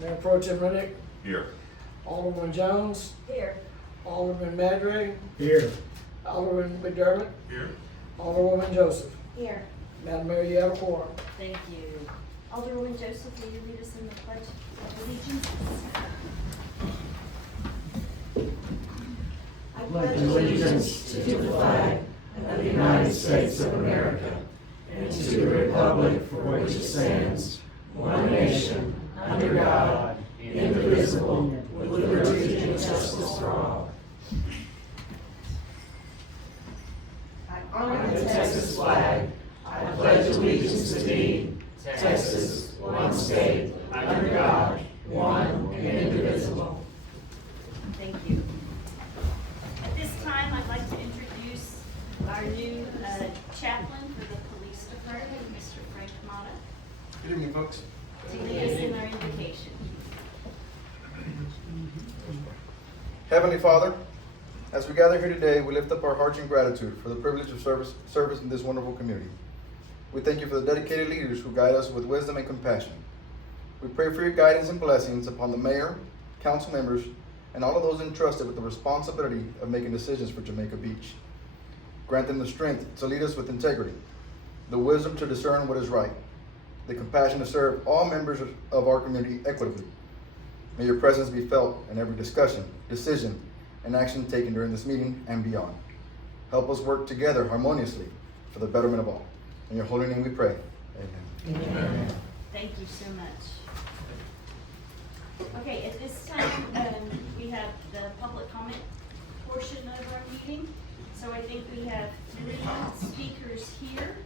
Mayor Pro Tem Riddick, Here. Alderman Jones, Here. Alderman Madre, Here. Alderman McDermott, Here. Alderwoman Joseph. Here. Madam Mayor, you have a quorum. Thank you. Alderwoman Joseph, will you lead us in the pledge of allegiance? I pledge allegiance to the flag of the United States of America and to the republic for which it stands, one nation, under God, indivisible, with liberty and justice for all. On the Texas flag, I pledge allegiance to thee, Texas, one state, under God, one and indivisible. Thank you. At this time, I'd like to introduce our new chaplain for the police department, Mr. Frank Mata, Good evening, folks. to lead us in our invocation. Heavenly Father, as we gather here today, we lift up our hearts in gratitude for the privilege of service in this wonderful community. We thank you for the dedicated leaders who guide us with wisdom and compassion. We pray for your guidance and blessings upon the mayor, council members, and all of those entrusted with the responsibility of making decisions for Jamaica Beach. Grant them the strength to lead us with integrity, the wisdom to discern what is right, the compassion to serve all members of our community equitably. May your presence be felt in every discussion, decision, and action taken during this meeting and beyond. Help us work together harmoniously for the betterment of all. In your holy name we pray. Amen. Amen. Thank you so much. Okay, at this time, we have the public comment portion of our meeting. So I think we have 3 speakers here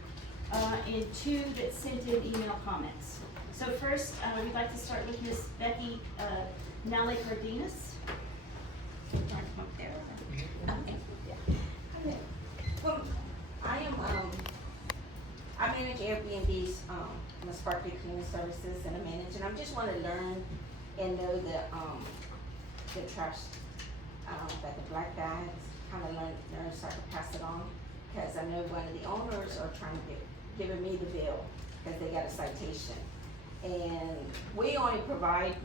and 2 that sent in email comments. So first, we'd like to start with Miss Becky Nale Cardenas. Well, I manage Airbnbs, I'm a Sparkly Cleaning Services and a manager, and I just want to learn and know the trash, that the black bags, kind of learn so I can pass it on. Because I know one of the owners are trying to giving me the bill because they got a citation. And we only provide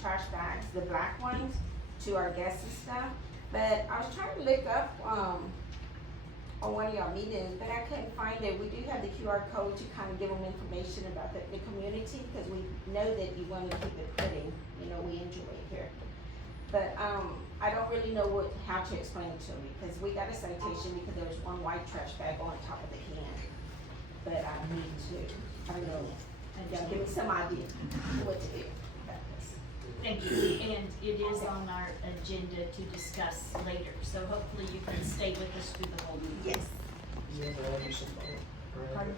trash bags, the black ones, to our guests and stuff. But I was trying to look up on one of y'all meetings, but I couldn't find it. We do have the QR code to kind of give them information about the community, because we know that you want to keep it pretty. You know, we enjoy it here. But I don't really know how to explain it to them, because we got a citation because there was one white trash bag on top of the can. But I need to, I don't know, y'all give me some idea what to do about this. Thank you, and it is on our agenda to discuss later, so hopefully you can stay with us through the whole meeting. Yes. Pardon?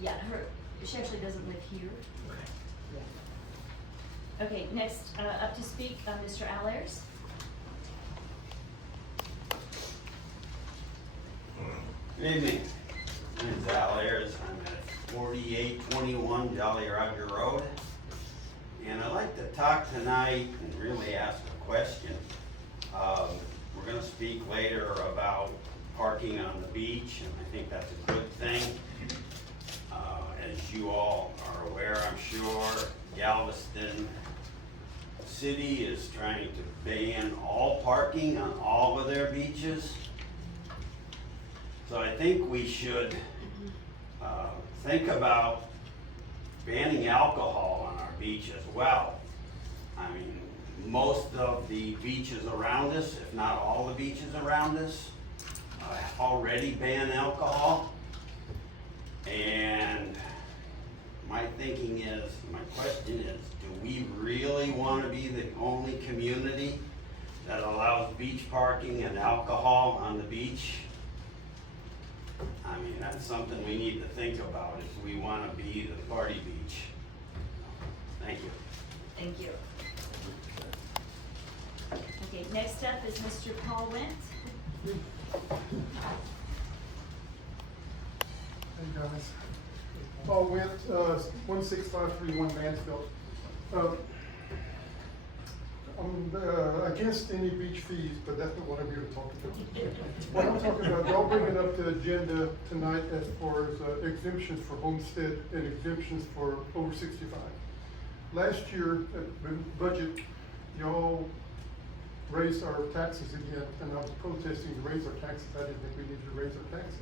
Yeah, she actually doesn't live here. Okay, next, up to speak, Mr. Allers. Good evening. My name is Al Ayers. I'm at 4821 Jolly Roger Road. And I'd like to talk tonight and really ask a question. We're going to speak later about parking on the beach, and I think that's a good thing. As you all are aware, I'm sure, Galveston City is trying to ban all parking on all of their beaches. So I think we should think about banning alcohol on our beach as well. I mean, most of the beaches around us, if not all the beaches around us, already ban alcohol. And my thinking is, my question is, do we really want to be the only community that allows beach parking and alcohol on the beach? I mean, that's something we need to think about if we want to be the party beach. Thank you. Thank you. Okay, next up is Mr. Paul Went. Hey guys, Paul Went, 16531 Mansfield. I'm against any beach fees, but that's not what I'm here to talk about. What I'm talking about, y'all bringing up the agenda tonight as far as exemptions for homestead and exemptions for over 65. Last year, at the budget, y'all raised our taxes again, and I was protesting to raise our taxes. I didn't think we needed to raise our taxes.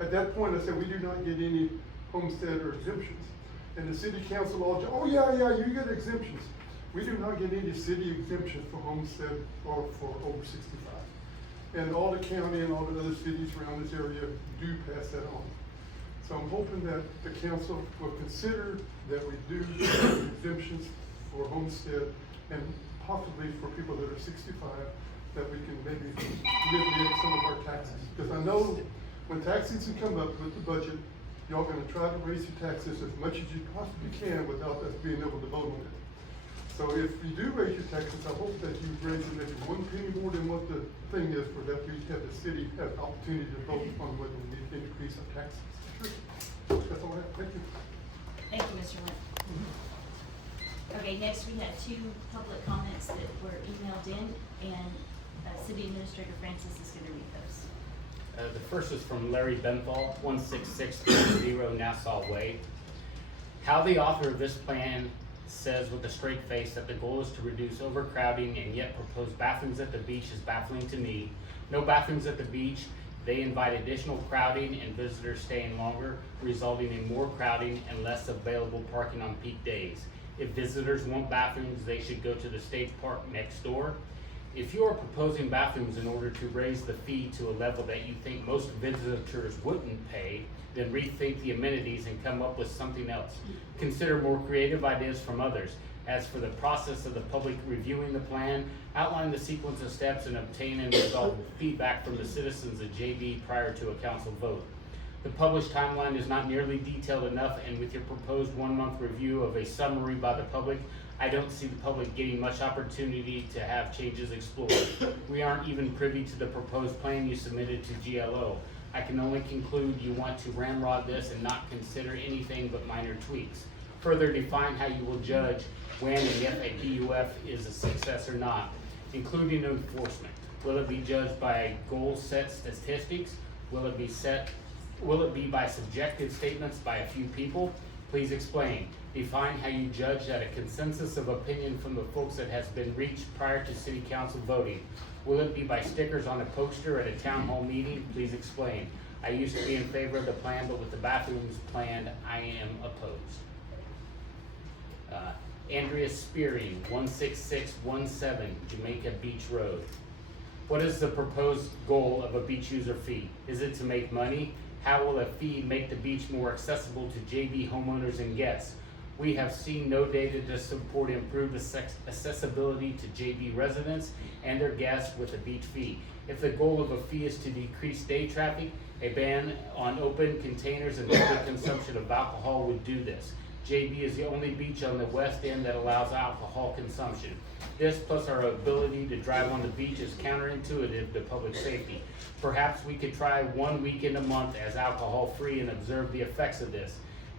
At that point, I said, we do not get any homestead or exemptions. And the city council all, oh yeah, you get exemptions. We do not get any city exemptions for homestead or for over 65. And all the county and all the other cities around this area do pass that on. So I'm hoping that the council will consider that we do exemptions for homestead and possibly for people that are 65, that we can maybe alleviate some of our taxes. Because I know when tax season come up with the budget, y'all gonna try to raise your taxes as much as you possibly can without us being able to vote on it. So if you do raise your taxes, I hope that you raise it maybe 1 penny more than what the thing is, for that we have the city have the opportunity to vote on whether we need to increase our taxes. Sure. That's all I have. Thank you. Thank you, Mr. Went. Okay, next we have 2 public comments that were emailed in, and City Administrator Francis is gonna read those. The first is from Larry Benthal, 16630 Nassau Way. How the author of this plan says with a straight face that the goal is to reduce overcrowding and yet propose bathrooms at the beach is baffling to me. No bathrooms at the beach. They invite additional crowding and visitors staying longer, resulting in more crowding and less available parking on peak days. If visitors want bathrooms, they should go to the state park next door. If you are proposing bathrooms in order to raise the fee to a level that you think most visitors wouldn't pay, then rethink the amenities and come up with something else. Consider more creative ideas from others. As for the process of the public reviewing the plan, outline the sequence of steps and obtain and resolve feedback from the citizens of JB prior to a council vote. The published timeline is not nearly detailed enough, and with your proposed 1-month review of a summary by the public, I don't see the public getting much opportunity to have changes explored. We aren't even privy to the proposed plan you submitted to GLO. I can only conclude you want to ramrod this and not consider anything but minor tweaks. Further define how you will judge when and if a BUF is a success or not, including enforcement. Will it be judged by goal set statistics? Will it be by subjective statements by a few people? Please explain. Define how you judge that a consensus of opinion from the folks that has been reached prior to city council voting. Will it be by stickers on a poster at a town hall meeting? Please explain. I used to be in favor of the plan, but with the bathrooms planned, I am opposed. Andrea Spearing, 16617 Jamaica Beach Road. What is the proposed goal of a beach user fee? Is it to make money? How will a fee make the beach more accessible to JB homeowners and guests? We have seen no data to support improved accessibility to JB residents and their guests with a beach fee. If the goal of a fee is to decrease day traffic, a ban on open containers and public consumption of alcohol would do this. JB is the only beach on the west end that allows alcohol consumption. This, plus our ability to drive on the beach, is counterintuitive to public safety. Perhaps we could try 1 weekend a month as alcohol-free and observe the effects of this.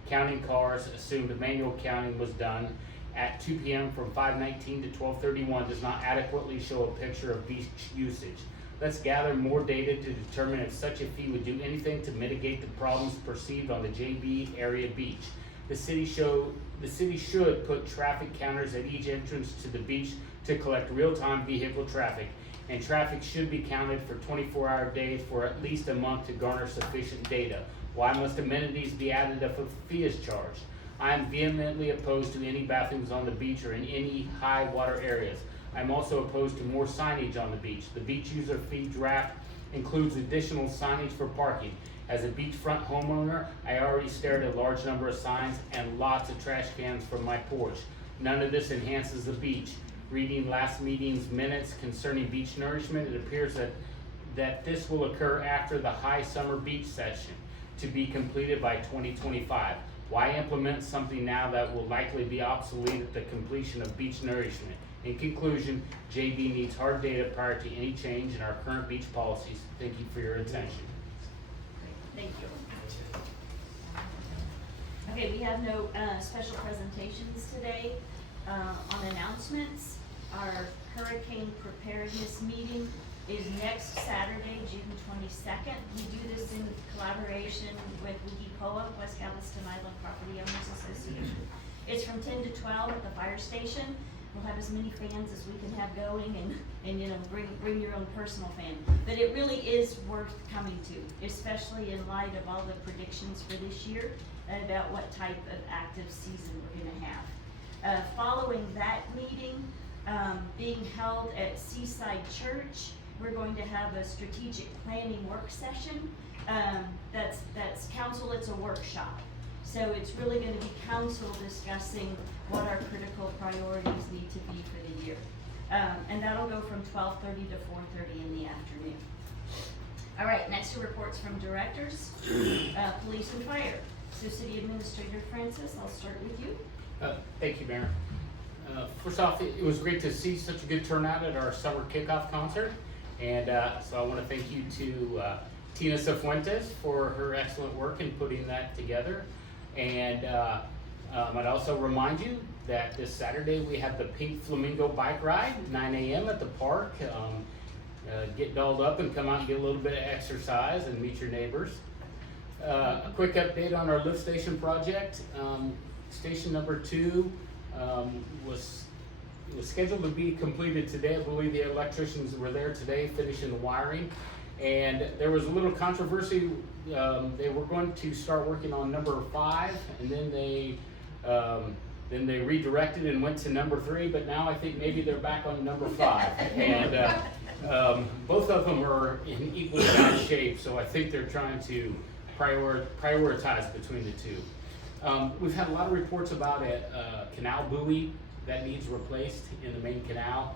Counting cars, assumed manual counting was done at 2 p.m. from 5:19 to 12:31 does not adequately show a picture of beach usage. Let's gather more data to determine if such a fee would do anything to mitigate the problems perceived on the JB area beach. The city should put traffic counters at each entrance to the beach to collect real-time vehicle traffic, and traffic should be counted for 24-hour days for at least a month to garner sufficient data. Why must amenities be added if a fee is charged? I am vehemently opposed to any bathrooms on the beach or in any high water areas. I'm also opposed to more signage on the beach. The beach user fee draft includes additional signage for parking. As a beachfront homeowner, I already stared at a large number of signs and lots of trash cans from my porch. None of this enhances the beach. Reading last meeting's minutes concerning beach nourishment, it appears that this will occur after the high summer beach session, to be completed by 2025. Why implement something now that will likely be obsolete at the completion of beach nourishment? In conclusion, JB needs hard data prior to any change in our current beach policies. Thank you for your attention. Thank you. Okay, we have no special presentations today on announcements. our hurricane preparedness meeting is next Saturday, June 22nd. We do this in collaboration with WIGIPOA, West Galveston Island Property Owners Association. It's from 10 to 12 at the fire station. We'll have as many fans as we can have going, and you know, bring your own personal fan. But it really is worth coming to, especially in light of all the predictions for this year and about what type of active season we're gonna have. Following that meeting, being held at Seaside Church, we're going to have a strategic planning work session. That's council, it's a workshop. So it's really gonna be council discussing what our critical priorities need to be for the year. And that'll go from 12:30 to 4:30 in the afternoon. All right, next are reports from directors, police and fire. So City Administrator Francis, I'll start with you. Thank you, Mayor. First off, it was great to see such a good turnout at our summer kickoff concert. And so I want to thank you to Tina Cifuentes for her excellent work in putting that together. And I'd also remind you that this Saturday we have the Pink Flamingo Bike Ride, 9 a.m. at the park. Get dolled up and come out and get a little bit of exercise and meet your neighbors. A quick update on our lift station project. Station number 2 was scheduled to be completed today. I believe the electricians were there today finishing the wiring. And there was a little controversy. They were going to start working on number 5, and then they redirected and went to number 3, but now I think maybe they're back on number 5. And both of them are in equally bad shape, so I think they're trying to prioritize between the two. We've had a lot of reports about a canal buoy that needs replaced in the main canal.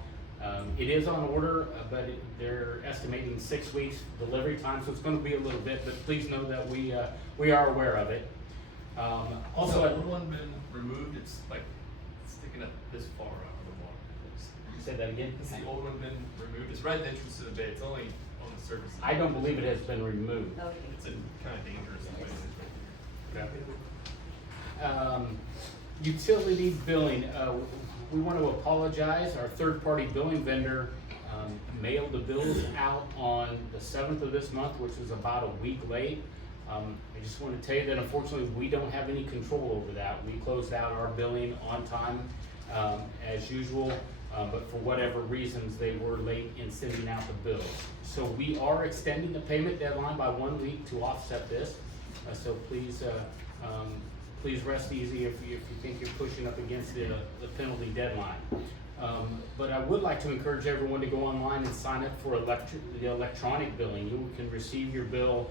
It is on order, but they're estimating 6 weeks delivery time, so it's going to be a little bit, but please know that we are aware of it. Also, has the old one been removed? It's like sticking up this far out of the water. say that again? Has the old one been removed? It's right at the entrance to the bay. It's only on the surface. I don't believe it has been removed. It's a kind of dangerous place. Utility billing. We want to apologize. Our third-party billing vendor mailed the bills out on the 7th of this month, which was about a week late. I just want to tell you that unfortunately we don't have any control over that. We closed out our billing on time as usual, but for whatever reasons they were late in sending out the bills. So we are extending the payment deadline by 1 week to offset this. So please rest easy if you think you're pushing up against the penalty deadline. But I would like to encourage everyone to go online and sign up for the electronic billing. You can receive your bill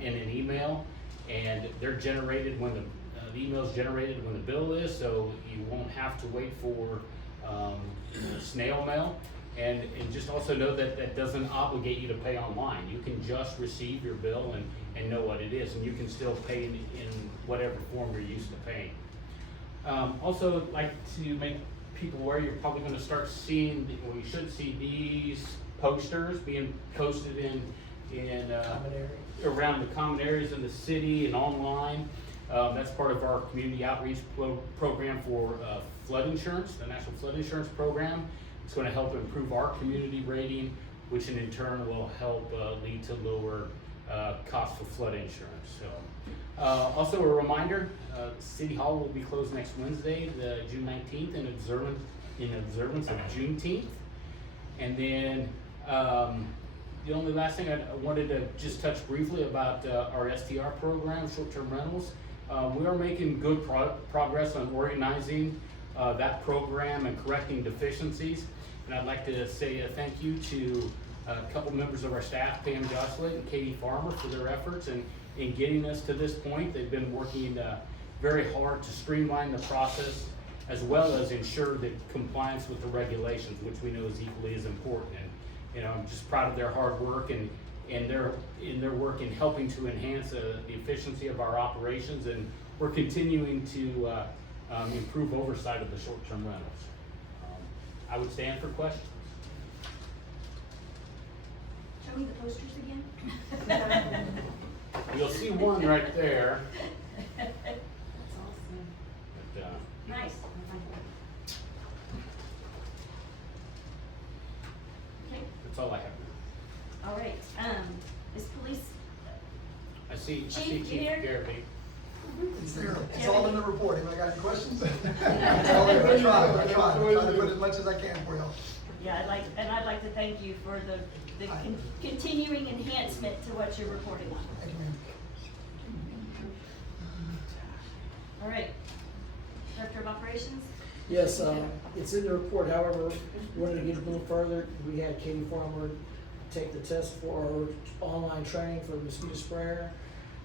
in an email, and they're generated when the email's generated when the bill is, so you won't have to wait for snail mail. And just also know that that doesn't obligate you to pay online. You can just receive your bill and know what it is, and you can still pay in whatever form you're used to paying. Also, like to make people aware, you're probably going to start seeing, or you should see these posters being posted in around the common areas in the city and online. That's part of our community outreach program for flood insurance, the National Flood Insurance Program. It's going to help improve our community rating, which in turn will help lead to lower costs for flood insurance. So, also a reminder, City Hall will be closed next Wednesday, the June 19th, in observance of Juneteenth. And then the only last thing I wanted to just touch briefly about our STR program, short-term rentals. We are making good progress on organizing that program and correcting deficiencies. And I'd like to say a thank you to a couple members of our staff, Pam Jocelyn and Katie Farmer, for their efforts in getting us to this point. They've been working very hard to streamline the process, as well as ensure that compliance with the regulations, which we know is equally as important. And I'm just proud of their hard work and their work in helping to enhance the efficiency of our operations, and we're continuing to improve oversight of the short-term rentals. I would stand for questions. Show me the posters again. You'll see one right there. That's awesome. But, Nice. That's all I have. All right, is police, I see Chief, Chief you here? Garrity. It's all in the report. Anybody got any questions? It's all there. I try to put as much as I can for y'all. yeah, I'd like to thank you for the continuing enhancement to what you're reporting on. Thank you, ma'am. All right, Director of Operations? Yes, it's in the report, however, wanted to get a little further, we had Katie Farmer take the test for our online training for the mosquito sprayer,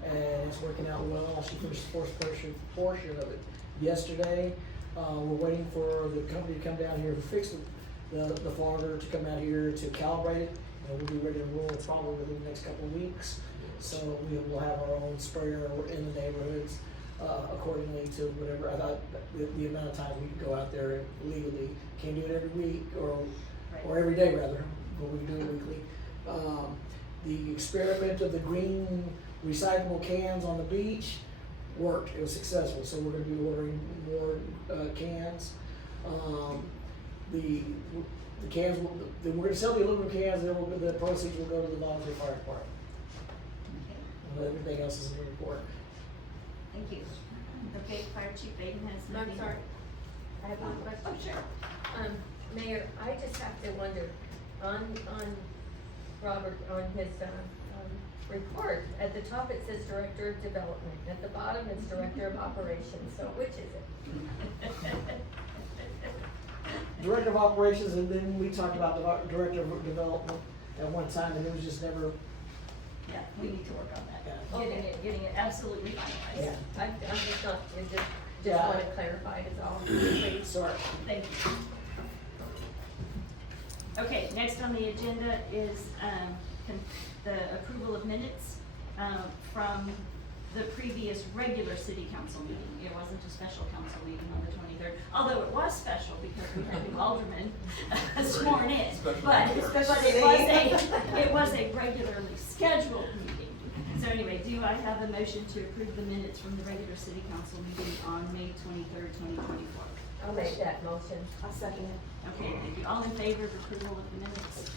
and it's working out well. She finished the first portion of it yesterday. We're waiting for the company to come down here to fix the fogger, to come out here to calibrate it, and we'll be ready to roll probably within the next couple of weeks. So we will have our own sprayer in the neighborhoods, accordingly to whatever. I thought the amount of time we could go out there legally, can't do it every week or every day rather, but we can do it weekly. The experiment of the green recyclable cans on the beach worked. It was successful, so we're going to be ordering more cans. The cans, we're going to sell the aluminum cans, and then the proceeds will go to the volunteer fire department. And everything else is in the report. Thank you. Okay, Fire Chief Baden has I'm nothing. sorry, I have one question. Oh, sure. Mayor, I just have to wonder, on Robert, on his, report, at the top it says Director of Development, at the bottom it's Director of Operations, so which is it? Director of Operations, and then we talked about the Director of Development at one time, and it was just never. Yeah, we need to work on that. Okay. Getting it absolutely finalized. Yeah. I'm just not, just Yeah. want it clarified, is all, please. Sorry. Thank you. Okay, next on the agenda is, the approval of minutes, from the previous regular city council meeting. It wasn't a special council meeting on the 23rd, although it was special because we had new aldermen sworn in. But it was a regularly scheduled meeting. So anyway, do I have a motion to approve the minutes from the regular city council meeting on May 23rd, 2024? I'll make that motion. I'll second it. Okay, thank you. All in favor of approval of the minutes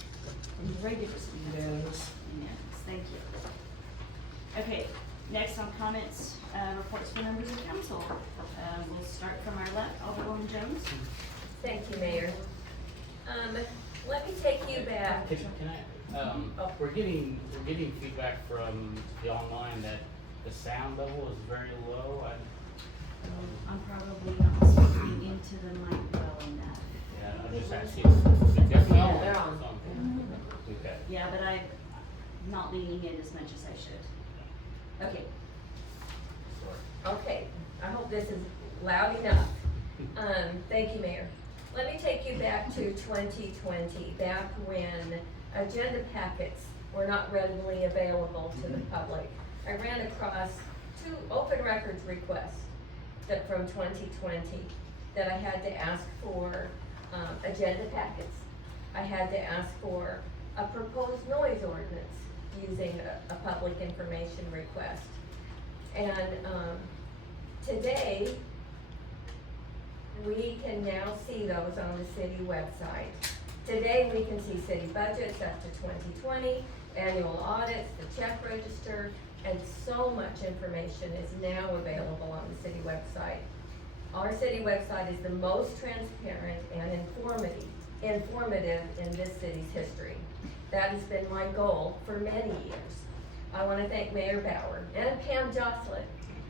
from the regular city council? Unanimous. Unanimous, thank you. Okay, next on comments, reports from members of council. We'll start from our left, Alderwoman Jones. Thank you, Mayor. Let me take you back. Can I, we're getting feedback from the online that the sound level is very low. I'm probably not speaking into the mic well enough. Yeah, I'm just asking. Is it definitely on? They're on. It's Okay. Yeah, but I'm not leaning in as much as I should. Okay, Okay, I hope this is loud enough. Thank you, Mayor. Let me take you back to 2020, back when agenda packets were not readily available to the public. I ran across 2 open records requests that from 2020 that I had to ask for agenda packets. I had to ask for a proposed noise ordinance using a public information request. And today, we can now see those on the city website. Today, we can see city budgets up to 2020, annual audits, the check register, and so much information is now available on the city website. Our city website is the most transparent and informative in this city's history. That has been my goal for many years. I want to thank Mayor Bauer and Pam Jocelyn,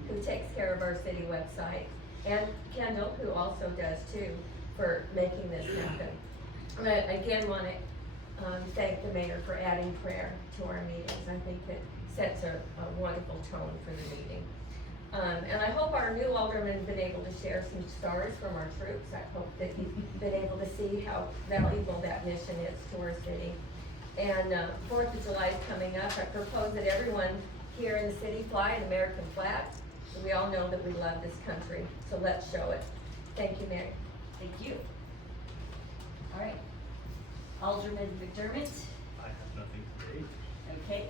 who takes care of our city website, and Kendall, who also does too, for making this happen. And I again want to thank the mayor for adding prayer to our meetings. I think it sets a wonderful tone for the meeting. And I hope our new alderman has been able to share some stories from our troops. I hope that you've been able to see how valuable that mission is to our city. And 4th of July is coming up. I propose that everyone here in the city fly an American flag. We all know that we love this country, so let's show it. Thank you, Mary. thank you. All right, Alderman McDermott, I have nothing today. okay.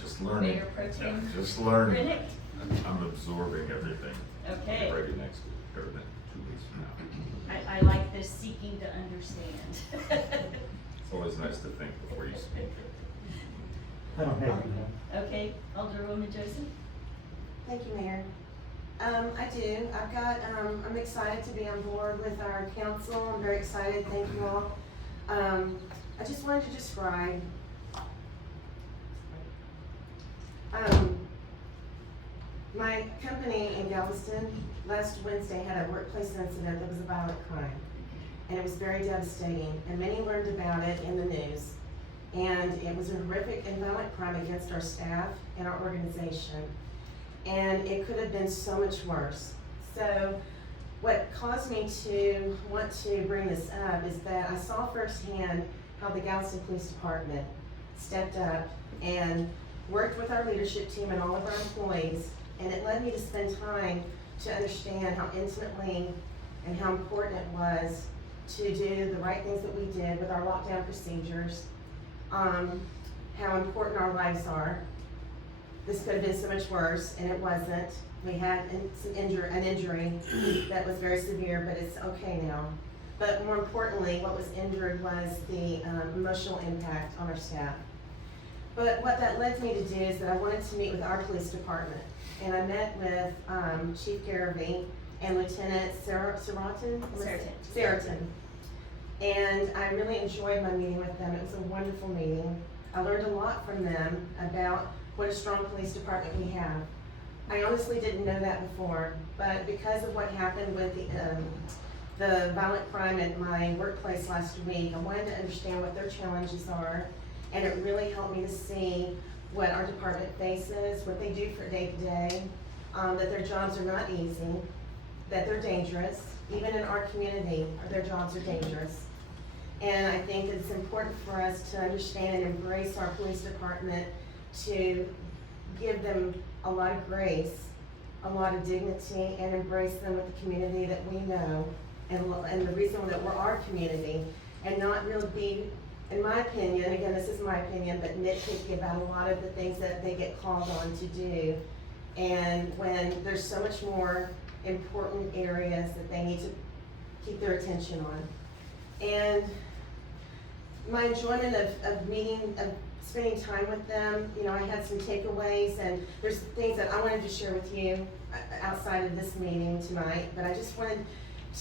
Just learning. Mayor Pro Tem Just learning. Riddick, I'm absorbing everything. Okay. Ready next week, or 2 weeks from now. I like this seeking to understand. It's always nice to think before you speak. I don't have any. Okay, Alderwoman Joseph? Thank you, Mayor. I do. I'm excited to be on board with our council. I'm very excited. Thank you all. I just wanted to describe, my company in Galveston last Wednesday had a workplace incident that was a violent crime. And it was very devastating, and many learned about it in the news. And it was a horrific and violent crime against our staff and our organization. And it could have been so much worse. So what caused me to want to bring this up is that I saw firsthand how the Galveston Police Department stepped up and worked with our leadership team and all of our employees, and it led me to spend time to understand how intimately and how important it was to do the right things that we did with our lockdown procedures, how important our lives are. This could have been so much worse, and it wasn't. We had an injury that was very severe, but it's okay now. But more importantly, what was injured was the emotional impact on our staff. But what that led me to do is that I wanted to meet with our police department. And I met with Chief Garvey and Lieutenant Seraton. And I really enjoyed my meeting with them. It was a wonderful meeting. I learned a lot from them about what a strong police department we have. I honestly didn't know that before, but because of what happened with the violent crime at my workplace last week, I wanted to understand what their challenges are, and it really helped me to see what our department faces, what they do for day to day, that their jobs are not easy, that they're dangerous. Even in our community, their jobs are dangerous. And I think it's important for us to understand and embrace our police department, to give them a lot of grace, a lot of dignity, and embrace them with the community that we know, and the reason that we're our community, and not really be, in my opinion, again, this is my opinion, but nitpicky about a lot of the things that they get called on to do. And when there's so much more important areas that they need to keep their attention on. And my enjoyment of spending time with them, you know, I had some takeaways, and there's things that I wanted to share with you outside of this meeting tonight, but I just wanted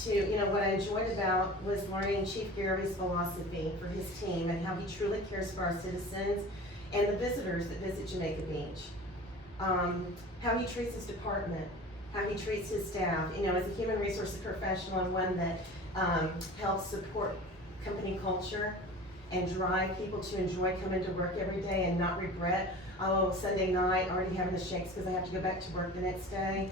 to, you know, what I enjoyed about was learning Chief Garvey's philosophy for his team and how he truly cares for our citizens and the visitors that visit Jamaica Beach. How he treats his department, how he treats his staff, you know, as a human resources professional and one that helps support company culture and drive people to enjoy coming to work every day and not regret, oh, Sunday night, already having the shakes because I have to go back to work the next day.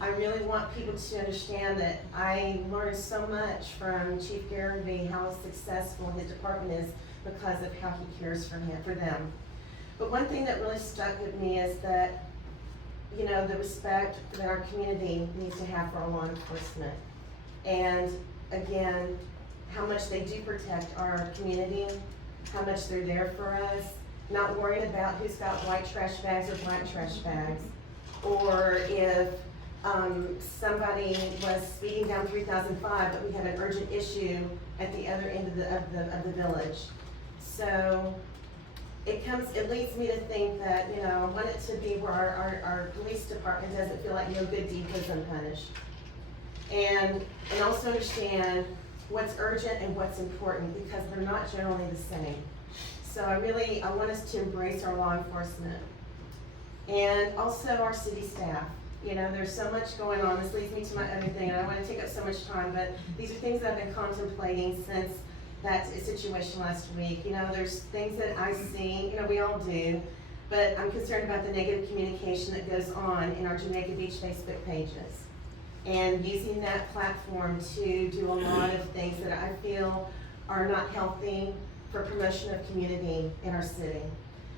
I really want people to understand that I learned so much from Chief Garvey, how successful his department is because of how he cares for them. But one thing that really stuck with me is that, you know, the respect that our community needs to have for our law enforcement. And again, how much they do protect our community, how much they're there for us, not worried about who's got white trash bags or black trash bags, or if somebody was speeding down 3005, but we have an urgent issue at the other end of the village. So it leads me to think that, you know, I want it to be where our police department doesn't feel like no good deed goes unpunished. And also understand what's urgent and what's important, because they're not generally the same. So I want us to embrace our law enforcement. And also our city staff. You know, there's so much going on. This leads me to my other thing, and I don't want to take up so much time, but these are things that I've been contemplating since that situation last week. You know, there's things that I see, you know, we all do, but I'm concerned about the negative communication that goes on in our Jamaica Beach Facebook pages, and using that platform to do a lot of things that I feel are not healthy for promotion of community in our city,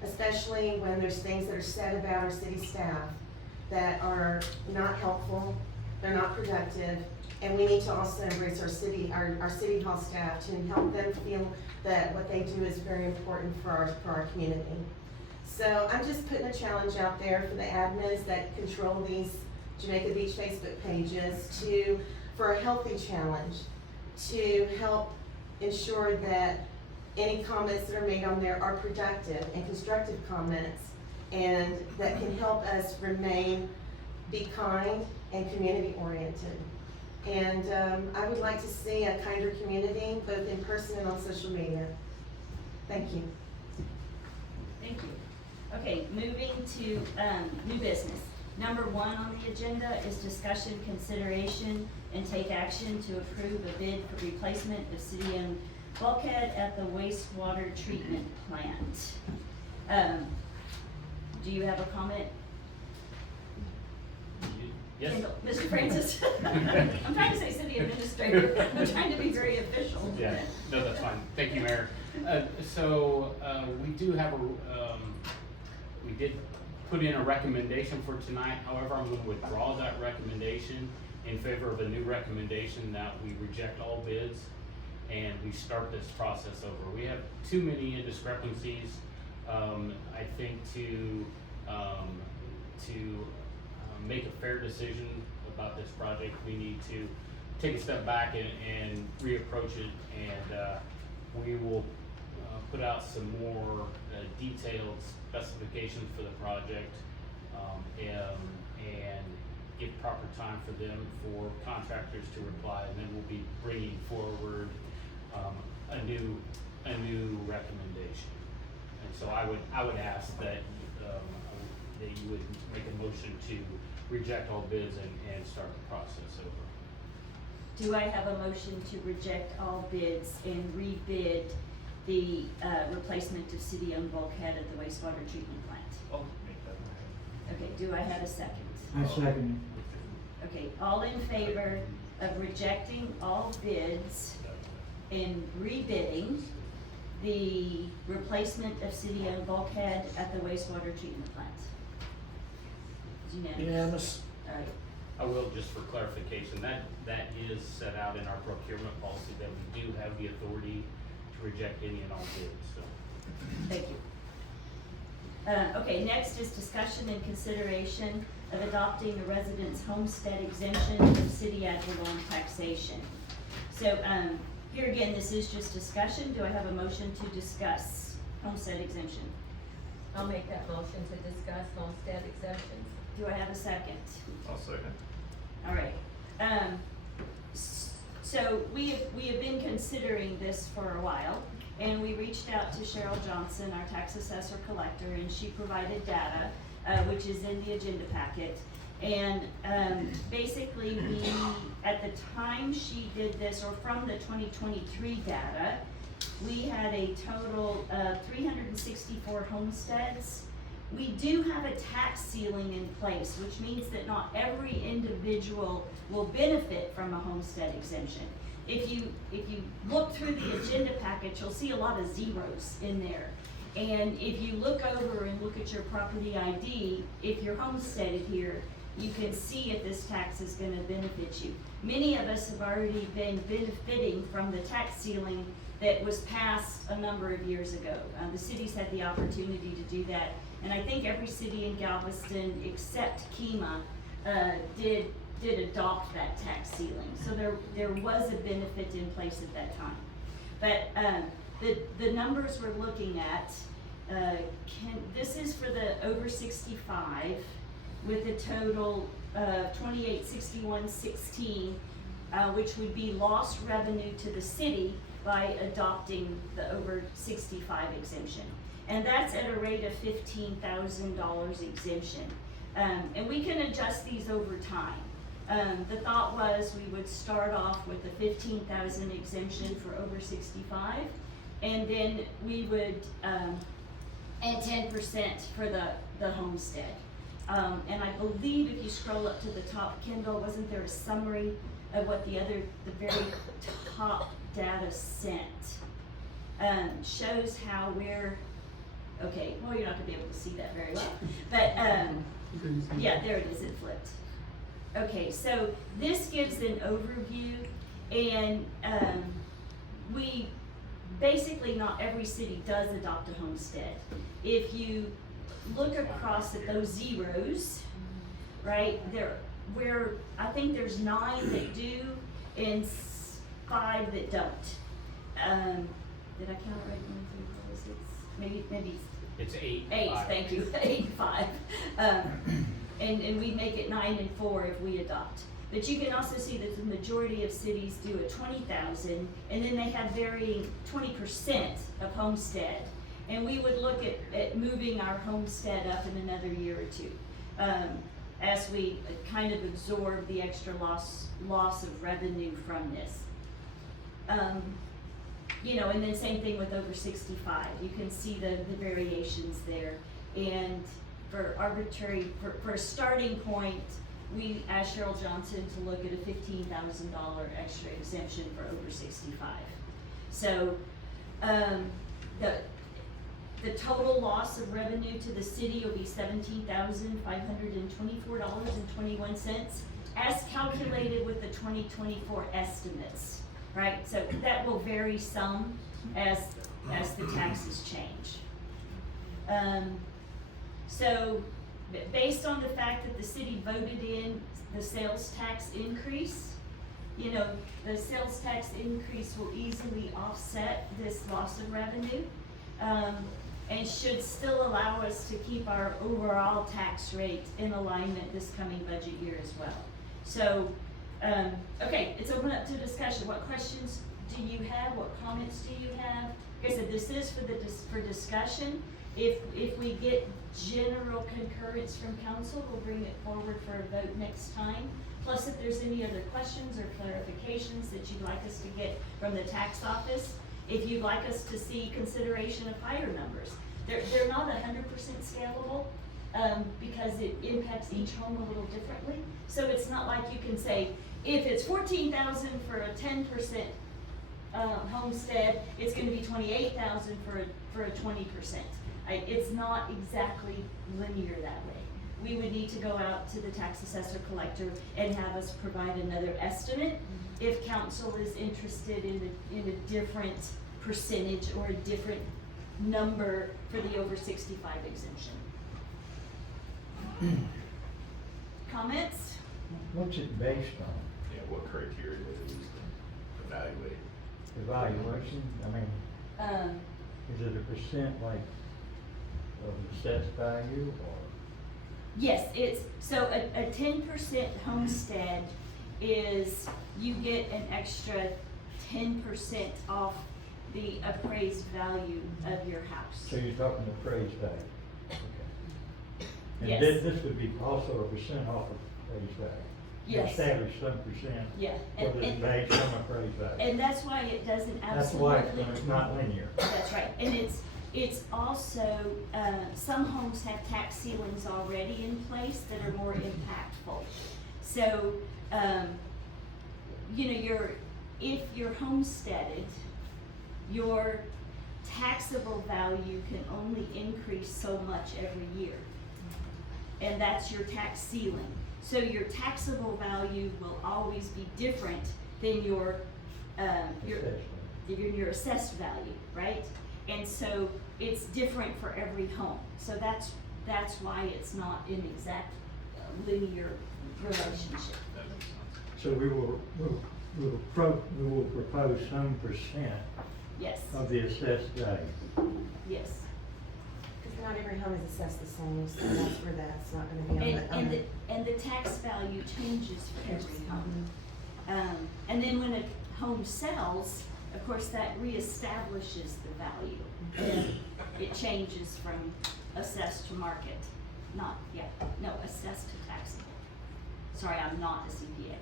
especially when there's things that are said about our city staff that are not helpful, they're not productive, and we need to also embrace our city hall staff to help them feel that what they do is very important for our community. So I'm just putting a challenge out there for the admins that control these Jamaica Beach Facebook pages for a healthy challenge, to help ensure that any comments that are made on there are productive and constructive comments, and that can help us be kind and community oriented. And I would like to see a kinder community, both in person and on social media. Thank you. Thank you. Okay, moving to new business. Number 1 on the agenda is discussion, consideration, and take action to approve a bid for replacement of city-owned bulkhead at the wastewater treatment plant. Do you have a comment? Yes? Kendall? Mr. Francis? I'm trying to say city administrator. I'm trying to be very official. Yeah, no, that's fine. Thank you, Mayor. We do have we did put in a recommendation for tonight. However, I'm going to withdraw that recommendation in favor of a new recommendation that we reject all bids and we start this process over. We have too many discrepancies. I think to make a fair decision about this project, we need to take a step back and reapproach it, and we will put out some more detailed specifications for the project, and give proper time for them, for contractors to reply, and then we'll be bringing forward a new recommendation. And so I would ask that you would make a motion to reject all bids and start the process over. Do I have a motion to reject all bids and rebid the replacement of city-owned bulkhead at the wastewater treatment plant? I'll make that motion. Okay, do I have a second? I second Okay, all in favor of rejecting all bids and rebidding the replacement of city-owned bulkhead at the wastewater treatment plant? It's unanimous. All right. I will, just for clarification, that is set out in our procurement policy, that we do have the authority to reject any and all bids, so. Thank you. Okay, next is discussion and consideration of adopting the residence homestead exemption from city ad valorem taxation. So, here again, this is just discussion. Do I have a motion to discuss homestead exemption? I'll make that motion to discuss homestead exemptions. Do I have a second? I'll second. All right. So we have been considering this for a while, and we reached out to Cheryl Johnson, our tax assessor collector, and she provided data, which is in the agenda packet. And basically, at the time she did this, or from the 2023 data, we had a total of 364 homesteads. We do have a tax ceiling in place, which means that not every individual will benefit from a homestead exemption. If you look through the agenda package, you'll see a lot of zeros in there. And if you look over and look at your property ID, if you're homesteaded here, you can see if this tax is going to benefit you. Many of us have already been benefiting from the tax ceiling that was passed a number of years ago. The cities had the opportunity to do that. And I think every city in Galveston except Kemah did adopt that tax ceiling. So there was a benefit in place at that time. But the numbers we're looking at, this is for the over 65 with a total of 2861.16, which would be lost revenue to the city by adopting the over 65 exemption. And that's at a rate of $15,000 exemption. And we can adjust these over time. The thought was we would start off with the 15,000 exemption for over 65, and then we would add 10% for the homestead. And I believe if you scroll up to the top, Kendall, wasn't there a summary of what the very top data sent? Shows how we're, okay, well, you're not gonna be able to see that very well, but yeah, there it is, it flipped. Okay, so this gives an overview, and we basically, not every city does adopt a homestead. If you look across at those zeros, right, I think there's 9 that do and 5 that don't. Did I count it right? 1, 2, 4, 6, maybe It's 8. 8, 5. thank you, 8, 5. And we make it 9 and 4 if we adopt. But you can also see that the majority of cities do a 20,000, and then they have varying 20% of homestead. And we would look at moving our homestead up in another year or 2, as we kind of absorb the extra loss of revenue from this. You know, and then same thing with over 65. You can see the variations there. And for a starting point, we asked Cheryl Johnson to look at a $15,000 extra exemption for over 65. So, the total loss of revenue to the city will be $17,524.21, as calculated with the 2024 estimates, right? So that will vary some as the taxes change. So based on the fact that the city voted in the sales tax increase, you know, the sales tax increase will easily offset this loss of revenue, and should still allow us to keep our overall tax rate in alignment this coming budget year as well. So, okay, it's open up to discussion. What questions do you have? What comments do you have? Like I said, this is for discussion. If we get general concurrence from council, we'll bring it forward for a vote next time. Plus, if there's any other questions or clarifications that you'd like us to get from the tax office, if you'd like us to see consideration of higher numbers. They're not 100% scalable, because it impacts each home a little differently. So it's not like you can say, if it's 14,000 for a 10% homestead, it's gonna be 28,000 for a 20%. It's not exactly linear that way. We would need to go out to the tax assessor collector and have us provide another estimate if council is interested in a different percentage or a different number for the over 65 exemption. Comments? What's it based on? Yeah, what criteria is used to evaluate? Evaluation? I mean, is it a percent like of assessed value or? Yes, it's, so a 10% homestead is, you get an extra 10% off the appraised value of your house. So you're talking appraised value? Okay. And Yes. this would be also a percent off of appraised value? You Yes. establish some percent. Yeah, Whether it's based on appraised value. and that's why it doesn't That's why absolutely. it's not linear. That's right, and it's also, some homes have tax ceilings already in place that are more impactful. So, you know, if you're homesteaded, your taxable value can only increase so much every year. And that's your tax ceiling. So your taxable value will always be different than your assessed value, right? And so it's different for every home. So that's why it's not an exact linear relationship. That makes sense. So we will propose some percent Yes, of the assessed value. yes. Because not every home is assessed the same, so that's where that's not gonna be on the. And the tax value changes for every home. And then when a home sells, of course, that reestablishes the value. And it changes from assessed to market, assessed to taxable. Sorry, I'm not a CPA.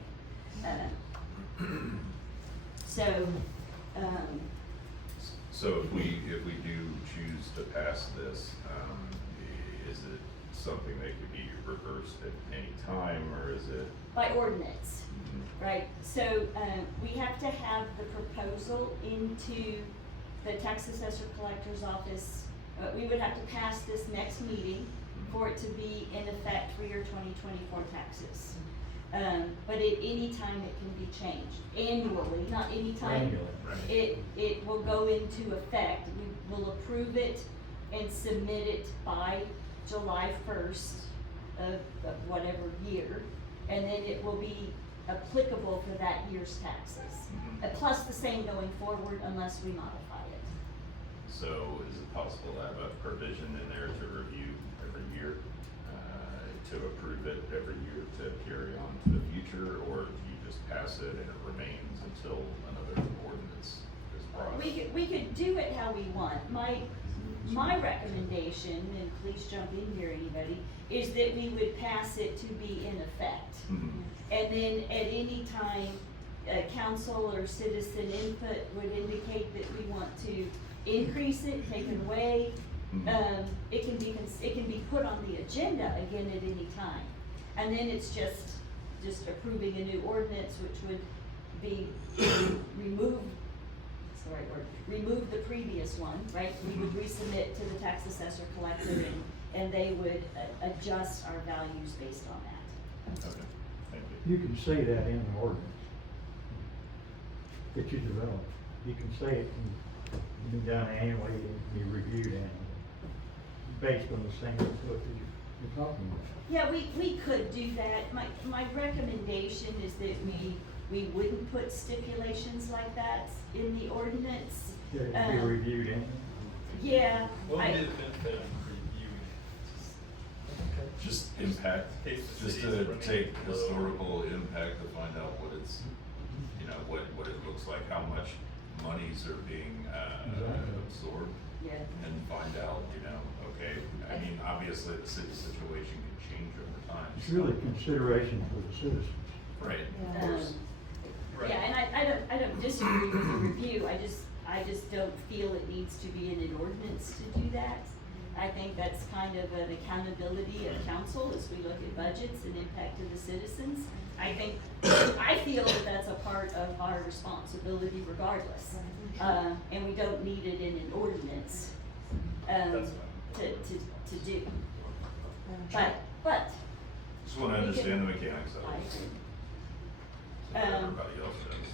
So if we do choose to pass this, is it something that could be reversed at any time, or is it? By ordinance, right? So, we have to have the proposal into the tax assessor collector's office. We would have to pass this next meeting for it to be in effect for your 2024 taxes. But at any time it can be changed, annually, not any time. Annually. It will go into effect. We will approve it and submit it by July 1st of whatever year, and then it will be applicable for that year's taxes. Plus the same going forward unless we modify it. So is it possible to have a provision in there to review every year, to approve it every year to carry on to the future, or do you just pass it and it remains until another ordinance is brought? We could do it how we want. My recommendation, and please jump in here, anybody, is that we would pass it to be in effect. And then at any time, council or citizen input would indicate that we want to increase it, take it away. It can be put on the agenda again at any time. And then it's just approving a new ordinance, which would be remove the previous one, right? We would resubmit to the tax assessor collector and they would adjust our values based on that. Okay, thank you. You can say that in the ordinance that you develop. You can say it can be done annually, it can be reviewed annually, based on the same input that you're talking about. Yeah, we could do that. My recommendation is that we wouldn't put stipulations like that in the ordinance. Yeah, it can be reviewed annually. Yeah. What would be the benefit of reviewing? Just impact, Case the just city's to running take low. historical impact to find out what it's, you know, what it looks like, how much monies are being, absorbed. Yeah. And find out, you know, okay, I mean, obviously the city situation can change over time. It's really consideration for the citizens. Right, of course. Right. Yeah, and I don't disagree with the review, I just don't feel it needs to be in an ordinance to do that. I think that's kind of an accountability of council as we look at budgets and impact to the citizens. I feel that that's a part of our responsibility regardless. And we don't need it in an ordinance, to do. But. Just wanna we understand the can- mechanics of I it. agree. Just like everybody else does.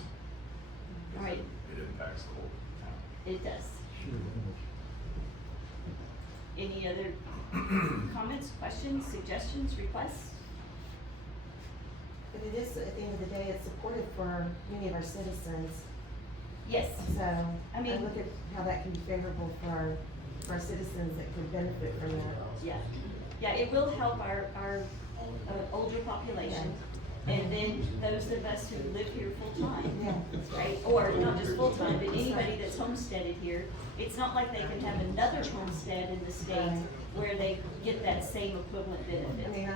All right. It impacts the whole town. It does. Sure Any other comments, questions, suggestions, requests? But it is, at the end of the day, it's supportive for many of our citizens. Yes. So, I mean- I look at how that can be favorable for our citizens that could benefit from that. Yeah, it will help our older population. And then those of us who live here full-time, Yeah. right? Or not just full-time, but anybody that's homesteaded here, it's not like they can have another homestead in the state where they get that same equivalent I benefit. mean,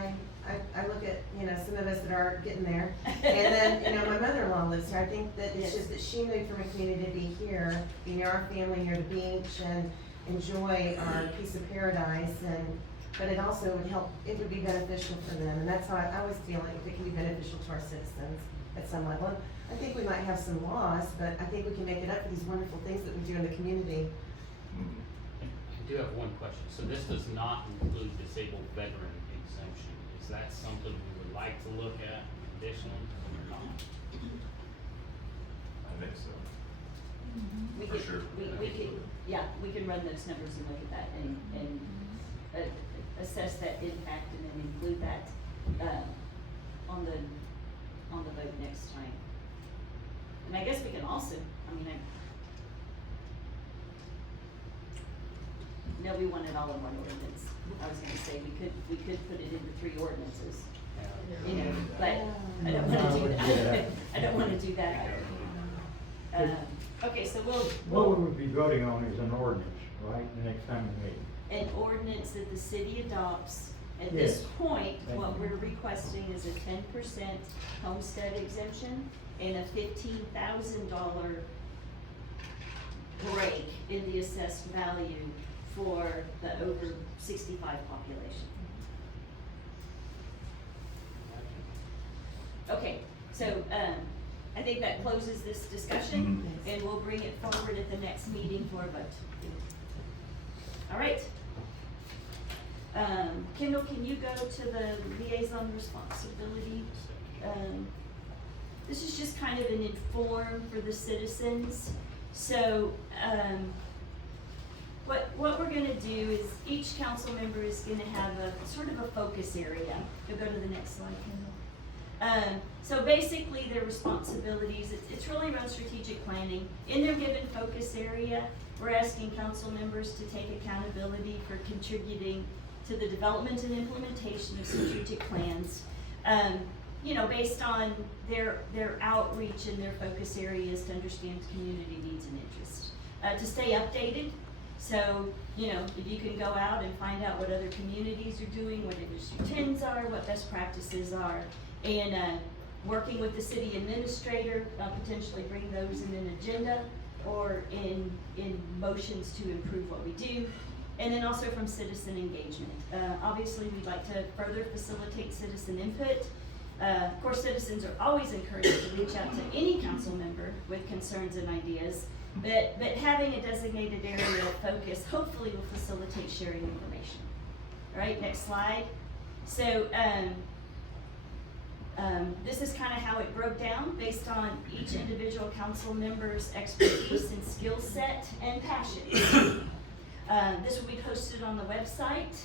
I look at, some of us that are getting there. And then, my mother-in-law lives here. I think that it's Yes. just that she moved from a community to be here, be near our family, near the beach, and enjoy our piece of paradise. But it also would help, it would be beneficial for them. And that's how I always feel like it can be beneficial to our citizens at some level. And I think we might have some laws, but I think we can make it up for these wonderful things that we do in the community. I do have one question. So this does not include disabled veteran exemption. Is that something we would like to look at additionally or not? I think so. We For could- sure. we can run those numbers and look at that and assess that impact and then include that, on the vote next time. And I guess we can also, no, we want it all in one ordinance. I was gonna say, we could put it into 3 ordinances, but I don't wanna do that. I don't wanna do that either. Okay, so What would we be voting on is an ordinance, right, the next time we meet? an ordinance that the city adopts. At this point, what we're requesting is a 10% homestead exemption and a $15,000 break in the assessed value for the over 65 population. Okay, so, I think that closes this discussion, and we'll bring it forward at the next meeting for a vote. All right. Kendall, can you go to the liaison responsibility? This is just kind of an inform for the citizens. So, what we're gonna do is each council member is gonna have a sort of a focus area. You'll go to the next slide, Kendall. So basically their responsibilities, it's really around strategic planning. In their given focus area, we're asking council members to take accountability for contributing to the development and implementation of strategic plans. You know, based on their outreach and their focus areas to understand community needs and interests. To stay updated, so, you know, if you can go out and find out what other communities are doing, what industry trends are, what best practices are, and working with the city administrator, potentially bring those in an agenda or in motions to improve what we do. And then also from citizen engagement. Obviously, we'd like to further facilitate citizen input. Of course, citizens are always encouraged to reach out to any council member with concerns and ideas, but having a designated area of focus hopefully will facilitate sharing information. All right, next slide. So this is kind of how it broke down based on each individual council member's expertise and skill set and passion. This will be posted on the website,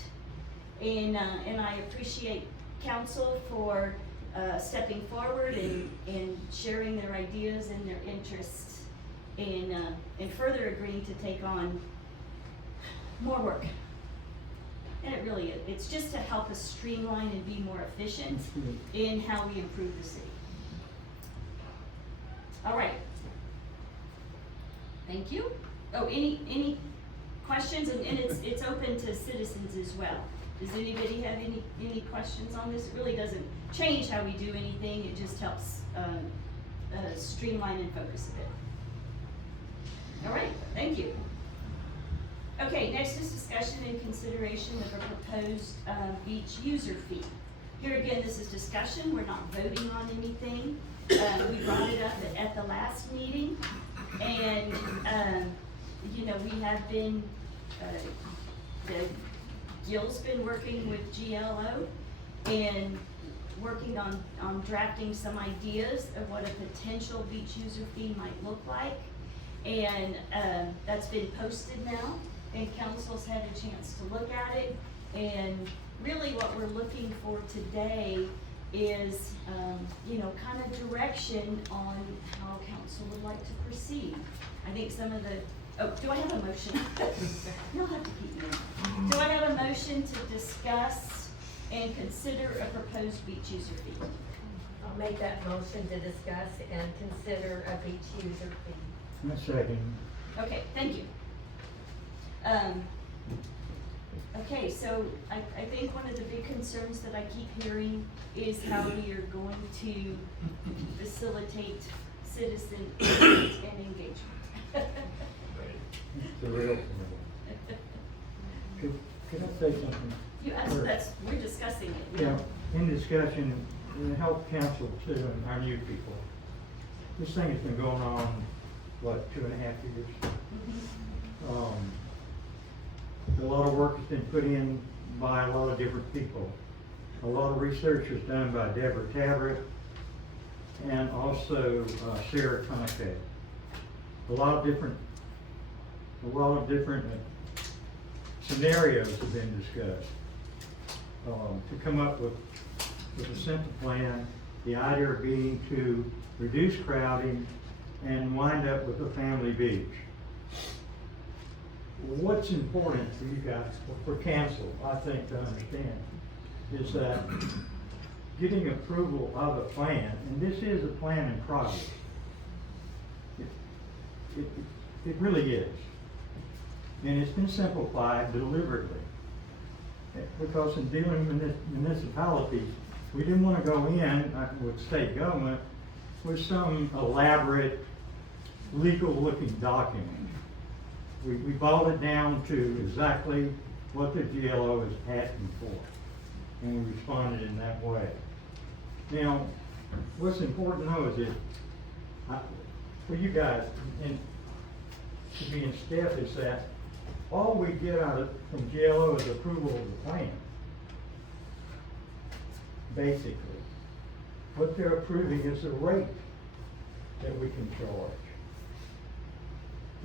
and I appreciate council for stepping forward and sharing their ideas and their interests, and further agreeing to take on more work. And it really is. It's just to help us streamline and be more efficient in how we improve the city. All right. Thank you. Oh, any questions? And it's open to citizens as well. Does anybody have any questions on this? It really doesn't change how we do anything. It just helps streamline and focus a bit. All right, thank you. Okay, next is discussion and consideration of a proposed beach user fee. Here again, this is discussion. We're not voting on anything. We brought it up at the last meeting, and you know, we have been Gil's been working with GLO and working on drafting some ideas of what a potential beach user fee might look like. And that's been posted now, and council's had a chance to look at it. And really what we're looking for today is, you know, kind of direction on how council would like to proceed. I think some of the, oh, do I have a motion? You'll have to keep me in. Do I have a motion to discuss and consider a proposed beach user fee? I'll make that motion to discuss and consider a beach user fee. A second. Okay, thank you. Okay, so I think one of the big concerns that I keep hearing is how we are going to facilitate citizen input and engagement. It's a real. Could I say something? You asked, we're discussing it. Yeah, in discussion, and help council too, and our new people. This thing has been going on, what, 2.5 years? A lot of work has been put in by a lot of different people. A lot of research was done by Deborah Tabrick and also Sarah Connick. A lot of different scenarios have been discussed to come up with a simple plan. The idea being to reduce crowding and wind up with a family beach. What's important for you guys, for council, I think, to understand, is that getting approval of a plan, and this is a plan in progress. It really is. And it's been simplified deliberately. Because in dealing with municipalities, we didn't want to go in with state government with some elaborate legal-looking document. We boiled it down to exactly what the GLO is asking for, and we responded in that way. Now, what's important to know is that, for you guys, and to be in step, is that all we get out of from GLO is approval of the plan. Basically, what they're approving is the rate that we can charge.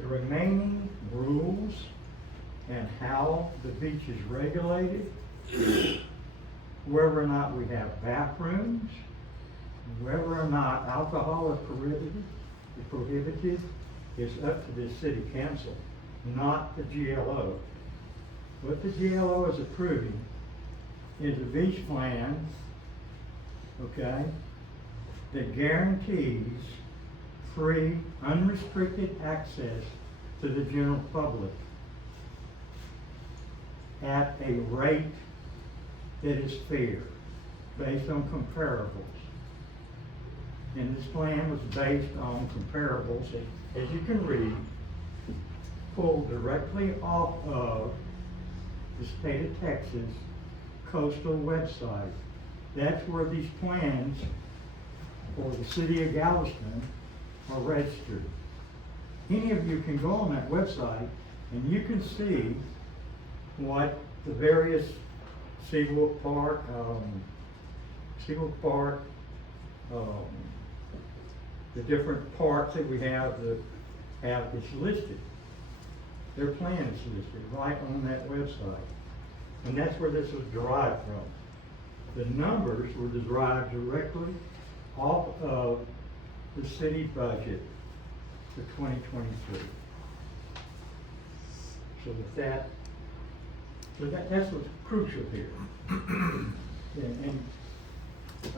The remaining rules and how the beach is regulated, whether or not we have bathrooms, whether or not alcohol is prohibited is up to the city council, not the GLO. What the GLO is approving is a beach plan, okay, that guarantees free, unrestricted access to the general public at a rate that is fair, based on comparables. And this plan was based on comparables, as you can read, pulled directly off of the state of Texas coastal website. That's where these plans for the city of Galveston are registered. Any of you can go on that website and you can see what the various Seawolf Park, the different parks that we have that have it's listed. Their plan is listed right on that website. And that's where this was derived from. The numbers were derived directly off of the city budget for 2023. So with that, that's what's crucial here. And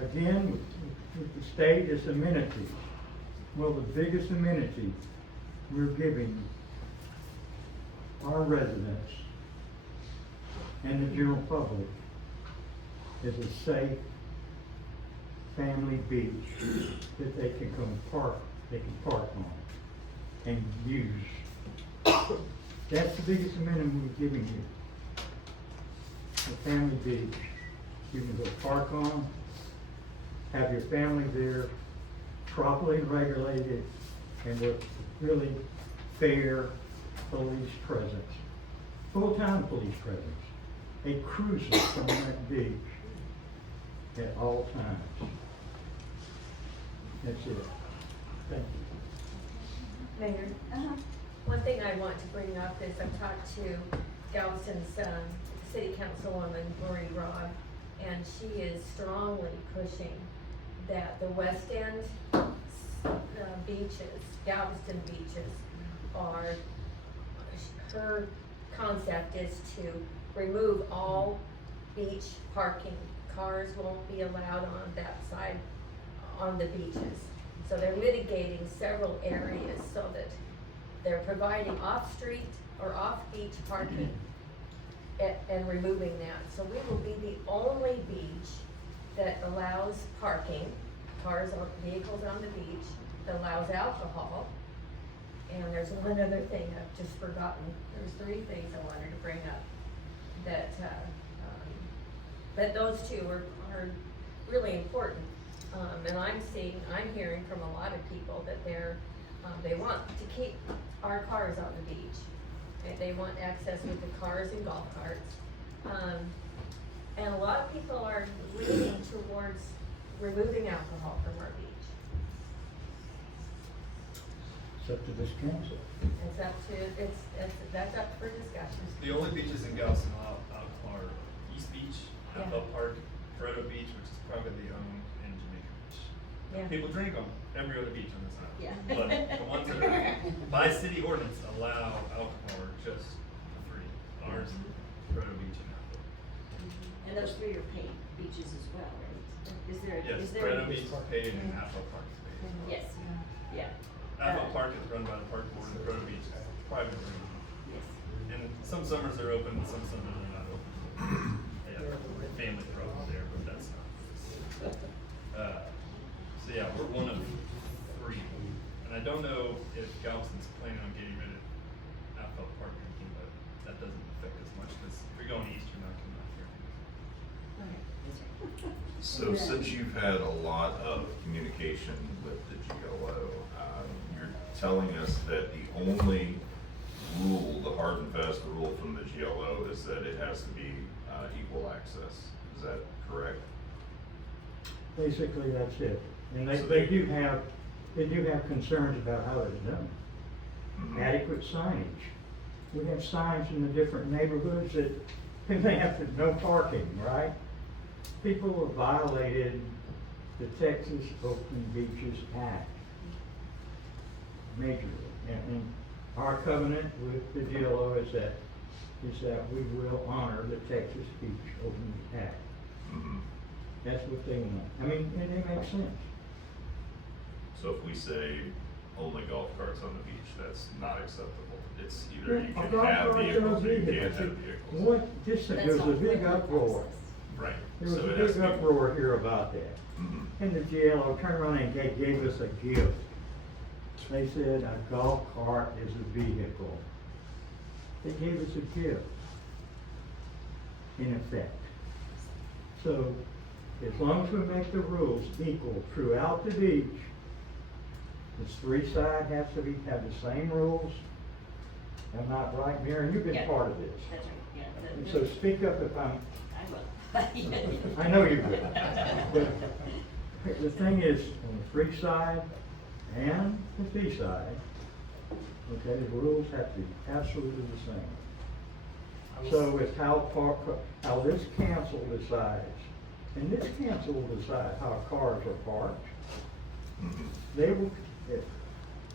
again, with the state is amenities. Well, the biggest amenity we're giving our residents and the general public is a safe family beach that they can come park on and use. That's the biggest amenity we're giving you. A family beach. You can go park on, have your family there, properly regulated, and with really fair police presence. Full-time police presence. A cruiser from that beach at all times. That's it. Thank you. Mayor, one thing I want to bring up is I've talked to Galveston's city councilwoman, Lori Robb, and she is strongly pushing that the West End beaches, Galveston beaches, are, her concept is to remove all beach parking. Cars won't be allowed on that side on the beaches. So they're mitigating several areas so that they're providing off-street or off-beach parking and removing that. So we will be the only beach that allows parking, cars or vehicles on the beach, that allows alcohol. And there's one other thing I've just forgotten. There's 3 things I wanted to bring up that those two are really important. And I'm hearing from a lot of people that they want to keep our cars on the beach. They want access with the cars and golf carts. And a lot of people are leaning towards removing alcohol from our beach. It's up to this council. That's up for discussion. The only beaches in Galveston alcohol are East Beach, Apple Park, Freddo Beach, which is privately owned, and Jamaica Beach. Yeah. People drink on every other beach on this island. Yeah. But the ones that are, by city ordinance, allow alcohol are just free. Ours, Freddo Beach and Apple. And those 3 are paid beaches as well, right? Is there? Yes, is there Freddo Beach is paid and Apple Park is paid. Yes, yeah. Apple Park is run by the park board and Freddo Beach is privately owned. Yes. And some summers they're open, some summers they're not open. They have family problems there, but that's not. So yeah, we're one of 3. And I don't know if Galveston's planning on getting rid of Apple Park drinking, but that doesn't affect us much because if you're going east, you're not coming out here. So since you've had a lot of communication with the GLO, you're telling us that the only rule, the hard and fast rule from the GLO is that it has to be equal access. Is that correct? Basically, that's it. And So they do have concerns about how it's done. Mhm. Adequate signage. we have signs in the different neighborhoods that they have to, no parking, right? People have violated the Texas Open Beaches Act majorly. And our covenant with the GLO is that we will honor the Texas Beach Open Act. Mhm. That's what they want. I mean, and it makes sense. So if we say only golf carts on the beach, that's not acceptable. It's either you A can golf have cart or a vehicles or you vehicle. can't have vehicles. What, just, That's there was a not big what uproar. process. Right. There was So a it has big to be- uproar here about that. Mhm. And the GLO turned around and gave us a gift. They said a golf cart is a vehicle. They gave us a gift, in effect. So, as long as we make the rules equal throughout the beach, this three side has to have the same rules. Am I right, Mary? You've been Yeah. part of this. That's right, yeah. And so speak up if I'm, I will. I know you will. But the thing is, on the free side and the fee side, okay, the rules have to be absolutely the same. So it's how this council decides, and this council will decide how cars are parked. Mhm.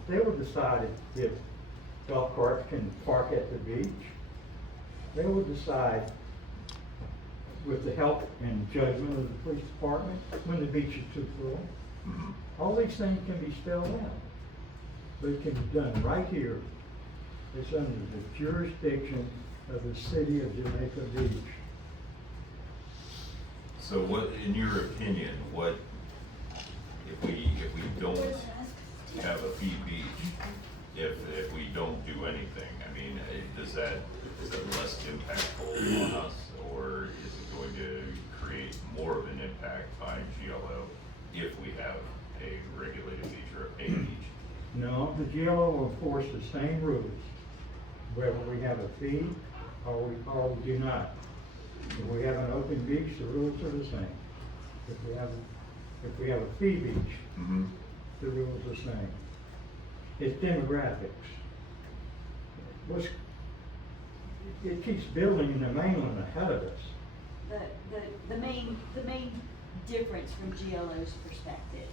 They will decide if golf carts can park at the beach. They will decide, with the help and judgment of the police department, when the beach is too full. Mhm. All these things can be spelled out, but it can be done right here. It's under the jurisdiction of the city of Jamaica Beach. So what, in your opinion, what, if we don't have a fee beach, if we don't do anything, I mean, is that less impactful on us? Or is it going to create more of an impact by GLO if we have a regulated beach or a paid beach? No, the GLO will enforce the same rules, whether we have a fee or we do not. If we have an open beach, the rules are the same. If we have a fee beach, Mm-hmm. the rules are the same. It's demographics. It keeps building in the mainland ahead of us. The main difference from GLO's perspective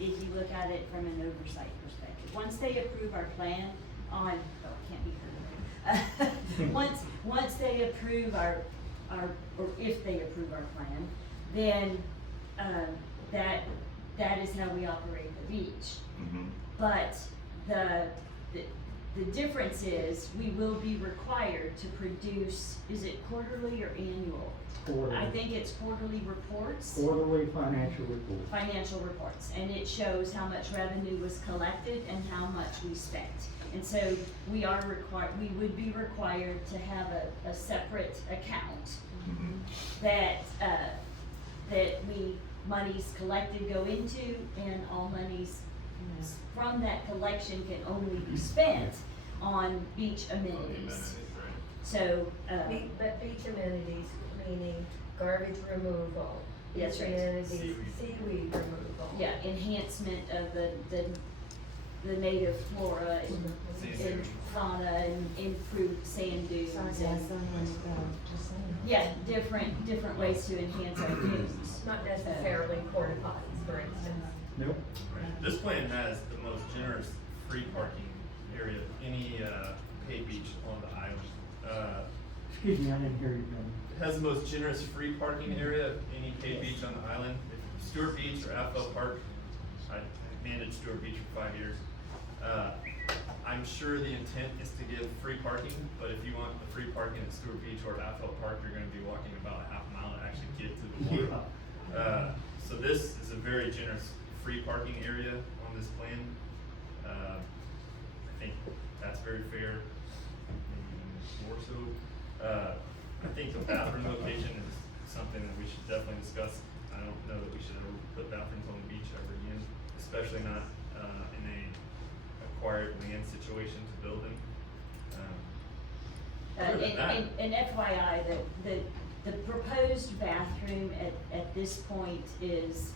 is you look at it from an oversight perspective. Once they approve our plan on, oh, it can't be heard. Once they approve our, or if they approve our plan, then, that is how we operate the beach. Mm-hmm. But the difference is, we will be required to produce, is it quarterly or annual? Quarterly. I think it's quarterly reports. Quarterly financial report. Financial reports, and it shows how much revenue was collected and how much we spent. And so we would be required to have a separate account Mm-hmm. that monies collected go into, and all monies from that collection can only be spent on beach amenities. Right. So, But beach amenities, meaning garbage removal. That's beach right. amenities, Seaweed. seaweed removal. yeah, enhancement of the native flora and fauna and improved sand dunes and, yeah, different ways to enhance our dunes. Not necessarily porta potties, for instance. Nope. This plan has the most generous free parking area of any, paid beach on the island. Excuse me, I didn't hear you. It has the most generous free parking area of any paid beach on the island. If Stewart Beach or Athol Park, I managed Stewart Beach for 5 years. I'm sure the intent is to give free parking, but if you want the free parking at Stewart Beach or Athol Park, you're gonna be walking about a half a mile to actually get to the water. So this is a very generous free parking area on this plan. I think that's very fair, maybe more so. I think the bathroom location is something that we should definitely discuss. I don't know that we should ever put bathrooms on the beach ever again, especially not, in a acquired land situation to build in. Other than that- And FYI, the proposed bathroom at this point is,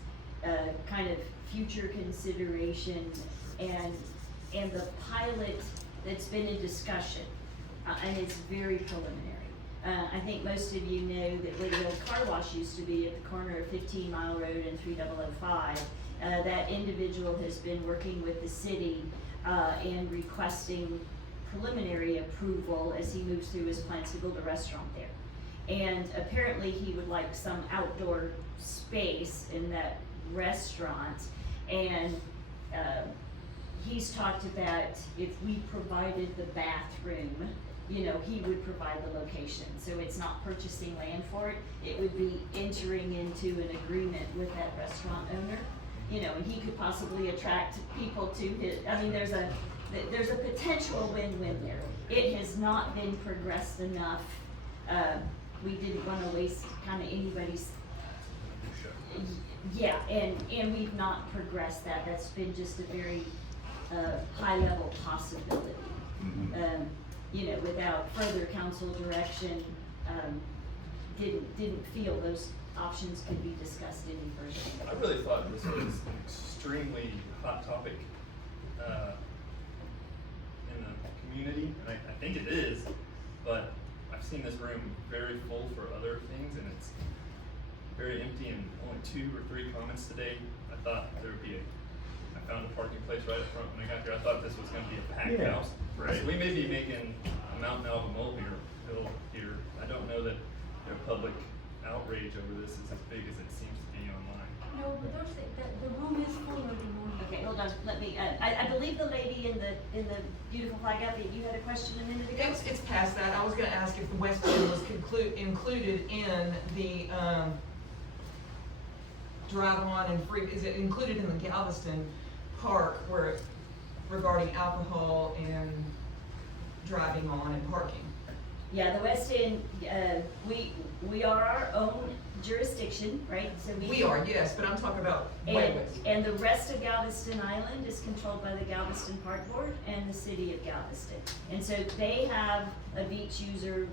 kind of future consideration, and the pilot that's been in discussion and it's very preliminary. I think most of you know that where the old car wash used to be at the corner of 15 Mile Road and 3005, that individual has been working with the city and requesting preliminary approval as he moves through his plans to build a restaurant there. And apparently he would like some outdoor space in that restaurant, and he's talked about if we provided the bathroom, you know, he would provide the location. So it's not purchasing land for it, it would be entering into an agreement with that restaurant owner, you know, and he could possibly attract people to his, I mean, there's a potential win-win there. It has not been progressed enough. We didn't wanna waste kinda anybody's, yeah, and we've not progressed that. That's been just a very, high level possibility. You know, without further council direction, didn't feel those options could be discussed any further. I really thought this was an extremely hot topic in the community, and I think it is, but I've seen this room very full for other things, and it's very empty, and only 2 or 3 comments today. I thought there would be I found a parking place right up front when I got here. I thought this was gonna be a packed house. Right. So we may be making a mountain out of a molehill here. I don't know that the public outrage over this is as big as it seems to be online. No, but the room is full every morning. Okay, hold on, let me, I believe the lady in the beautiful flag outfit, you had a question a minute ago? It's past that. I was gonna ask if the West End was included in the, drive on and free, is it included in the Galveston Park where regarding alcohol and driving on and parking? Yeah, the West End, we are our own jurisdiction, right? So We are, yes, but I'm talking about way west. And the rest of Galveston Island is controlled by the Galveston Park Board and the city of Galveston. And so they have a beach user,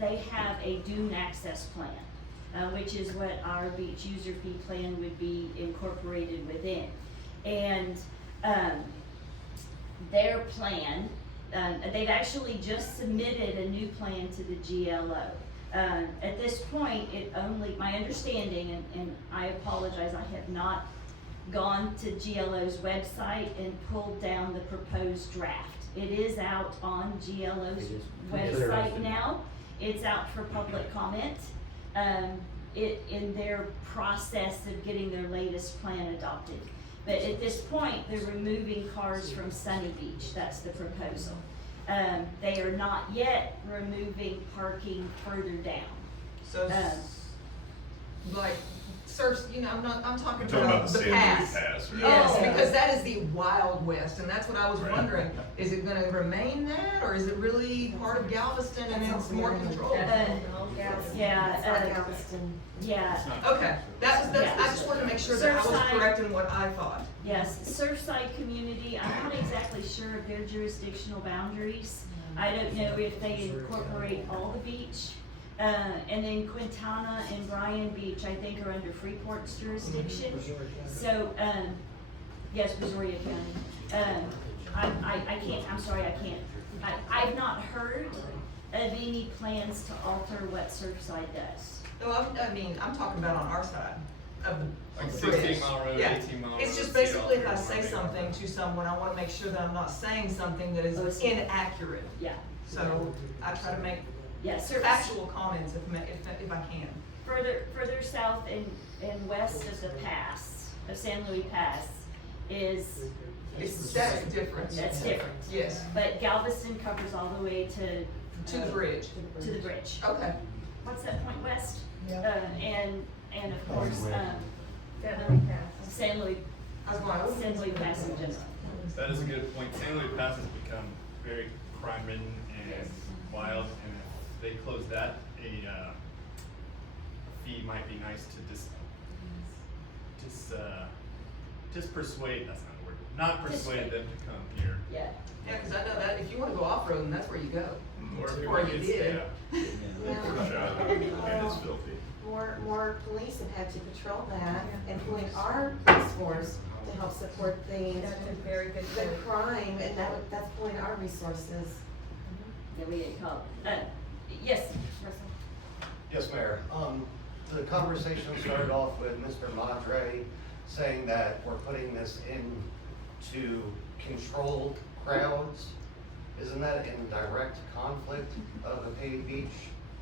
they have a dune access plan, which is what our beach user fee plan would be incorporated within. And their plan, they've actually just submitted a new plan to the GLO. At this point, it only, my understanding, and I apologize, I have not gone to GLO's website and pulled down the proposed draft. It is out on GLO's website now. It's out for public comment. In their process of getting their latest plan adopted. But at this point, they're removing cars from Sunny Beach, that's the proposal. They are not yet removing parking further down. So, like, surf, you know, I'm talking You're talking about the the San pass. Luis Pass, right? Yes, Oh. because that is the Wild West, and that's what I was Right. wondering. Is it gonna remain that, or is it really part of Galveston and it's more controlled? Galveston. Yeah, Okay, that's, I just wanted to make sure that I was Surfside. correct in what I thought. yes, Surfside community, I'm not exactly sure of their jurisdictional boundaries. I don't know if they incorporate all the beach. And then Quintana and Bryan Beach, I think, are under Freeport's jurisdiction. So, yes, Brazoria County. I can't, I'm sorry, I can't. I've not heard of any plans to alter what Surfside does. No, I'm talking about on our side of the Like bridge. 16 Mile Road, Yeah. 18 Mile Road. It's just see all basically if I three say of them. something to someone, I wanna make sure that I'm not saying something that is inaccurate. Yeah, So I try to make yeah, factual comments if I can. Further south and west of the pass, of San Luis Pass, That's different. that's different. Yes, But Galveston covers all the way to to the bridge. to the bridge. Okay. What's that point west? And of course, San Luis, I was going, oh. San Luis Pass in general. That is a good point. San Luis Pass has become very crime-ridden and wild, and if they close that, a fee might be nice to just persuade, that's not a word, not persuade them to come here. Yeah. Yeah, cause I know that if you wanna go off-roading, that's where you go. Or if you Or want you to did. And it's filthy. More police have had to patrol that, including our police force, to help support That's a very good the point. crime, and that's pulling our resources. that we had called. Yes, Russell? Yes, Mayor. The conversation started off with Mr. Madre saying that we're putting this into controlled crowds. Isn't that in direct conflict of a paid beach?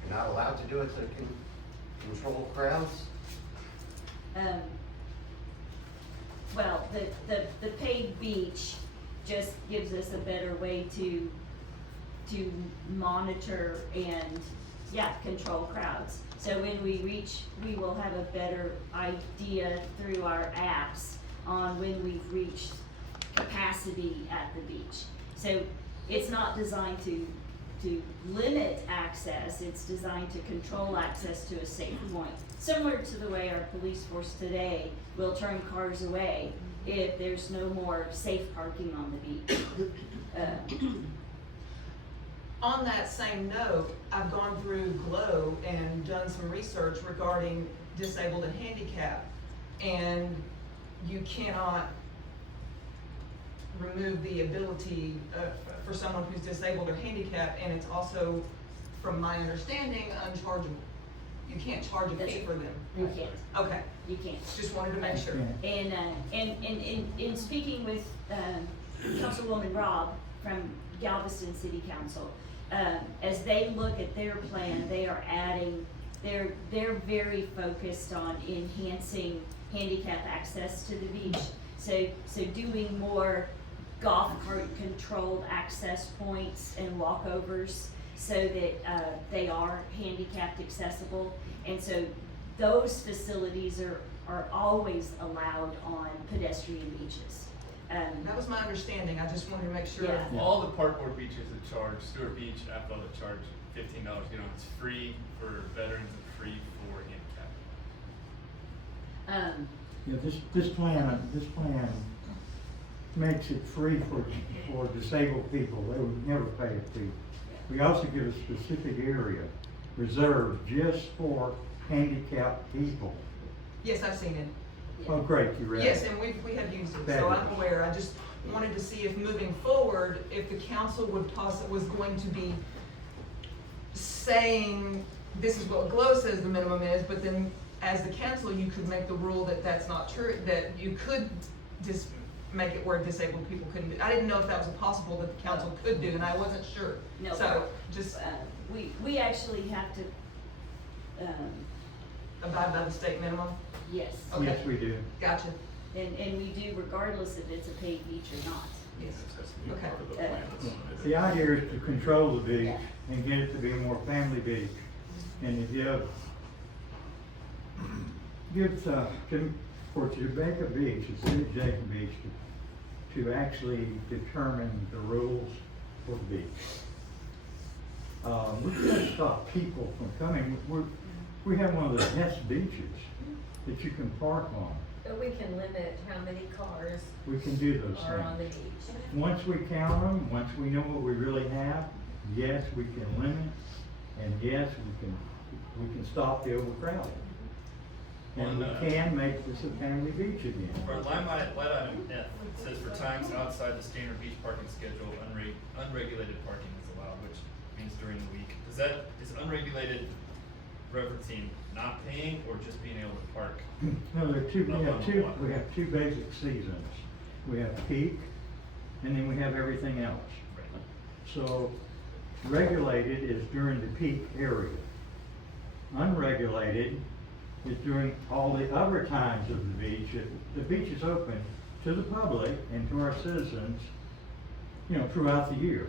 You're not allowed to do it to control crowds? Well, the paid beach just gives us a better way to monitor and, yeah, control crowds. So when we reach, we will have a better idea through our apps on when we've reached capacity at the beach. So it's not designed to limit access, it's designed to control access to a safe point. Similar to the way our police force today will turn cars away if there's no more safe parking on the beach. On that same note, I've gone through Glow and done some research regarding disabled and handicapped, and you cannot remove the ability for someone who's disabled or handicapped, and it's also, from my understanding, unchargeable. You can't charge a fee for them. You can't. Okay, You can't. just wanted to make sure. And in speaking with Councilwoman Robb from Galveston City Council, as they look at their plan, they are adding, they're very focused on enhancing handicap access to the beach. So doing more golf cart controlled access points and walkovers so that they are handicapped accessible. And so those facilities are always allowed on pedestrian beaches. That was my understanding, I just wanted to make sure. Yeah. All the parkboard beaches that charge, Stewart Beach, Athol that charge $15, you know, it's free for veterans and free for handicapped. Yeah, this plan makes it free for disabled people. They would never pay a fee. We also give a specific area reserved just for handicapped people. Yes, I've seen it. Oh, great, you read it. Yes, and we have used it, so Fabulous. I'm aware. I just wanted to see if moving forward, if the council was going to be saying, this is what Glow says the minimum is, but then as the council, you could make the rule that that's not true, that you could just make it where disabled people couldn't do. I didn't know if that was possible that the council could do, and I wasn't sure. No, So, just we actually have to, abide by the state minimum? yes. Okay. Yes, we do. Gotcha. And we do regardless if it's a paid beach or not. Yes. This has to be Okay. part of the plan that's submitted. The idea is to control the beach Yeah. and get it to be a more family beach. And to for Jamaica Beach, the city of Jamaica Beach, to actually determine the rules for the beach. We can't stop people from coming. We have one of the best beaches that you can park on. But we can limit how many cars We can do those are on the things. beach. Once we count them, once we know what we really have, yes, we can limit, and yes, we can stop the overcrowding. And we can make this a family beach again. For line item F, it says for times outside the standard beach parking schedule, unregulated parking is allowed, which means during the week. Is unregulated referencing not paying or just being able to park? No, we have two basic seasons. We have peak, and then we have everything else. Right. So regulated is during the peak area. Unregulated is during all the other times of the beach. The beach is open to the public and to our citizens, throughout the year.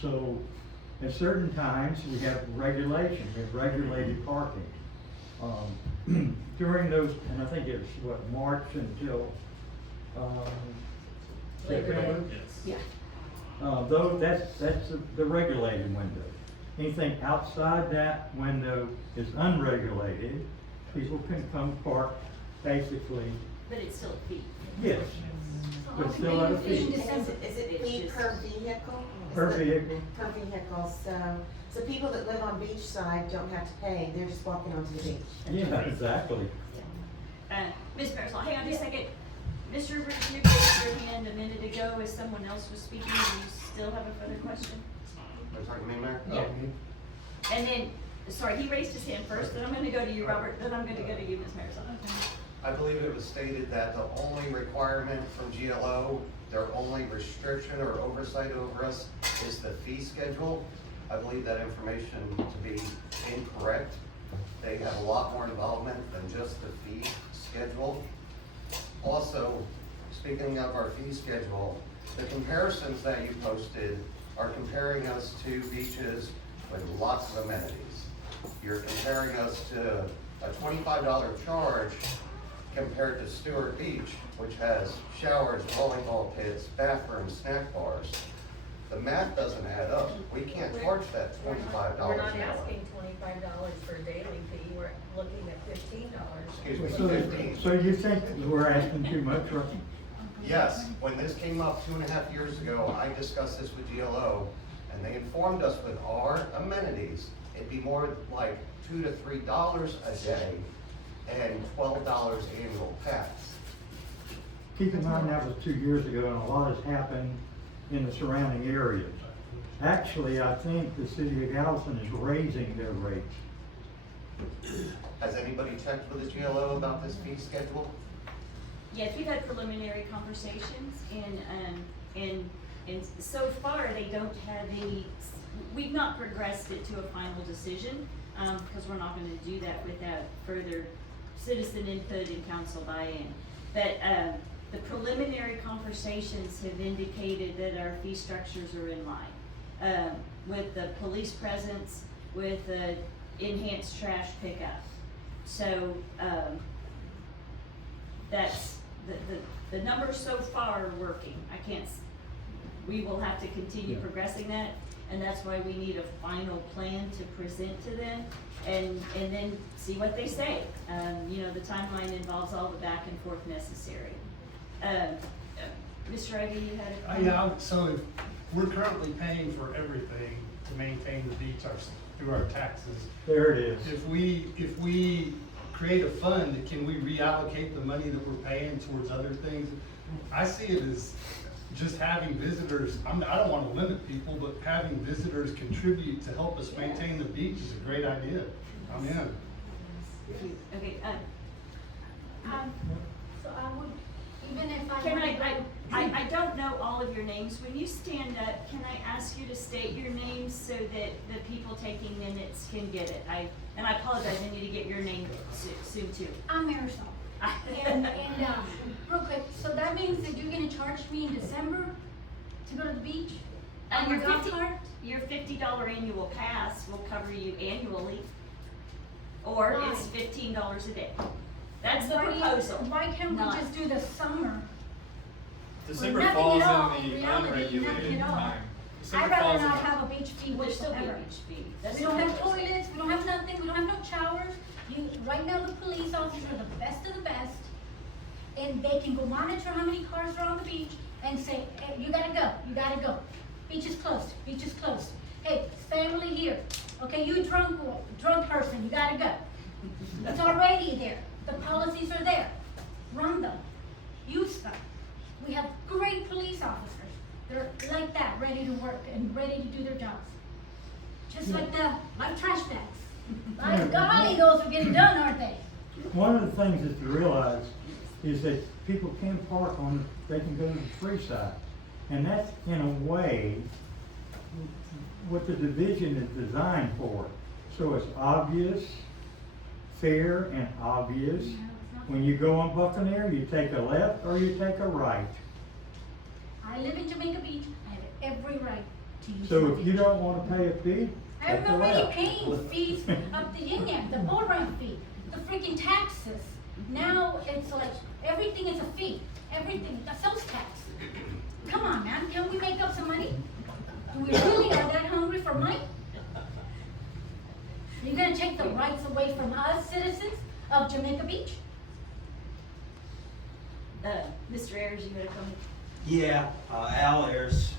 So at certain times, we have regulation, we have regulated parking. During those, and I think it's March until, Labor Day. September? Yes. Yeah. Though that's the regulated window. Anything outside that window is unregulated. People can come park basically, But it's still a fee. yes, but still at a fee. Is it It's fee just- per vehicle? Per vehicle. Per vehicle, so people that live on beachside don't have to pay, they're just walking onto the beach. Yeah, exactly. Ms. Marisol, hang on just a second. Mr. Richard, you raised your hand a minute ago as someone else was speaking. Do you still have a further question? I'm talking to me, Mayor? Yeah. And then, sorry, he raised his hand first, then I'm gonna go to you, Robert, then I'm gonna go to you, Ms. Marisol. I believe it was stated that the only requirement from GLO, their only restriction or oversight over us is the fee schedule. I believe that information to be incorrect. They have a lot more involvement than just the fee schedule. Also, speaking of our fee schedule, the comparisons that you posted are comparing us to beaches with lots of amenities. You're comparing us to a $25 charge compared to Stewart Beach, which has showers, volleyball pits, bathrooms, snack bars. The math doesn't add up. We can't charge that $25 We're not an hour. asking $25 for a daily fee, we're looking at $15. Excuse me, 15. So you think we're asking too much, right? Yes, when this came up 2.5 years ago, I discussed this with GLO, and they informed us with our amenities, it'd be more like $2 to $3 a day and $12 annual pass. Keep in mind that was 2 years ago and a lot has happened in the surrounding areas. Actually, I think the city of Galveston is raising their rates. Has anybody checked with the GLO about this fee schedule? Yes, we've had preliminary conversations and so far they don't have any, we've not progressed it to a final decision, because we're not gonna do that without further citizen input and council buy-in. But, the preliminary conversations have indicated that our fee structures are in line, with the police presence, with the enhanced trash pickup. So, that's, the numbers so far are working. We will have to continue progressing that, and that's why we need a final plan to present to them, and then see what they say. You know, the timeline involves all the back and forth necessary. Mr. Ivy, you had a comment? Yeah, so if we're currently paying for everything to maintain the beach through our taxes. There it is. If we create a fund, can we reallocate the money that we're paying towards other things? I see it as just having visitors, I don't wanna limit people, but having visitors contribute to help us maintain the beach is a great idea. I'm in. Okay, So I would, even if I. can I don't know all of your names. When you stand up, can I ask you to state your names so that the people taking minutes can get it? And I apologize, I need to get your name soon too. I'm Marisol. And real quick, so that means that you're gonna charge me in December to go to the beach? On Your your golf cart? Your $50 annual pass will cover you annually, or it's $15 a day. That's the proposal. Why can't we not- just do the summer? December Nothing falls at all, in the reality, unregulated nothing at all. time. December I'd rather falls not in- have a beach fee There'll still be a whatsoever. beach fee. That's We don't the have proposal. toilets, we don't have nothing, we don't have no showers. Right now, the police officers are the best of the best. And they can go monitor how many cars are on the beach and say, hey, you gotta go. Beach is closed, beach is closed. Hey, family here. Okay, you drunk person, you gotta go. It's already there. The policies are there. Run them. Use them. We have great police officers. They're like that, ready to work and ready to do their jobs. Just like trash bags. My golly, those are getting done, aren't they? One of the things that to realize is that people can park they can go to the free side. And that's in a way what the division is designed for. So it's obvious, fair and obvious. When you go on Buccaneer, you take a left or you take a right. I live in Jamaica Beach. I have every right to use So my if beach. you don't want to pay a fee, I'm take a already left. paying fees up the yin yang, the boat ramp fee, the freaking taxes. Now it's like everything is a fee. Everything, the sales tax. Come on, man, can we make up some money? Do we really are that hungry for money? You're gonna take the rights away from us citizens of Jamaica Beach? Mr. Ayers, you had a comment? Yeah, Al Ayers.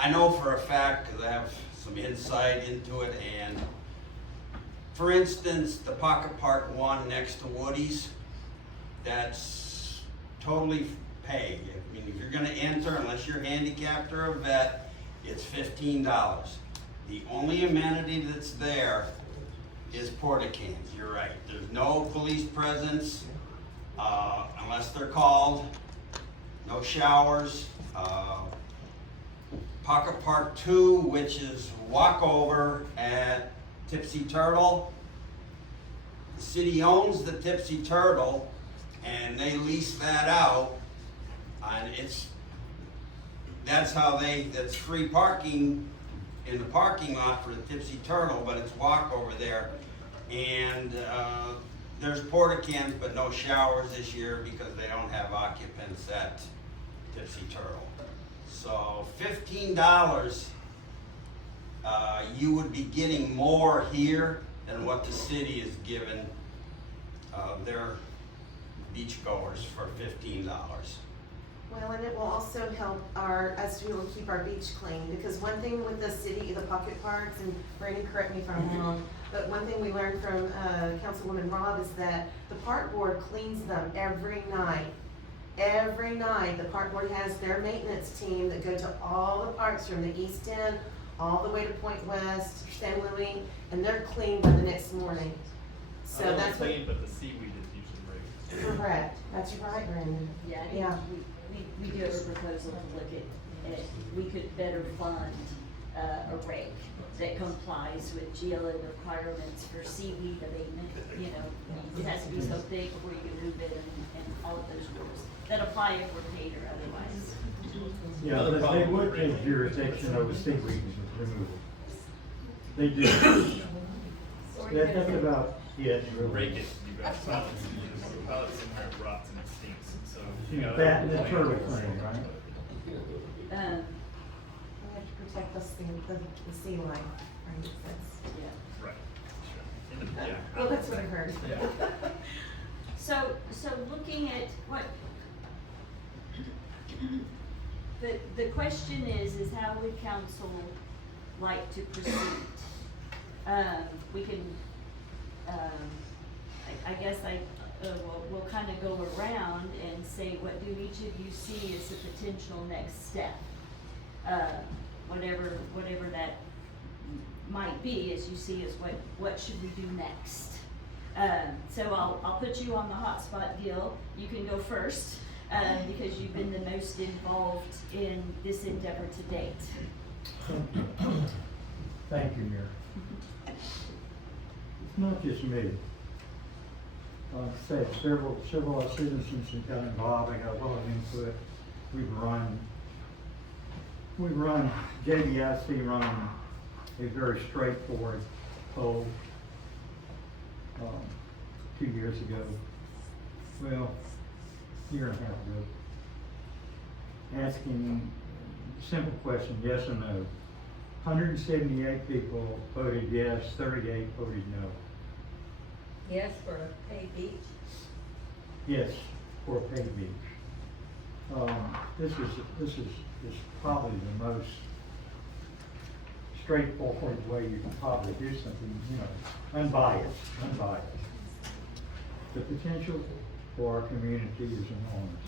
I know for a fact, because I have some insight into it, and for instance, the Pocket Park one next to Woody's, that's totally pay. I mean, if you're gonna enter, unless you're handicapped or a vet, it's $15. The only amenity that's there is porta cans, you're right. There's no police presence, unless they're called, no showers. Pocket Park 2, which is walkover at Tipsy Turtle. The city owns the Tipsy Turtle and they lease that out, and that's free parking in the parking lot for the Tipsy Turtle, but it's walkover there. And there's porta cans but no showers this year because they don't have occupants at Tipsy Turtle. So $15, you would be getting more here than what the city is giving their beachgoers for $15. Well, and it will also help us to be able to keep our beach clean, because one thing with the city, the pocket parks, and Brandon, correct me if I'm wrong, but one thing we learned from Councilwoman Robb is that the park board cleans them every night. Every night, the park board has their maintenance team that go to all the parks from the East End all the way to Point West, San Louis, and they're clean by the next morning. So Not only that's clean, but the seaweed is usually breaks. correct. That's right, Brandon. Yeah, I Yeah. think we do have a proposal to look at, we could better fund a rake that complies with GLO requirements for seaweed abatement. You know, it has to be so big before you can move it, and all of those rules that apply if we're paid or otherwise. Yeah, but they would take jurisdiction over seaweed removal. They do. That's about it, really. Rake it, you got pallets, you put pallets in there, it rots and it stinks, so. That and the turtle thing, right? We have to protect the sea life, right? That's, Yeah. Right, sure. In the, yeah. well, that's what I heard. Yeah. So looking at what, the question is how would council like to proceed? We can, I guess we'll kind of go around and say, what do each of you see as a potential next step? Whatever that might be, as you see as what should we do next? So I'll put you on the hot spot, Gil. You can go first, because you've been the most involved in this endeavor to date. Thank you, Mayor. It's not just me. Like I said, several citizens have got involved. I got a lot of input. We've run, JBIC run a very straightforward poll 2 years ago. Well, year and a half ago. Asking simple question, yes or no. 178 people voted yes, 38 voted no. Yes, for a paid beach. Yes, for a paid beach. This is probably the most straightforward way you can probably do something, you know, unbiased. The potential for our community is enormous.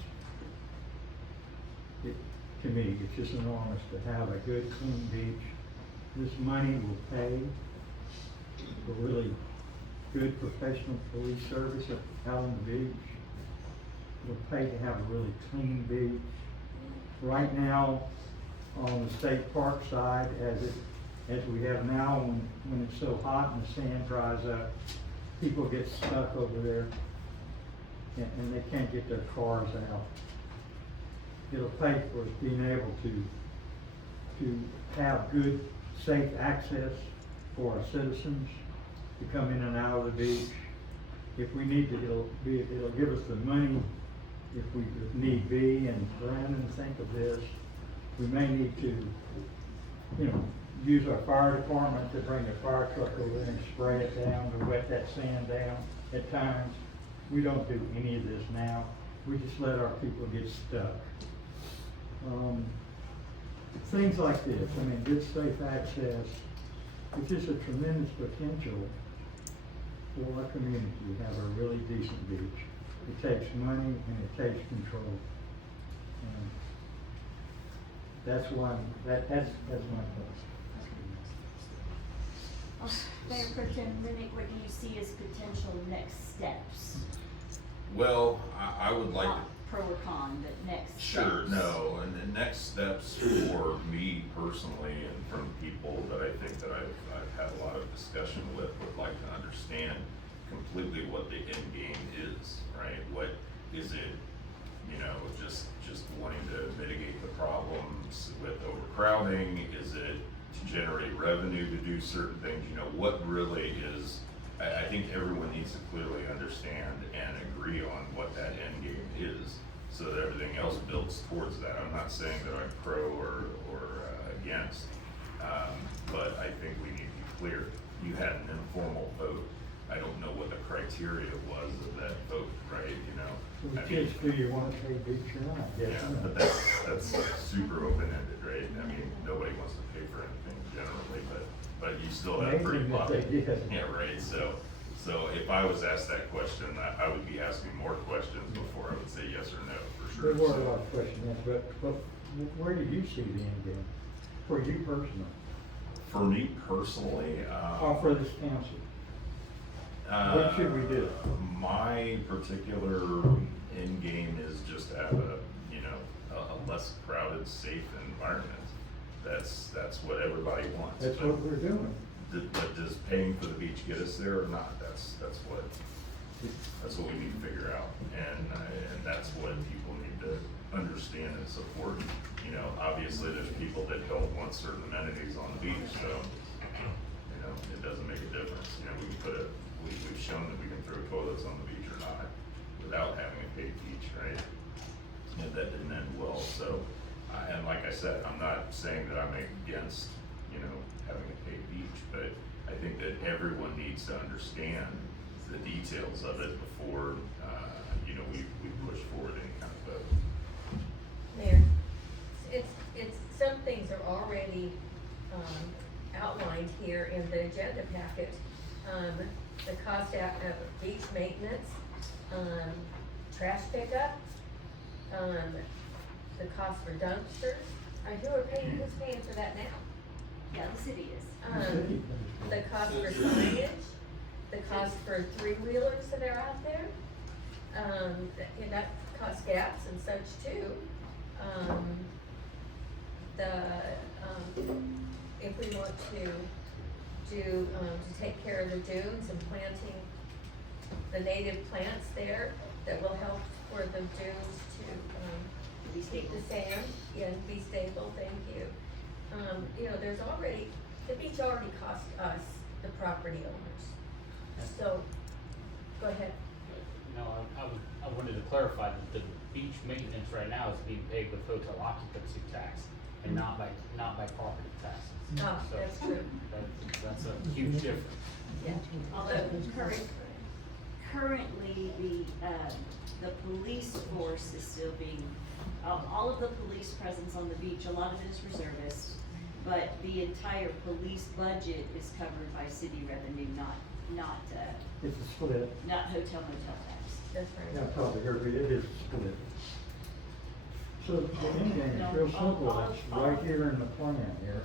To me, it's just enormous to have a good, clean beach. This money will pay for really good professional police service out on the beach. It'll pay to have a really clean beach. Right now, on the state park side, as we have now, when it's so hot and the sand dries up, people get stuck over there and they can't get their cars out. It'll pay for being able to have good, safe access for our citizens to come in and out of the beach. If we need to, it'll give us the money if need be. And Brandon, think of this, we may need to, you know, use our fire department to bring a fire truck over there and spray it down to wet that sand down at times. We don't do any of this now. We just let our people get stuck. Things like this, I mean, good safe access, it's just a tremendous potential for our community to have a really decent beach. It takes money and it takes control. That's one, that's my thought. Mayor Pro Tem Renick, what do you see as potential next steps? Well, I would like Not to. pro or con, but next steps. Sure, no, and the next steps for me personally and from people that I think that I've had a lot of discussion with would like to understand completely what the end game is, right? What is it, you know, just wanting to mitigate the problems with overcrowding? Is it to generate revenue to do certain things? You know, what really is, I think everyone needs to clearly understand and agree on what that end game is, so that everything else builds towards that. I'm not saying that I'm pro or against, but I think we need to be clear. You had an informal vote. I don't know what the criteria was of that vote, right? You know, The kids, do you want to pay beach or not? Yes yeah, or no? but that's super open-ended, right? I mean, nobody wants to pay for anything generally, but you still have pretty Amazing that they did. Yeah, right, so if I was asked that question, I would be asking more questions before I would say yes or no, for sure. There were a lot of questions, but where do you see the end game, for you personally, For me personally, or for this council? What should we do? My particular end game is just to have a less crowded, safe environment. That's what everybody wants. That's But- what we're doing. But does paying for the beach get us there or not? That's what we need to figure out, and that's what people need to understand and support. You know, obviously there's people that don't want certain amenities on the beach, so you know it doesn't make a difference. You know, we've shown that we can throw toilets on the beach or not without having a paid beach, right? And that didn't end well. So, and like I said, I'm not saying that I'm against having a paid beach, but I think that everyone needs to understand the details of it before we push forward any kind of vote. Mayor, it's some things are already outlined here in the agenda packet. The cost of beach maintenance, trash pickup, the cost for dumpsters. Who's paying for that now? Yeah, the city is. The cost for signage, the cost for three-wheelers that are out there, that costs gas and such too. If we want to take care of the dunes and planting the native plants there, that will help for the dunes to keep the sand and be stable, thank you. There's already, the beach already cost us, the property owners. So, go ahead. No, I wanted to clarify that the beach maintenance right now is being paid with hotel occupancy tax and not by property taxes. Ah, So that's true. That's a huge difference. Yeah. Although currently the police force is still being, all of the police presence on the beach, a lot of it is reservist, but the entire police budget is covered by city revenue, not It's a split. not hotel motel tax. That's right. Yeah, probably, it is split. So the end game is real simple, it's right here in the plan here.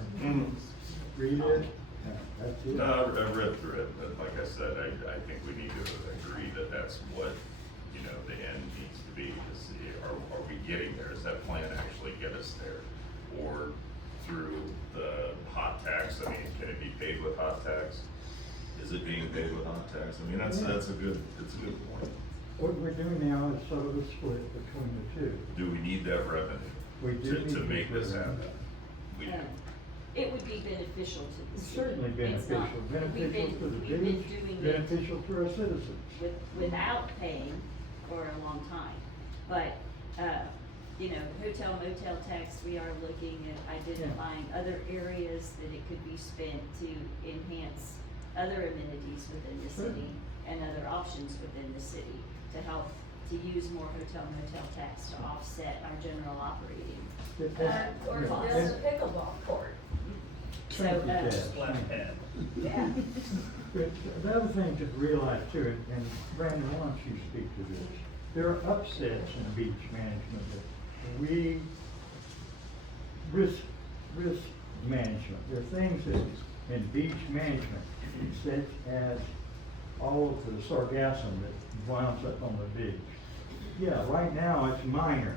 Read it, that's it. No, I read through it, but like I said, I think we need to agree that that's what, the end needs to be, to see, are we getting there? Does that plan actually get us there? Or through the hot tax, I mean, can it be paid with hot tax? Is it being paid with hot tax? I mean, that's a good point. What we're doing now is sort of a split between the two. Do we need that revenue We do need to make this revenue. happen? We do. It would be beneficial to the It's city. certainly It's not- beneficial, beneficial to the we've been village, doing it beneficial to our citizens. without paying for a long time. But, hotel motel tax, we are looking at identifying other areas that it could be spent to enhance other amenities within the city and other options within the city to help to use more hotel motel tax to offset our general operating. Or build a pickleball court. So, Yeah. But the other thing to realize too, and Brandon, why don't you speak to this? There are upsets in beach management that we risk management. There are things that in beach management, such as all of the sargassum that winds up on the beach. Yeah, right now it's minor,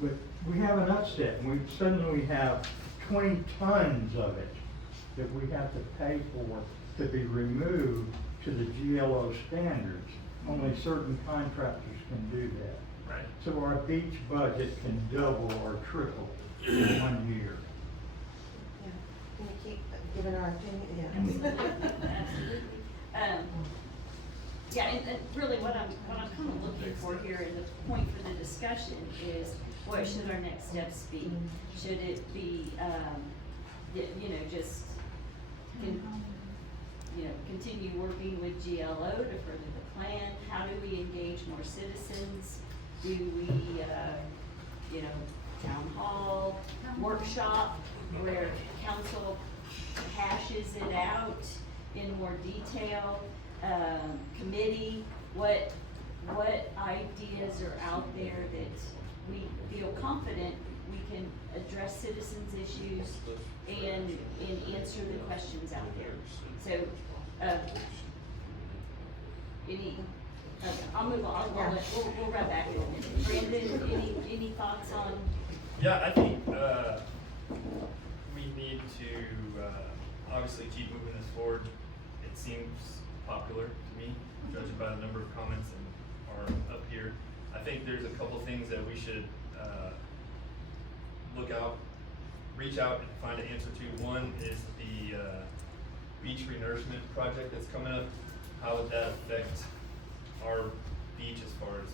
but we have an upset and suddenly we have 20 tons of it that we have to pay for to be removed to the GLO standards. Only certain contractors can do that. Right. So our beach budget can double or triple in 1 year. Yeah. Can we keep giving our opinion? Yeah. Absolutely. Yeah, and really what I'm kind of looking for here, and the point for the discussion is, what should our next steps be? Should it be, just, continue working with GLO to further the plan? How do we engage more citizens? Do we, town hall, workshop, where council hashes it out in more detail? Committee, what ideas are out there that we feel confident we can address citizens' issues and answer the questions out there. So, I'll move on, we'll run back in a minute. Brandon, any thoughts on? Yeah, I think, we need to, obviously keep moving this forward. It seems popular to me, judging by the number of comments that are up here. I think there's a couple things that we should, reach out and find an answer to. One is the, beach renourishment project that's coming up. How would that affect our beach as far as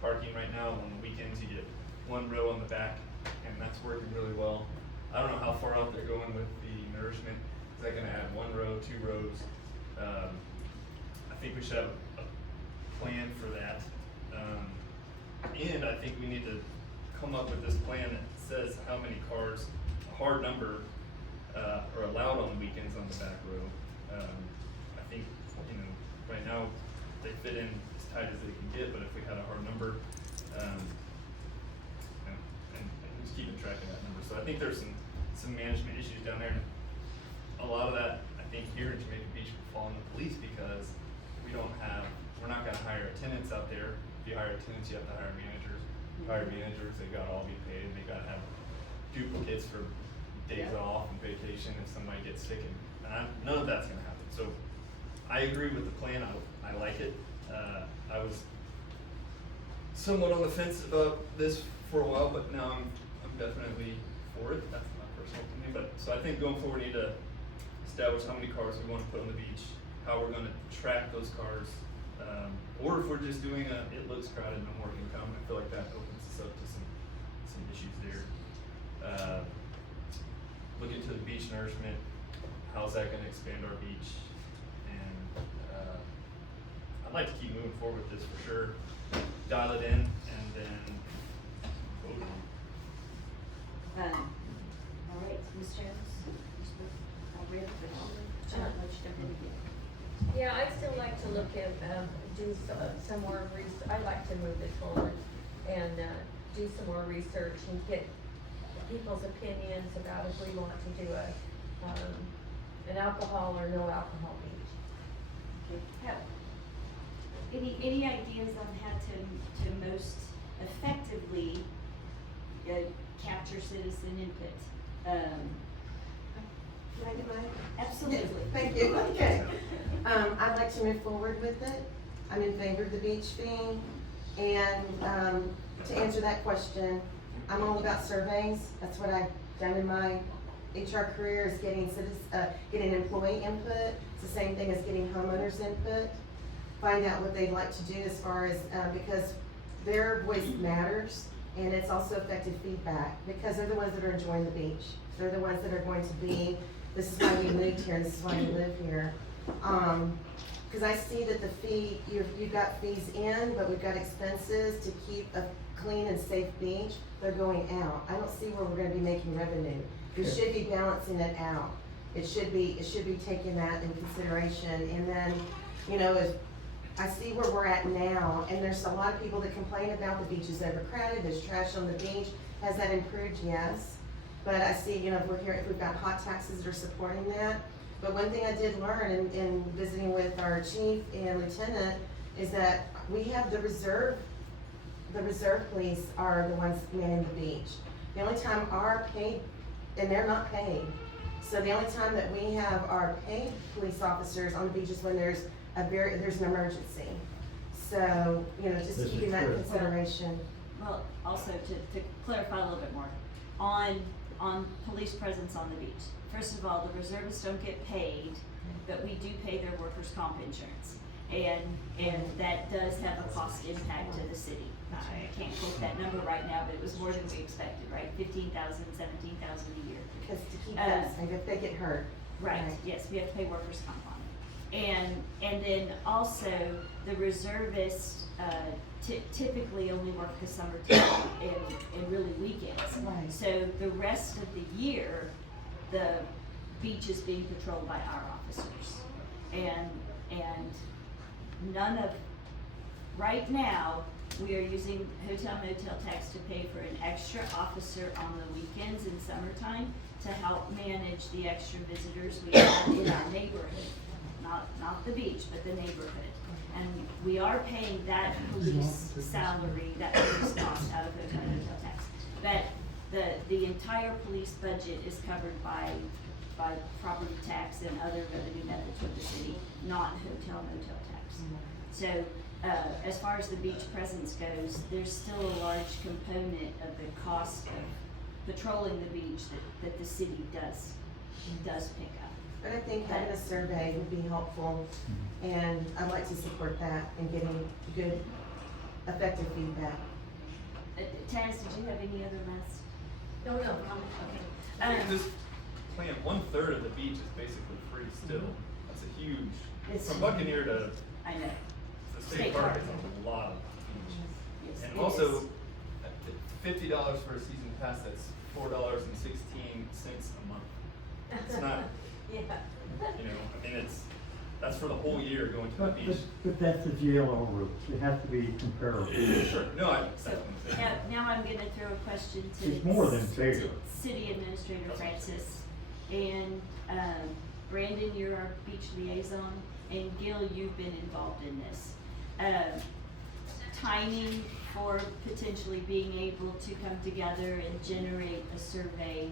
parking? Right now, on the weekends, you get one row on the back, and that's working really well. I don't know how far out they're going with the nourishment. Is that gonna add 1 row, 2 rows? I think we should have a plan for that. And I think we need to come up with this plan that says how many cars, a hard number, are allowed on the weekends on the back row. I think, right now, they fit in as tight as they can get, but if we had a hard number, and who's keeping track of that number? So I think there's some management issues down there. And a lot of that, I think, here in Jamaica Beach will fall on the police, because we're not gonna hire attendants out there. If you hire attendants, you have to hire managers. If you hire managers, they gotta all be paid, and they gotta have duplicates for days off and vacation if somebody gets sick, and none of that's gonna happen. So I agree with the plan, I like it. I was somewhat on the fence about this for a while, but now I'm definitely for it. That's my personal opinion, but, so I think going forward, we need to establish how many cars we wanna put on the beach, how we're gonna track those cars, or if we're just doing it looks crowded, no more can come. I feel like that opens us up to some issues there. Look into the beach nourishment, how's that gonna expand our beach? And, I'd like to keep moving forward with this for sure, dial it in, and then vote on it. All right, Ms. Jones, Yeah, I'd still like to look at, do some more research. I'd like to move this forward and do some more research and get people's opinions about if we want to do an alcohol or no alcohol beach. Okay. Any ideas on how to most effectively capture citizen input? Can I get mine? Absolutely. Yes, thank you. Okay. I'd like to move forward with it. I'm in favor of the beach fee. And to answer that question, I'm all about surveys. That's what I've done in my HR career, is getting employee input. It's the same thing as getting homeowners input. Find out what they'd like to do as far as, because their voice matters, and it's also effective feedback, because they're the ones that are enjoying the beach. They're the ones that are going to be, this is why we moved here, this is why we live here. Because I see that the fee, you've got fees in, but we've got expenses to keep a clean and safe beach. They're going out. I don't see where we're gonna be making revenue. We should be balancing it out. It should be taking that in consideration. And then, if I see where we're at now, and there's a lot of people that complain about the beach is overcrowded, there's trash on the beach. Has that improved? Yes. But I see, if we've got hot taxes that are supporting that. But one thing I did learn in visiting with our chief and lieutenant is that we have the reserve police are the ones manning the beach. The only time our paid, and they're not paid. So the only time that we have our paid police officers on the beach is when there's an emergency. So, just keeping that in consideration. Well, also to clarify a little bit more, on police presence on the beach. First of all, the reservists don't get paid, but we do pay their workers' comp insurance. And that does have a cost impact to the city. I can't quote that number right now, but it was more than we expected, right? 15,000, 17,000 a year. Because to keep us, and if they get hurt. Right, yes, we have to pay workers' comp on it. And then also, the reservists, typically only work the summertime and really weekends. Right. So the rest of the year, the beach is being patrolled by our officers. And right now, we are using hotel motel tax to pay for an extra officer on the weekends in summertime to help manage the extra visitors we have in our neighborhood. Not the beach, but the neighborhood. And we are paying that police salary, that police cost out of hotel motel tax. But the entire police budget is covered by property tax and other revenue methods with the city, not hotel motel tax. So, as far as the beach presence goes, there's still a large component of the cost of patrolling the beach that the city does pick up. But I think having a survey would be helpful, and I'd like to support that and getting good, effective feedback. Taz, did you have any other last? No, Okay. This plan, 1/3 of the beach is basically free still. That's a huge, It's- from Buccaneer to I know. the state park is a lot of beach. Yes, And it also, is. $50 for a season pass, that's $4.16 a month. It's not, that's for the whole year going to the beach. But that's the GLO rule, it has to be comparable. Sure, no, So, now I'm gonna throw a question to It's more than fair. to City Administrator Francis. And, Brandon, you're our beach liaison, and Gil, you've been involved in this. Timing for potentially being able to come together and generate a survey